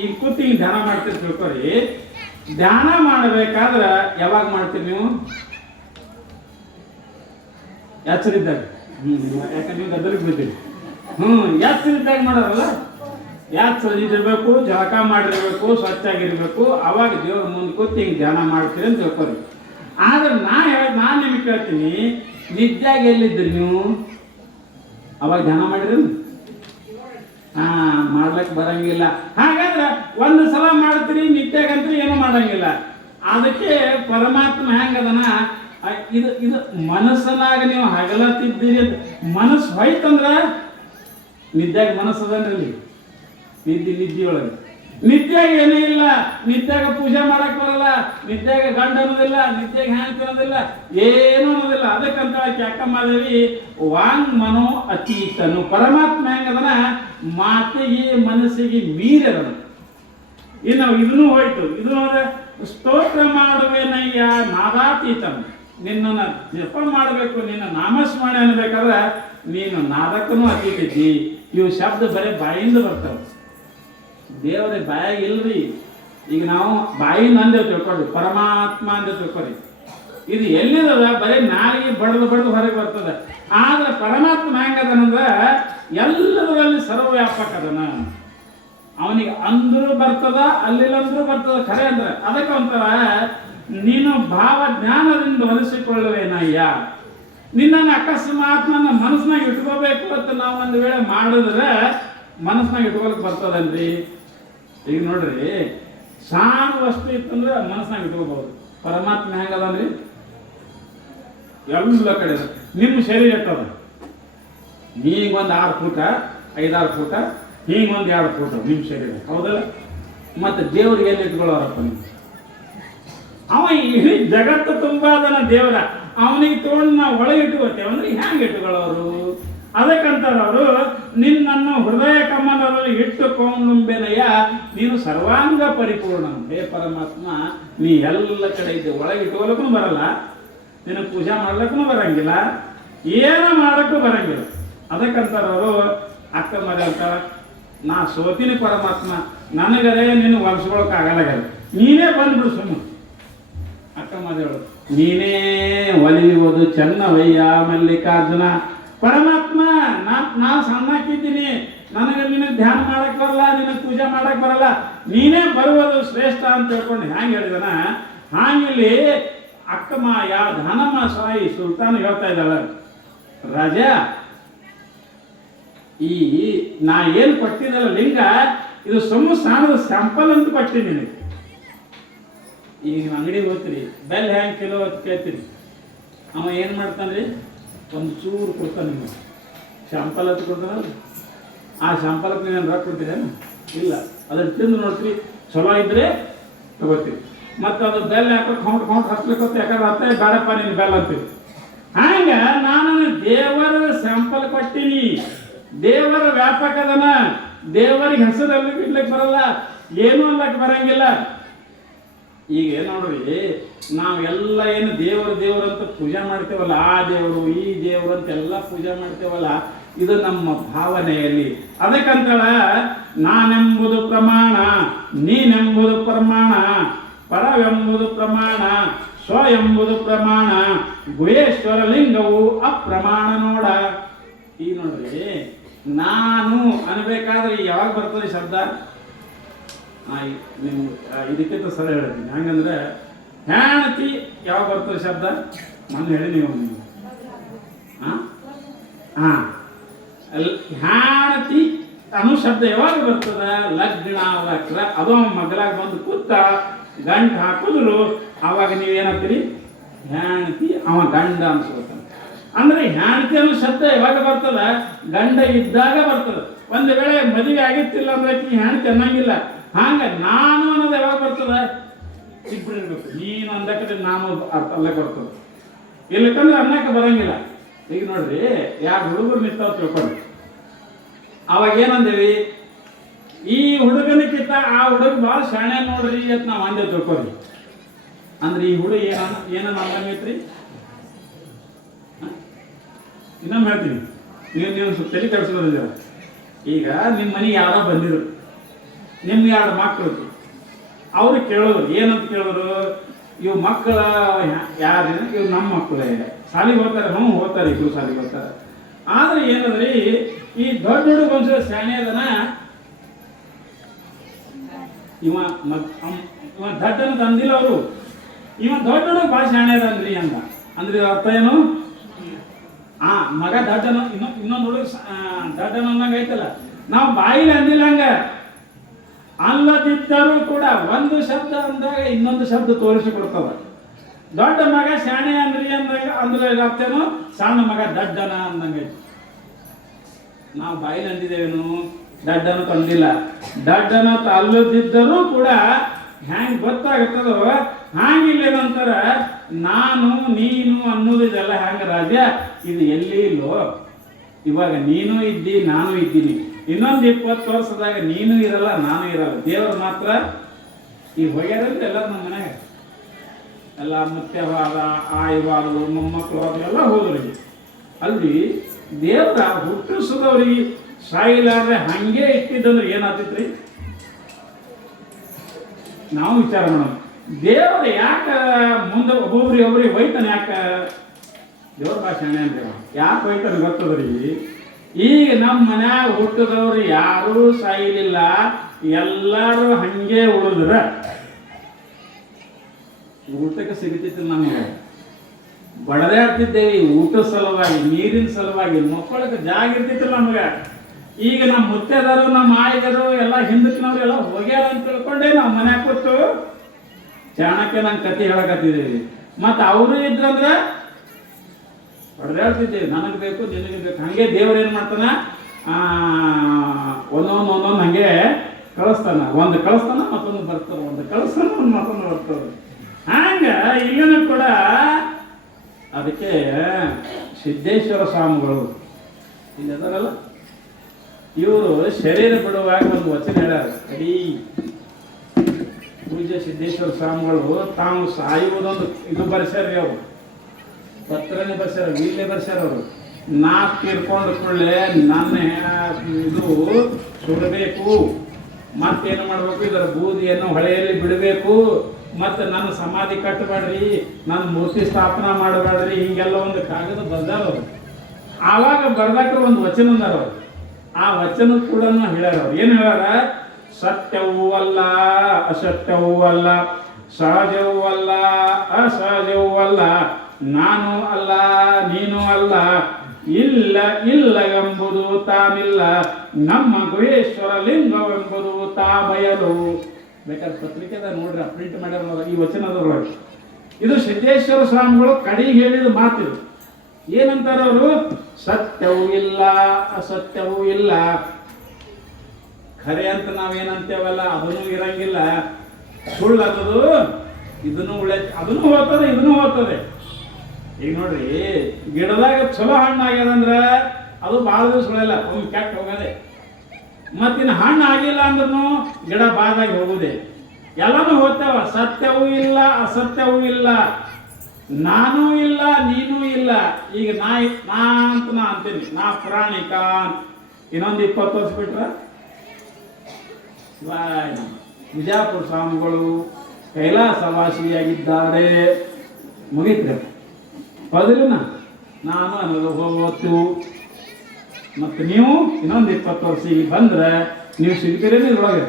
ಈಗ ಕೂತಿ ಧ್ಯಾನ ಮಾಡ್ತೀರಿ ತಿಳ್ಕೊರಿ. ಧ್ಯಾನ ಮಾಡಬೇಕಾದ್ರೆ ಯಾವಾಗ ಮಾಡ್ತೀರಿ ನೀವು? ಎಚ್ಚರಿದ್ದಾಗ. ಯಾಕಂದ್ರೆ ನೀವು ಗದ್ದಲಿಗೆ ಬಿಡ್ತೀರಿ. ಎಚ್ಚರಿದ್ದಾಗ ಮಾಡೋರಲ್ಲ, ಎಚ್ಚರಿದಿರ್ಬೇಕು, ಜಳಕ ಮಾಡಿರ್ಬೇಕು, ಸ್ವಚ್ಛಾಗಿರ್ಬೇಕು. ಅವಾಗ ದೇವ್ರ ಮುಂದೆ ಕೂತಿ ಹಿಂಗೆ ಧ್ಯಾನ ಮಾಡ್ತೀರಿ ಅಂತ ತಿಳ್ಕೊರಿ. ಆದ್ರೆ ನಾನು ನಿಮಗೆ ಕೇಳ್ತೀನಿ, ನಿದ್ಯಾಗ ಎಲ್ಲಿದ್ರಿ ನೀವು? ಅವಾಗ ಧ್ಯಾನ ಮಾಡಿರಿ? ಮಾಡ್ಲಿಕ್ಕೆ ಬರಂಗಿಲ್ಲ. ಹಾಗಾದ್ರೆ ಒಂದು ಸಲ ಮಾಡ್ತೀರಿ, ನಿತ್ಯಾಗಂತ್ರಿ ಏನೂ ಮಾಡಂಗಿಲ್ಲ. ಅದಕ್ಕೆ ಪರಮಾತ್ಮ ಹೆಂಗದನ, ಇದು ಮನಸ್ಸನಾಗ ನೀವು ಹಗಲತ್ತಿದ್ದೀರಿ ಅಂತ ಮನಸ್ಸು ಹೋಯ್ತಂದ್ರೆ ನಿದ್ಯಾಗ ಮನಸ್ಸದನ್ರಲ್ಲಿ ನಿದ್ದಿಯೊಳಗೆ. ನಿತ್ಯಾಗ ಏನೂ ಇಲ್ಲ, ನಿತ್ಯಾಗ ಪೂಜೆ ಮಾಡಕ್ ಬರಲ್ಲ, ನಿತ್ಯಾಗ ಗಂಡ ಅನ್ನೋದಿಲ್ಲ, ನಿತ್ಯಾಗ ಹ್ಯಾಂಗ್ ಅನ್ನೋದಿಲ್ಲ, ಏನೂ ಅನ್ನೋದಿಲ್ಲ. ಅದಕ್ಕಂತ ಅಕ್ಕಮ್ಮದೇವಿ ವಾಂಗ್ ಮನೋ ಅತೀತನು. ಪರಮಾತ್ಮ ಹೆಂಗದನ ಮಾತಿಗೆ ಮನಸ್ಸಿಗೆ ಮೀರದನ. ಇನ್ನು ಇದನ್ನು ಹೋಯ್ತು. ಇದನ್ನು ಸ್ತೋತ್ರ ಮಾಡುವೆನಯ್ಯ ನಾದಾತೀತನು. ನಿನ್ನನ್ನು ಜಪ ಮಾಡಬೇಕು, ನಿನ್ನ ನಾಮಸ್ಮರಣೆ ಅನ್ಬೇಕಾದ್ರೆ ನೀನು ನಾದಕ್ಕೂ ಅತೀತಿದ್ದಿ. ಇವು ಶಬ್ದ ಬರೀ ಬಾಯಿಂದ ಬರ್ತಾವೆ, ದೇವರೇ ಬಾಯಾಗ ಇಲ್ರಿ. ಈಗ ನಾವು ಬಾಯಿಂದ ಅಂದೇವು ತಿಳ್ಕೊಳ್ರಿ, ಪರಮಾತ್ಮ ಅಂದೇವು ತಿಳ್ಕೊರಿ. ಇದು ಎಲ್ಲಿದದ ಬರೀ ನಾಲಿಗೆ ಬಡ್ದು ಹೊರಗೆ ಬರ್ತದೆ. ಆದ್ರೆ ಪರಮಾತ್ಮ ಹೆಂಗದನಂದ್ರೆ ಎಲ್ಲದರಲ್ಲಿ ಸರ್ವವ್ಯಾಪಕ ಅದನ. ಅವನಿಗೆ ಅಂದ್ರೂ ಬರ್ತದ, ಅಲ್ಲಿಲ್ಲಂದ್ರೂ ಬರ್ತದ. ಖರೆ ಅಂದ್ರೆ ಅದಕ್ಕೆ ಒಂಥರ ನೀನು ಭಾವ ಜ್ಞಾನದಿಂದ ಒಲಿಸಿಕೊಳ್ಳುವೇನಯ್ಯ. ನಿನ್ನನ್ನು ಅಕಸ್ಮಾತ್ ನನ್ನ ಮನಸ್ಸಿನಾಗ ಇಟ್ಕೋಬೇಕು ಅಂತ ನಾವು ಒಂದು ವೇಳೆ ಮಾಡಿದ್ರೆ ಮನಸ್ಸಿನಾಗ ಇಟ್ಕೊಳಕ್ ಬರ್ತದನ್ರಿ. ಈಗ ನೋಡ್ರಿ, ಸಾಣ ವಸ್ತು ಇತ್ತಂದ್ರೆ ಮನಸ್ಸಿನಾಗ ಇಟ್ಕೋಬಹುದು. ಪರಮಾತ್ಮ ಹೆಂಗದನ್ರಿ ಎಲ್ಲ ಕಡೆ ನಿಮ್ಮ ಶರೀರ ಇಟ್ಟದ. ಹೀಗೊಂದು 6 ಫೂಟ 5-6 ಫೂಟ, ಹೀಗೊಂದು 2 ಫೂಟ ನಿಮ್ಮ ಶರೀರ, ಹೌದಲ್ಲ? ಮತ್ತೆ ದೇವ್ರಿಗೆ ಎಲ್ಲಿ ಇಟ್ಕೊಳ್ಳೋರಪ್ಪ ನೀವು? ಅವ ಇಡೀ ಜಗತ್ತು ತುಂಬ ಅದನ್ನ ದೇವರ. ಅವನಿಗೆ ತೊಗೊಂಡು ನಾವು ಒಳಗೆ ಇಟ್ಕೋತೇವೆ ಅಂದ್ರೆ ಹ್ಯಾಂಗೆ ಇಟ್ಕೊಳ್ಳೋರು? ಅದಕ್ಕಂತಾರೆ ಅವರು, ನಿನ್ನನ್ನು ಹೃದಯ ಕಮಲದಲ್ಲಿ ಇಟ್ಟುಕೊಂಡುಂಬೆನೆಯ, ನೀನು ಸರ್ವಾಂಗ ಪರಿಪೂರ್ಣ. ಹೇ ಪರಮಾತ್ಮ, ನೀ ಎಲ್ಲ ಕಡೆ ಇದ್ದೆ, ಒಳಗೆ ಇಟ್ಕೊಳ್ಳಕ್ಕೂ ಬರಲ್ಲ, ನಿನಗೆ ಪೂಜೆ ಮಾಡ್ಲಿಕ್ಕೂ ಬರಂಗಿಲ್ಲ, ಏನು ಮಾಡೋಕ್ಕೂ ಬರಂಗಿಲ್ಲ. ಅದಕ್ಕಂತಾರೆ ಅವರು, ಅಕ್ಕ ಮಗ ಅಂತ ನಾ ಸೋತಿನಿ ಪರಮಾತ್ಮ, ನನಗರೇ ನಿನ್ನ ಒಲಿಸ್ಕೊಳಕ್ಕಾಗಲ್ಲ, ನೀನೇ ಬಂದ್ಬಿಡು ಸುಮ್ಮನೆ. ಅಕ್ಕ ಮಗಳು, ನೀನೇ ಒಲಿಯುವುದು ಚೆನ್ನವಯ್ಯ ಮಲ್ಲಿಕಾರ್ಜುನ. ಪರಮಾತ್ಮ, ನಾನು ಸಣ್ಣಕ್ಕಿದ್ದೀನಿ, ನನಗೆ ನಿನಗೆ ಧ್ಯಾನ ಮಾಡಕ್ ಬರಲ್ಲ, ನಿನಗೆ ಪೂಜೆ ಮಾಡಕ್ ಬರಲ್ಲ, ನೀನೇ ಬರುವುದು ಶ್ರೇಷ್ಠ ಅಂತ ಹೇಳ್ಕೊಂಡು ಹ್ಯಾಂಗೆ ಹೇಳಿದನ, ಹಾಗಿಲ್ಲಿ ಅಕ್ಕಮಾಯ ಧನಮ ಸಾಯಿ ಸುಲ್ತಾನ್ ಹೇಳ್ತಾ ಇದ್ದಾಳೆ, ರಾಜ, ಈ ನಾ ಏನು ಕೊಟ್ಟಿದ್ದಲ್ಲ ಲಿಂಗ, ಇದು ಸಾಣದ ಸ್ಯಾಂಪಲ್ ಅಂತ ಕೊಟ್ಟಿನಿ ನಿನಗೆ. ಈಗ ನೀವು ಅಂಗಡಿಗೆ ಹೋಗ್ತೀರಿ, ಬೆಲ್ ಹ್ಯಾಂಗ್ ಕಿಲೋ ಅಂತ ಕೇಳ್ತೀರಿ, ಅವ ಏನು ಮಾಡ್ತಾನ್ರಿ, ಒಂದು ಚೂರು ಕೊಡ್ತಾನೆ, ನಿಮಗೆ ಶಾಂಪಲ್ ಅಂತ ಕೊಡ್ತಾನಲ್ಲ, ಆ ಶಾಂಪಲ್ಗೆ ನೀವೇನು ರೊಕ್ಕ ಕೊಡ್ತೀರೇನು? ಇಲ್ಲ, ಅದನ್ನು ತಿಂದು ನೋಡ್ತೀರಿ, ಚಲೋ ಇದ್ರೆ ತಗೋತೀವಿ, ಮತ್ತು ಅದು ಬೆಲ್ ಯಾಕೋ ಕೌಂಟ್ ಹಚ್ಲಿಕ್ಕೆ ಯಾಕಂದ್ರೆ ಅರ್ಥ ಬೇಡಪ್ಪ ನೀನು ಬೆಲ್ ಅಂತೀವಿ. ಹಂಗೆ ನಾನು ದೇವರ ಸ್ಯಾಂಪಲ್ ಕೊಟ್ಟಿನಿ, ದೇವರ ವ್ಯಾಪಕದನ, ದೇವರಿಗೆ ಹೆಸರಲ್ಲಿ ಇಡ್ಲಿಕ್ಕೆ ಬರಲ್ಲ, ಏನೂ ಅಲ್ಲಕ್ಕೆ ಬರಂಗಿಲ್ಲ. ಈಗ ನೋಡ್ರಿ, ನಾವೆಲ್ಲ ಏನು ದೇವರು ಅಂತ ಪೂಜೆ ಮಾಡ್ತೇವಲ್ಲ, ಆ ದೇವರು ಈ ದೇವರು ಅಂತೆಲ್ಲ ಪೂಜೆ ಮಾಡ್ತೇವಲ್ಲ, ಇದು ನಮ್ಮ ಭಾವನೆಯಲ್ಲಿ. ಅದಕ್ಕಂತೇಳ ನಾನೆಂಬುದು ಪ್ರಮಾಣ, ನೀನೆಂಬುದು ಪ್ರಮಾಣ, ಪರವೆಂಬುದು ಪ್ರಮಾಣ, ಸ್ವ ಎಂಬುದು ಪ್ರಮಾಣ, ಗುಹೇಶ್ವರ ಲಿಂಗವು ಅಪ್ರಮಾಣ ನೋಡ. ಈಗ ನೋಡ್ರಿ, ನಾನು ಅನ್ಬೇಕಾದ್ರೆ ಯಾವಾಗ ಬರ್ತದೆ ಶಬ್ದ? ನೀವು ಇದಕ್ಕಿಂತ ಸಲ ಹೇಳ್ತೀನಿ. ಹಂಗಂದ್ರೆ ಹ್ಯಾಣತಿ ಯಾವಾಗ ಬರ್ತದೆ ಶಬ್ದ? ನಾನು ಹೇಳಿ ನೀವು ಹ್ಯಾಣತಿ ಅನ್ನೋ ಶಬ್ದ ಯಾವಾಗ ಬರ್ತದ? ಲಗ್ನ ವಕ್ರ, ಅದು ಮಗಲಾಗ ಬಂದು ಕೂತ ಗಂಡ ಹಾಕಿದ್ರು ಅವಾಗ ನೀವೇನಂತೀರಿ? ಹ್ಯಾಣತಿ, ಅವ ಗಂಡ ಅನ್ಸ್ಕೊತಾನೆ. ಅಂದ್ರೆ ಹ್ಯಾಣತಿ ಅನ್ನೋ ಶಬ್ದ ಯಾವಾಗ ಬರ್ತದ? ಗಂಡ ಇದ್ದಾಗ ಬರ್ತದ. ಒಂದು ವೇಳೆ ಮದುವೆ ಆಗಿತ್ತಿಲ್ಲ ಅಂದ್ರೆ ಹ್ಯಾಣತಿ ಅನ್ನಂಗಿಲ್ಲ. ಹಂಗ ನಾನು ಅನ್ನೋದು ಯಾವಾಗ ಬರ್ತದ? ಇಬ್ಬರು ಇರ್ಬೇಕು. ನೀನು ಅಂದಕ್ಕೆ ನಾನು ಅರ್ಥ ಅಲ್ಲಕ್ಕೆ ಬರ್ತದ, ಇಲ್ಲಕಂದ್ರೆ ಅನ್ನಕ್ಕೆ ಬರಂಗಿಲ್ಲ. ಈಗ ನೋಡ್ರಿ, ಯಾರು ಹುಡುಗರು ನಿಂತಾವ ತಿಳ್ಕೊಂಡು, ಅವಾಗ ಏನಂದೇವಿ? ಈ ಹುಡುಗನಕ್ಕಿಂತ ಆ ಹುಡುಗ ಭಾಳ ಶಾಣೆ ನೋಡ್ರಿ ಅಂತ ನಾವು ಅಂದೇವ್ ತಿಳ್ಕೊರಿ. ಅಂದ್ರೆ ಈ ಹುಡುಗ ಏನ ಅನ್ನಂಗೈತ್ರಿ? ಇನ್ನೊಮ್ಮೆ ಹೇಳ್ತೀನಿ, ನೀವು ಸ್ವಲ್ಪ ತಲೆ ಕೆಡಿಸ್ಕೊಳ್ಳೋದಿಲ್ಲ. ಈಗ ನಿಮ್ಮ ಮನೆಗೆ ಯಾರೋ ಬಂದಿದ್ರು, ನಿಮ್ಗೆ 2 ಮಕ್ಕಳು, ಅವ್ರು ಕೇಳೋರು ಏನಂತ ಕೇಳೋರು? ಇವು ಮಕ್ಕಳ ಯಾರು? ಇವು ನಮ್ಮ ಮಕ್ಕಳೇ, ಶಾಲೆಗೆ ಹೋಗ್ತಾರೆ. ಹೋಗ್ತಾರೆ, ಇಬ್ರು ಶಾಲೆಗೆ ಹೋಗ್ತಾರೆ. ಆದ್ರೆ ಏನಂದ್ರಿ, ಈ ದೊಡ್ಡ ಹುಡುಗ ಒಂದ್ಸಲ ಶಾಣೆ ಅದನ, ಇವ ದಡ್ಡನ ತಂದಿಲ್ಲ ಅವರು, ಇವ ದೊಡ್ಡ ಹುಡುಗ ಭಾಳ ಶಾಣೆ ಅದನ್ರಿ ಅಂತ. ಅಂದ್ರೆ ಅರ್ಥ ಏನು? ಮಗ ದಡ್ಡನ, ಇನ್ನೊಂದು ಹುಡುಗ ದಡ್ಡನ ಅನ್ನಂಗ ಐತಲ್ಲ. ನಾವು ಬಾಯಿಲಿ ಅಂದಿಲ್ಲ ಹಂಗ, ಅಲ್ಲದಿದ್ದರೂ ಕೂಡ ಒಂದು ಶಬ್ದ ಅಂದಾಗ ಇನ್ನೊಂದು ಶಬ್ದ ತೋರಿಸಿಕೊಡ್ತದ. ದೊಡ್ಡ ಮಗ ಶಾಣೆ ಅಂದ್ರಿ ಅಂದಾಗ ಅಂದ್ರೆ ಅರ್ಥೇನು? ಸಣ್ಣ ಮಗ ದಡ್ಡನ ಅಂದಂಗೈತಿ. ನಾವು ಬಾಯಿಲಿ ಅಂದಿದ್ದೇವೇನು? ದಡ್ಡನ ತಂದಿಲ್ಲ. ದಡ್ಡನ ಅಲ್ಲದಿದ್ದರೂ ಕೂಡ ಹ್ಯಾಂಗ್ ಗೊತ್ತಾಗುತ್ತದೋ ಹಾಗಿಲ್ಲೇನಂತಾರ, ನಾನು ನೀನು ಅನ್ನೋದು ಇದೆಲ್ಲ ಹ್ಯಾಂಗ ರಾಜ? ಇದು ಎಲ್ಲಿ ಇಲ್ಲೋ. ಇವಾಗ ನೀನು ಇದ್ದಿ, ನಾನು ಇದ್ದೀನಿ. ಇನ್ನೊಂದು 20 ವರ್ಷದಾಗ ನೀನು ಇರಲ್ಲ, ನಾನು ಇರಲ್ಲ. ದೇವರು ಮಾತ್ರ ಈಗ ಹೋಗ್ಯಾರಲ್ಲ ಎಲ್ಲ ನಮ್ಮ ಮನೆಯಾಗ, ಎಲ್ಲ ಮುತ್ಯವಾದ ಆಯುವಾದವು ಮೊಮ್ಮಕ್ಕಳು ಅದೆಲ್ಲ ಹೋದ್ರಿಗೆ ಅಲ್ರಿ. ದೇವರ ಹುಟ್ಟಿಸೋದವ್ರಿಗೆ ಸಾಯಿಲಾರ್ರೆ ಹಂಗೆ ಇಟ್ಟಿದ್ದಂದ್ರೆ ಏನಾಗ್ತೈತ್ರಿ? ನಾವು ವಿಚಾರ ಮಾಡೋಣ. ದೇವರು ಯಾಕೆ ಮುಂದೆ ಒಬ್ಬೊಬ್ರಿಗೆ ಹೋಯ್ತಾನೆ? ಯಾಕೆ ದೇವ್ರ ಭಾಷೆ ಅಂದ್ರೆ ಯಾಕೆ ಹೋಯ್ತಾನೆ ಗೊತ್ತದ್ರಿ? ಈಗ ನಮ್ಮ ಮನ್ಯಾಗ ಹುಟ್ಟಿದವ್ರು ಯಾರೂ ಸಾಯಿಲಿಲ್ಲ, ಎಲ್ಲರೂ ಹಂಗೆ ಉಳಿದ್ರ ಊಟಕ್ಕೆ ಸಿಗುತ್ತಿತ್ತು. ನಮಗೆ ಬಡದಾಡ್ತಿದ್ದೇವೆ ಊಟದ ಸಲುವಾಗಿ, ನೀರಿನ ಸಲುವಾಗಿ, ಮಕ್ಕಳಿಗೆ ಜಾಗ ಇರ್ತಿತ್ತು ನಮ್ಗೆ. ಈಗ ನಮ್ಮ ಮುತ್ತೈದರು, ನಮ್ಮ ಆಯ್ದರು ಎಲ್ಲ ಹಿಂದಕ್ಕಿನವ್ರು ಎಲ್ಲ ಹೋಗ್ಯಾರ ಅಂತ ತಿಳ್ಕೊಂಡೆ ನಾವು ಮನ್ಯಾಗ ಕೂತು ಚಾಣಕ್ಯ ನಂಗೆ ಕತೆ ಹೇಳಕತ್ತಿದ್ದೀವಿ. ಮತ್ತು ಅವರು ಇದ್ರಂದ್ರೆ ಹೊಡೆದಾಡ್ತಿದ್ದೇವೆ, ನನಗೆ ಬೇಕು ನಿನಗೆ ಬೇಕು. ಹಂಗೆ ದೇವ್ರು ಏನು ಮಾಡ್ತಾನ? ಒಂದೊಂದು ಹಂಗೆ ಕಳಿಸ್ತಾನ. ಒಂದು ಕಳಿಸ್ತಾನ, ಮತ್ತೊಂದು ಬರ್ತಾರೆ, ಒಂದು ಕಳಿಸ್ತಾನ, ಒಂದು ಮತ್ತೊಂದು ಬರ್ತಾರೆ. ಹಂಗೆ ಇಲ್ಲಿನೂ ಕೂಡ ಅದಕ್ಕೆ ಸಿದ್ದೇಶ್ವರ ಸ್ವಾಮಿಗಳು ಇಲ್ಲದಾರಲ್ಲ ಇವರು ಶರೀರ ಬಿಡುವಾಗ ಒಂದು ವಚನ ಹೇಳ್ಯಾರ. ಅಡೀ ಪೂಜ್ಯ ಸಿದ್ದೇಶ್ವರ ಸ್ವಾಮಿಗಳು ತಾವು ಸಾಯುವುದೊಂದು ಇದು ಬರ್ಸ್ಯಾರ್ರಿ, ಅವರು ಪತ್ರನೇ ಬರ್ಸ್ಯಾರ, ವೀಲ್ಲೆ ಬರ್ಸ್ಯಾರ. ಅವರು ನಾ ತೀರ್ಕೊಂಡು ಕೂಡಲೇ ನನ್ನ ಇದು ಸುಡಬೇಕು, ಮತ್ತೇನು ಮಾಡಬೇಕು, ಇದರ ಬೂದಿಯನ್ನು ಹೊಳೆಯಲ್ಲಿ ಬಿಡಬೇಕು, ಮತ್ತು ನನ್ನ ಸಮಾಧಿ ಕಟ್ಟಬೇಡ್ರಿ, ನನ್ನ ಮೂರ್ತಿ ಸ್ಥಾಪನಾ ಮಾಡಬೇಡ್ರಿ, ಹಿಂಗೆಲ್ಲ ಒಂದು ಕಾಗದ ಬರ್ದಾರ ಅವರು. ಆವಾಗ ಬರ್ದಾಕ ಒಂದು ವಚನ ಅಂದಾರ ಅವರು. ಆ ವಚನ ಕೂಡ ಹೇಳ್ಯಾರ. ಅವ್ರು ಏನು ಹೇಳ್ಯಾರ? ಸತ್ಯವೂ ಅಲ್ಲ, ಅಸತ್ಯವೂ ಅಲ್ಲ, ಸಹಜವೂ ಅಲ್ಲ, ಅಸಹಜವೂ ಅಲ್ಲ, ನಾನು ಅಲ್ಲ, ನೀನು ಅಲ್ಲ, ಇಲ್ಲ ಇಲ್ಲ ಎಂಬುದು ತಾನಿಲ್ಲ, ನಮ್ಮ ಗುಹೇಶ್ವರ ಲಿಂಗವೆಂಬುದು ತಾ ಬಯಲು. ಬೇಕಾದ್ರೆ ಪತ್ರಿಕೆದ ನೋಡ್ರಿ, ಪ್ರಿಂಟ್ ಮಾಡ್ಯಾರ ಈ ವಚನದೊಳಗೆ. ಇದು ಸಿದ್ದೇಶ್ವರ ಸ್ವಾಮಿಗಳು ಕಡೆಗೆ ಹೇಳಿದ ಮಾತಿದು. ಏನಂತಾರ ಅವರು? ಸತ್ಯವೂ ಇಲ್ಲ, ಅಸತ್ಯವೂ ಇಲ್ಲ. ಖರೆ ಅಂತ ನಾವೇನಂತೇವಲ್ಲ ಅದನ್ನು ಇರಂಗಿಲ್ಲ, ಸುಳ್ಳದು ಇದನ್ನು ಅದನ್ನು ಹೋಗ್ತದೆ, ಇದನ್ನು ಹೋಗ್ತದೆ. ಈಗ ನೋಡ್ರಿ, ಗಿಡದಾಗ ಚಲೋ ಹಣ್ಣು ಆಗ್ಯದಂದ್ರೆ ಅದು ಭಾಳ ದಿವಸ ಉಳಿಯಲ್ಲ, ಒಂದು ಕೆಟ್ಟ ಹೋಗದೆ. ಮತ್ತಿನ್ನು ಹಣ್ಣು ಆಗಿಲ್ಲ ಅಂದ್ರೂ ಗಿಡ ಬಾದಾಗಿ ಹೋಗುದೇ. ಎಲ್ಲನೂ ಹೋಗ್ತಾವ. ಸತ್ಯವೂ ಇಲ್ಲ, ಅಸತ್ಯವೂ ಇಲ್ಲ, ನಾನೂ ಇಲ್ಲ, ನೀನೂ ಇಲ್ಲ. ಈಗ ನಾ ಅಂತ ನಾ ಅಂತೀನಿ, ನಾ ಪುರಾಣಿಕ. ಇನ್ನೊಂದು 20 ವರ್ಷ ಬಿಟ್ರ ವಿಜಾಪುರ ಸ್ವಾಮಿಗಳು ಕೈಲಾಸವಾಸಿಯಾಗಿದ್ದಾರೆ, ಮುಗಿದ್ರೆ ಹೌದಿಲ್ಲ. ನಾನು ಅನ್ನೋದು ಹೋಗ್ತು. ಮತ್ತು ನೀವು ಇನ್ನೊಂದು 20 ವರ್ಷ ಬಂದ್ರೆ ನೀವು ಸಿಗ್ತೀರೇನು ಇದ್ರೊಳಗೆ?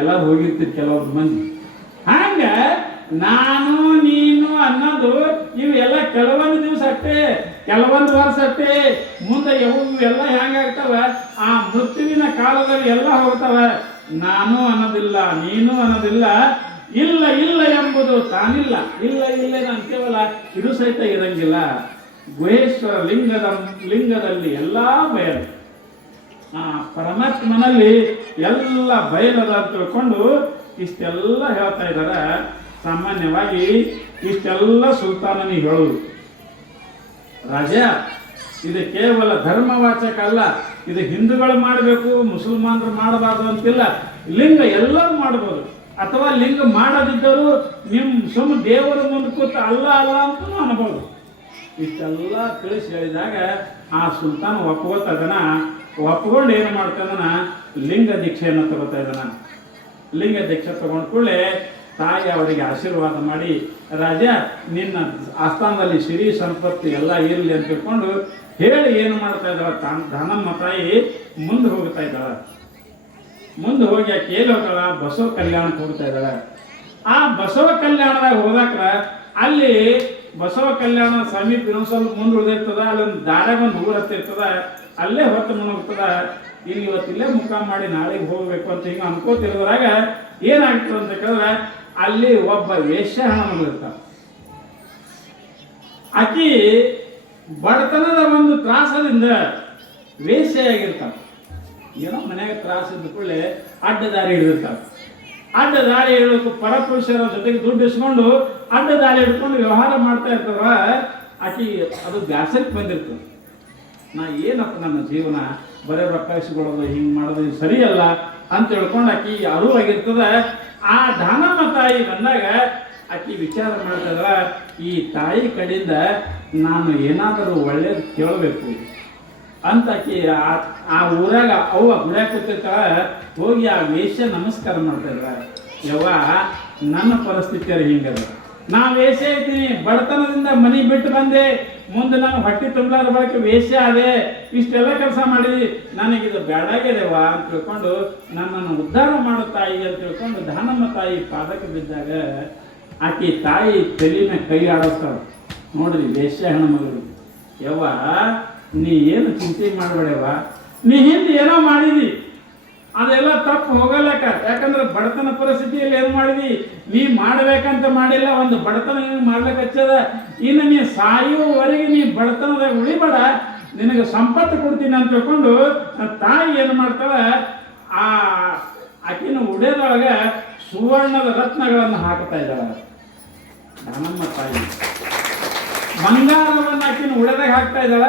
ಎಲ್ಲರೂ ಹೋಗಿರ್ತೀರಿ ಕೆಲವೊಂದು ಮಂದಿ. ಹಂಗ ನಾನು ನೀನು ಅನ್ನೋದು ಇವು ಎಲ್ಲ ಕೆಲವೊಂದು ದಿವಸ ಅಷ್ಟೇ, ಕೆಲವೊಂದು ವರ್ಷ ಅಷ್ಟೇ. ಮುಂದೆ ಎಲ್ಲ ಹೆಂಗಾಗ್ತವ? ಆ ಮೃತ್ಯುವಿನ ಕಾಲದಲ್ಲಿ ಎಲ್ಲ ಹೋಗ್ತವ. ನಾನು ಅನ್ನೋದಿಲ್ಲ, ನೀನು ಅನ್ನೋದಿಲ್ಲ, ಇಲ್ಲ ಇಲ್ಲ ಎಂಬುದು ತಾನಿಲ್ಲ. ಇಲ್ಲ ಇಲ್ಲ ಅಂತೇವಲ್ಲ, ಇದು ಸಹಿತ ಇರಂಗಿಲ್ಲ. ಗುಹೇಶ್ವರ ಲಿಂಗದಲ್ಲಿ ಎಲ್ಲ ಬಯಲು. ಆ ಪರಮಾತ್ಮನಲ್ಲಿ ಎಲ್ಲ ಬಯಲದ ಅಂತ ತಿಳ್ಕೊಂಡು ಇಷ್ಟೆಲ್ಲ ಹೇಳ್ತಾ ಇದ್ದಾರೆ. ಸಾಮಾನ್ಯವಾಗಿ ಇಷ್ಟೆಲ್ಲ ಸುಲ್ತಾನನಿಗೆ ಹೇಳುವುದು. ರಾಜ, ಇದು ಕೇವಲ ಧರ್ಮವಾಚಕ ಅಲ್ಲ, ಇದು ಹಿಂದೂಗಳು ಮಾಡಬೇಕು, ಮುಸಲ್ಮಾನರು ಮಾಡಬಾರ್ದು ಅಂತಿಲ್ಲ. ಲಿಂಗ ಎಲ್ಲರೂ ಮಾಡ್ಬೋದು, ಅಥವಾ ಲಿಂಗ ಮಾಡದಿದ್ದರೂ ಸುಮ್ಮ ದೇವರ ಮುಂದೆ ಕೂತ ಅಲ್ಲ ಅಲ್ಲ ಅಂತ ಅನ್ಬೋದು. ಇಷ್ಟೆಲ್ಲ ತಿಳಿಸಿ ಹೇಳಿದಾಗ ಆ ಸುಲ್ತಾನ ಒಪ್ಕೋತಾ ಇದ್ದಾನ. ಒಪ್ಕೊಂಡು ಏನು ಮಾಡ್ತಾ ಇದ್ದಾನ? ಲಿಂಗ ದೀಕ್ಷೆಯನ್ನು ತಗೋತಾ ಇದ್ದಾನ. ಲಿಂಗ ದೀಕ್ಷೆ ತಗೊಂಡ ಕೂಡಲೇ ತಾಯಿ ಅವರಿಗೆ ಆಶೀರ್ವಾದ ಮಾಡಿ, ರಾಜ ನಿನ್ನ ಆಸ್ಥಾನದಲ್ಲಿ ಸಿರಿ ಸಂಪತ್ತು ಎಲ್ಲ ಇರಲಿ ಅಂತ ತಿಳ್ಕೊಂಡು ಹೇಳಿ ಏನು ಮಾಡ್ತಾ ಇದ್ದಾಳ? ದಾನಮ್ಮ ತಾಯಿ ಮುಂದೆ ಹೋಗ್ತಾ ಇದ್ದಾಳ. ಮುಂದೆ ಹೋಗಿ ಆಕೆ ಎಲ್ಲಿ ಹೋಗ್ತಾಳ? ಬಸವ ಕಲ್ಯಾಣಕ್ಕೆ ಹೋಗ್ತಾ ಇದ್ದಾಳ. ಆ ಬಸವ ಕಲ್ಯಾಣದಾಗ ಹೋದಾಕ ಅಲ್ಲಿ ಬಸವ ಕಲ್ಯಾಣ ಸಮೀಪ ಇನ್ನೊಂದು ಸ್ವಲ್ಪ ಮುಂದೆ ಉಳಿದಿರ್ತದ. ಅಲ್ಲೊಂದು ದಾರ್ಯಾಗ ಒಂದು ಊರು ಹತ್ತಿರ್ತದ, ಅಲ್ಲೇ ಹೊತ್ತು ಮುಣಗ್ತದ. ಇಲ್ಲಿ ಇವತ್ತಿಲ್ಲೇ ಮುಖಾಮ್ ಮಾಡಿ ನಾಳೆಗೆ ಹೋಗ್ಬೇಕು ಅಂತ ಹಿಂಗೆ ಅನ್ಕೋತಿರೋದ್ರಾಗ ಏನಾಗ್ತದೆ ಅಂತ ಕೇಳಿದ್ರೆ, ಅಲ್ಲಿ ಒಬ್ಬ ವೇಶ್ಯ ಹಣ ಮಗಳಿರ್ತಾಳ. ಆಕಿ ಬಡತನದ ಒಂದು ತ್ರಾಸದಿಂದ ವೇಶ್ಯೆಯಾಗಿರ್ತಾಳ. ಏನೋ ಮನ್ಯಾಗ ತ್ರಾಸ ಇದ್ದ ಕೂಡಲೇ ಅಡ್ಡ ದಾರಿ ಹಿಡಿದಿರ್ತಾಳ. ಅಡ್ಡ ದಾರಿ ಹಿಡಿದು ಪರಪುರುಷರ ಜೊತೆಗೆ ದುಡ್ಡು ಇಸ್ಕೊಂಡು ಅಡ್ಡ ದಾರಿ ಹಿಡ್ಕೊಂಡು ವ್ಯವಹಾರ ಮಾಡ್ತಾ ಇರ್ತಾರ. ಆಕಿ ಅದು ಬ್ಯಾಸಕ್ಕೆ ಬಂದಿರ್ತದೆ. ನಾ ಏನಪ್ಪ ನನ್ನ ಜೀವನ ಬರೀ ರೊಕ್ಕ ಇಸ್ಕೊಳ್ಳೋದು, ಹಿಂಗೆ ಮಾಡೋದು ಸರಿಯಲ್ಲ ಅಂತ ಹೇಳ್ಕೊಂಡು ಆಕಿ ಅರಿವಾಗಿರ್ತದ. ಆ ದಾನಮ್ಮ ತಾಯಿ ಬಂದಾಗ ಆಕಿ ವಿಚಾರ ಮಾಡ್ತಾ ಇದ್ರ, ಈ ತಾಯಿ ಕಡೆಯಿಂದ ನಾನು ಏನಾದರೂ ಒಳ್ಳೇದು ಕೇಳಬೇಕು ಅಂತ ಆಕಿ ಆ ಊರಾಗ ಅವ್ವ ಗುಡ್ಯಾಗ ಕೂತಿರ್ತಾಳ. ಹೋಗಿ ಆ ವೇಶ್ಯ ನಮಸ್ಕಾರ ಮಾಡ್ತಾ ಇದ್ರ, ಯವ್ವ ನನ್ನ ಪರಿಸ್ಥಿತಿಯರು ಹಿಂಗದ, ನಾ ವೇಶ್ಯ ಇದ್ದೀನಿ, ಬಡತನದಿಂದ ಮನೆ ಬಿಟ್ಟು ಬಂದೆ, ಮುಂದೆ ನಾನು ಹೊಟ್ಟೆ ತುಂಬಲಾರ ಬಳಕೆ ವೇಶ್ಯ ಅದೇ, ಇಷ್ಟೆಲ್ಲ ಕೆಲಸ ಮಾಡಿದ್ವಿ, ನನಗಿದು ಬೇಡಾಗ್ಯದೆವ ಅಂತ ತಿಳ್ಕೊಂಡು ನನ್ನನ್ನು ಉದ್ಧಾರ ಮಾಡೋ ತಾಯಿ ಅಂತ ತಿಳ್ಕೊಂಡು ದಾನಮ್ಮ ತಾಯಿ ಪಾದಕ್ಕೆ ಬಿದ್ದಾಗ ಆಕಿ ತಾಯಿ ತಲೆನ ಕೈ ಆಡಿಸ್ತಾಳ. ನೋಡ್ರಿ ವೇಶ್ಯ ಹೆಣ್ಮಗಳು, ಯವ್ವ ನೀ ಏನು ಚಿಂತೆ ಮಾಡಬೇಡವ, ನೀ ಹಿಂದೆ ಏನೋ ಮಾಡಿದಿ ಅದೆಲ್ಲ ತಪ್ಪು ಹೋಗಲಕ್ಕ. ಯಾಕಂದ್ರೆ ಬಡತನ ಪರಿಸ್ಥಿತಿಯಲ್ಲಿ ಏನು ಮಾಡಿದಿ, ನೀ ಮಾಡಬೇಕಂತ ಮಾಡಿಲ್ಲ, ಒಂದು ಬಡತನ ಮಾಡ್ಲಿಕ್ಕೆ ಹಚ್ಚದ. ಇನ್ನು ನೀ ಸಾಯುವವರೆಗೆ ನೀ ಬಡತನದಾಗ ಉಳಿಬೇಡ, ನಿನಗೆ ಸಂಪತ್ತು ಕೊಡ್ತೀನಿ ಅಂತ ತಿಳ್ಕೊಂಡು ತಾಯಿ ಏನು ಮಾಡ್ತಾಳ, ಆ ಆಕಿನ ಉಡೇದೊಳಗೆ ಸುವರ್ಣದ ರತ್ನಗಳನ್ನು ಹಾಕ್ತಾ ಇದ್ದಾಳ ದಾನಮ್ಮ ತಾಯಿ. ಬಂಗಾರವನ್ನು ಆಕಿನ ಉಳೆದಾಗ ಹಾಕ್ತಾ ಇದ್ದಾಳ.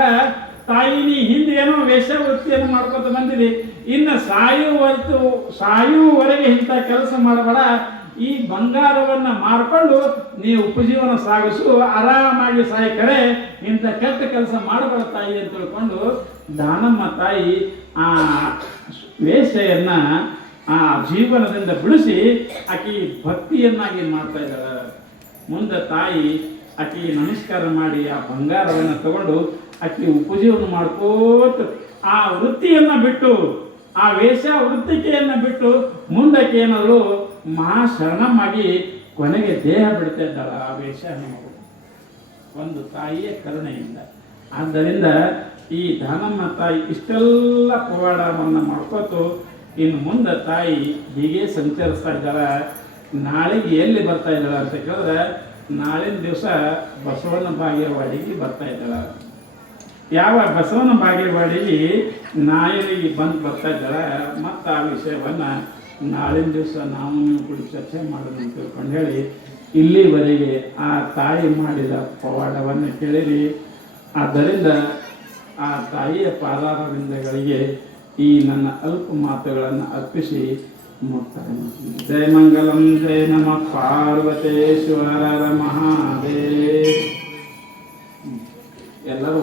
ತಾಯಿ ನೀ ಹಿಂದೆ ಏನೋ ವೇಷವೃತ್ತಿಯನ್ನು ಮಾಡ್ಕೊತ ಬಂದಿರಿ, ಇನ್ನು ಸಾಯುವವರೆಗೆ ಇಂಥ ಕೆಲಸ ಮಾಡಬೇಡ, ಈ ಬಂಗಾರವನ್ನು ಮಾರ್ಕೊಂಡು ನೀವು ಉಪಜೀವನ ಸಾಗಿಸು, ಆರಾಮಾಗಿ ಸಾಯ್ಕರೆ, ಇಂಥ ಕೆಟ್ಟ ಕೆಲಸ ಮಾಡಬೇಡ ತಾಯಿ ಅಂತ ತಿಳ್ಕೊಂಡು ದಾನಮ್ಮ ತಾಯಿ ಆ ವೇಷೆಯನ್ನ ಆ ಜೀವನದಿಂದ ಬಿಡಿಸಿ ಆಕಿ ಭಕ್ತಿಯನ್ನಾಗಿ ಮಾಡ್ತಾ ಇದ್ದಾಳೆ. ಮುಂದೆ ತಾಯಿ ಆಕಿ ನಮಸ್ಕಾರ ಮಾಡಿ ಆ ಬಂಗಾರವನ್ನು ತಗೊಂಡು ಆಕಿ ಉಪಜೀವನ ಮಾಡ್ಕೋತ ಆ ವೃತ್ತಿಯನ್ನ ಬಿಟ್ಟು, ಆ ವೇಷ ವೃತ್ತಿಕೆಯನ್ನು ಬಿಟ್ಟು ಮುಂದಕ್ಕೆ ಏನಾದ್ರು ಮಹಾಶರಣಮಾಗಿ ಕೊನೆಗೆ ದೇಹ ಬಿಡ್ತಾ ಇದ್ದಾಳೆ ಆ ವೇಷ ಒಂದು ತಾಯಿಯ ಕರುಣೆಯಿಂದ. ಆದ್ದರಿಂದ ಈ ದಾನಮ್ಮ ತಾಯಿ ಇಷ್ಟೆಲ್ಲ ಪವಾಡವನ್ನು ಮಾಡ್ಕೋತು ಇನ್ನು ಮುಂದೆ ತಾಯಿ ಹೀಗೆ ಸಂಚರಿಸ್ತಾ ಇದ್ದಾಳೆ. ನಾಳೆಗೆ ಎಲ್ಲಿ ಬರ್ತಾ ಇದ್ದಾಳೆ ಅಂತ ಕೇಳಿದ್ರೆ, ನಾಳಿನ ದಿವಸ ಬಸವನ ಬಾಗೇವಾಡಿಗೆ ಬರ್ತಾ ಇದ್ದಾಳೆ. ಯಾವ ಬಸವನ ಬಾಗೇವಾಡಿಗೆ ನಾಯಿಗೆ ಬಂದು ಬರ್ತಾ ಇದ್ದಾಳೆ. ಮತ್ತು ಆ ವಿಷಯವನ್ನು ನಾಳಿನ ದಿವಸ ನಾವು ನೀವು ಕೂಡ ಚರ್ಚೆ ಮಾಡೋಣ ಅಂತ ತಿಳ್ಕೊಂಡು ಹೇಳಿ, ಇಲ್ಲಿವರೆಗೆ ಆ ತಾಯಿ ಮಾಡಿದ ಪವಾಡವನ್ನು ಕೇಳಿರಿ. ಆದ್ದರಿಂದ ಆ ತಾಯಿಯ ಪಾದಾರವಿಂದಗಳಿಗೆ ಈ ನನ್ನ ಅಲ್ಪ ಮಾತುಗಳನ್ನು ಅರ್ಪಿಸಿ ಮುಕ್ತಾಯ. ಜಯ ಮಂಗಲಂ, ಜಯ ನಮಃ ಪಾರ್ವತೇಶ್ವರ ಮಹಾದೇವ. ಎಲ್ಲರೂ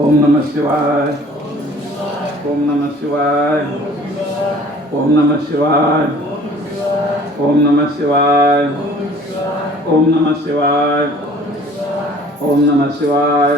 ಓಂ ನಮಃ ಶಿವಾಯ. ಓಂ ನಮಃ ಶಿವಾಯ. ಓಂ ನಮಃ ಶಿವಾಯ. ಓಂ ನಮಃ ಶಿವಾಯ. ಓಂ ನಮಃ ಶಿವಾಯ. ಓಂ ನಮಃ ಶಿವಾಯ. ಓಂ ನಮಃ ಶಿವಾಯ.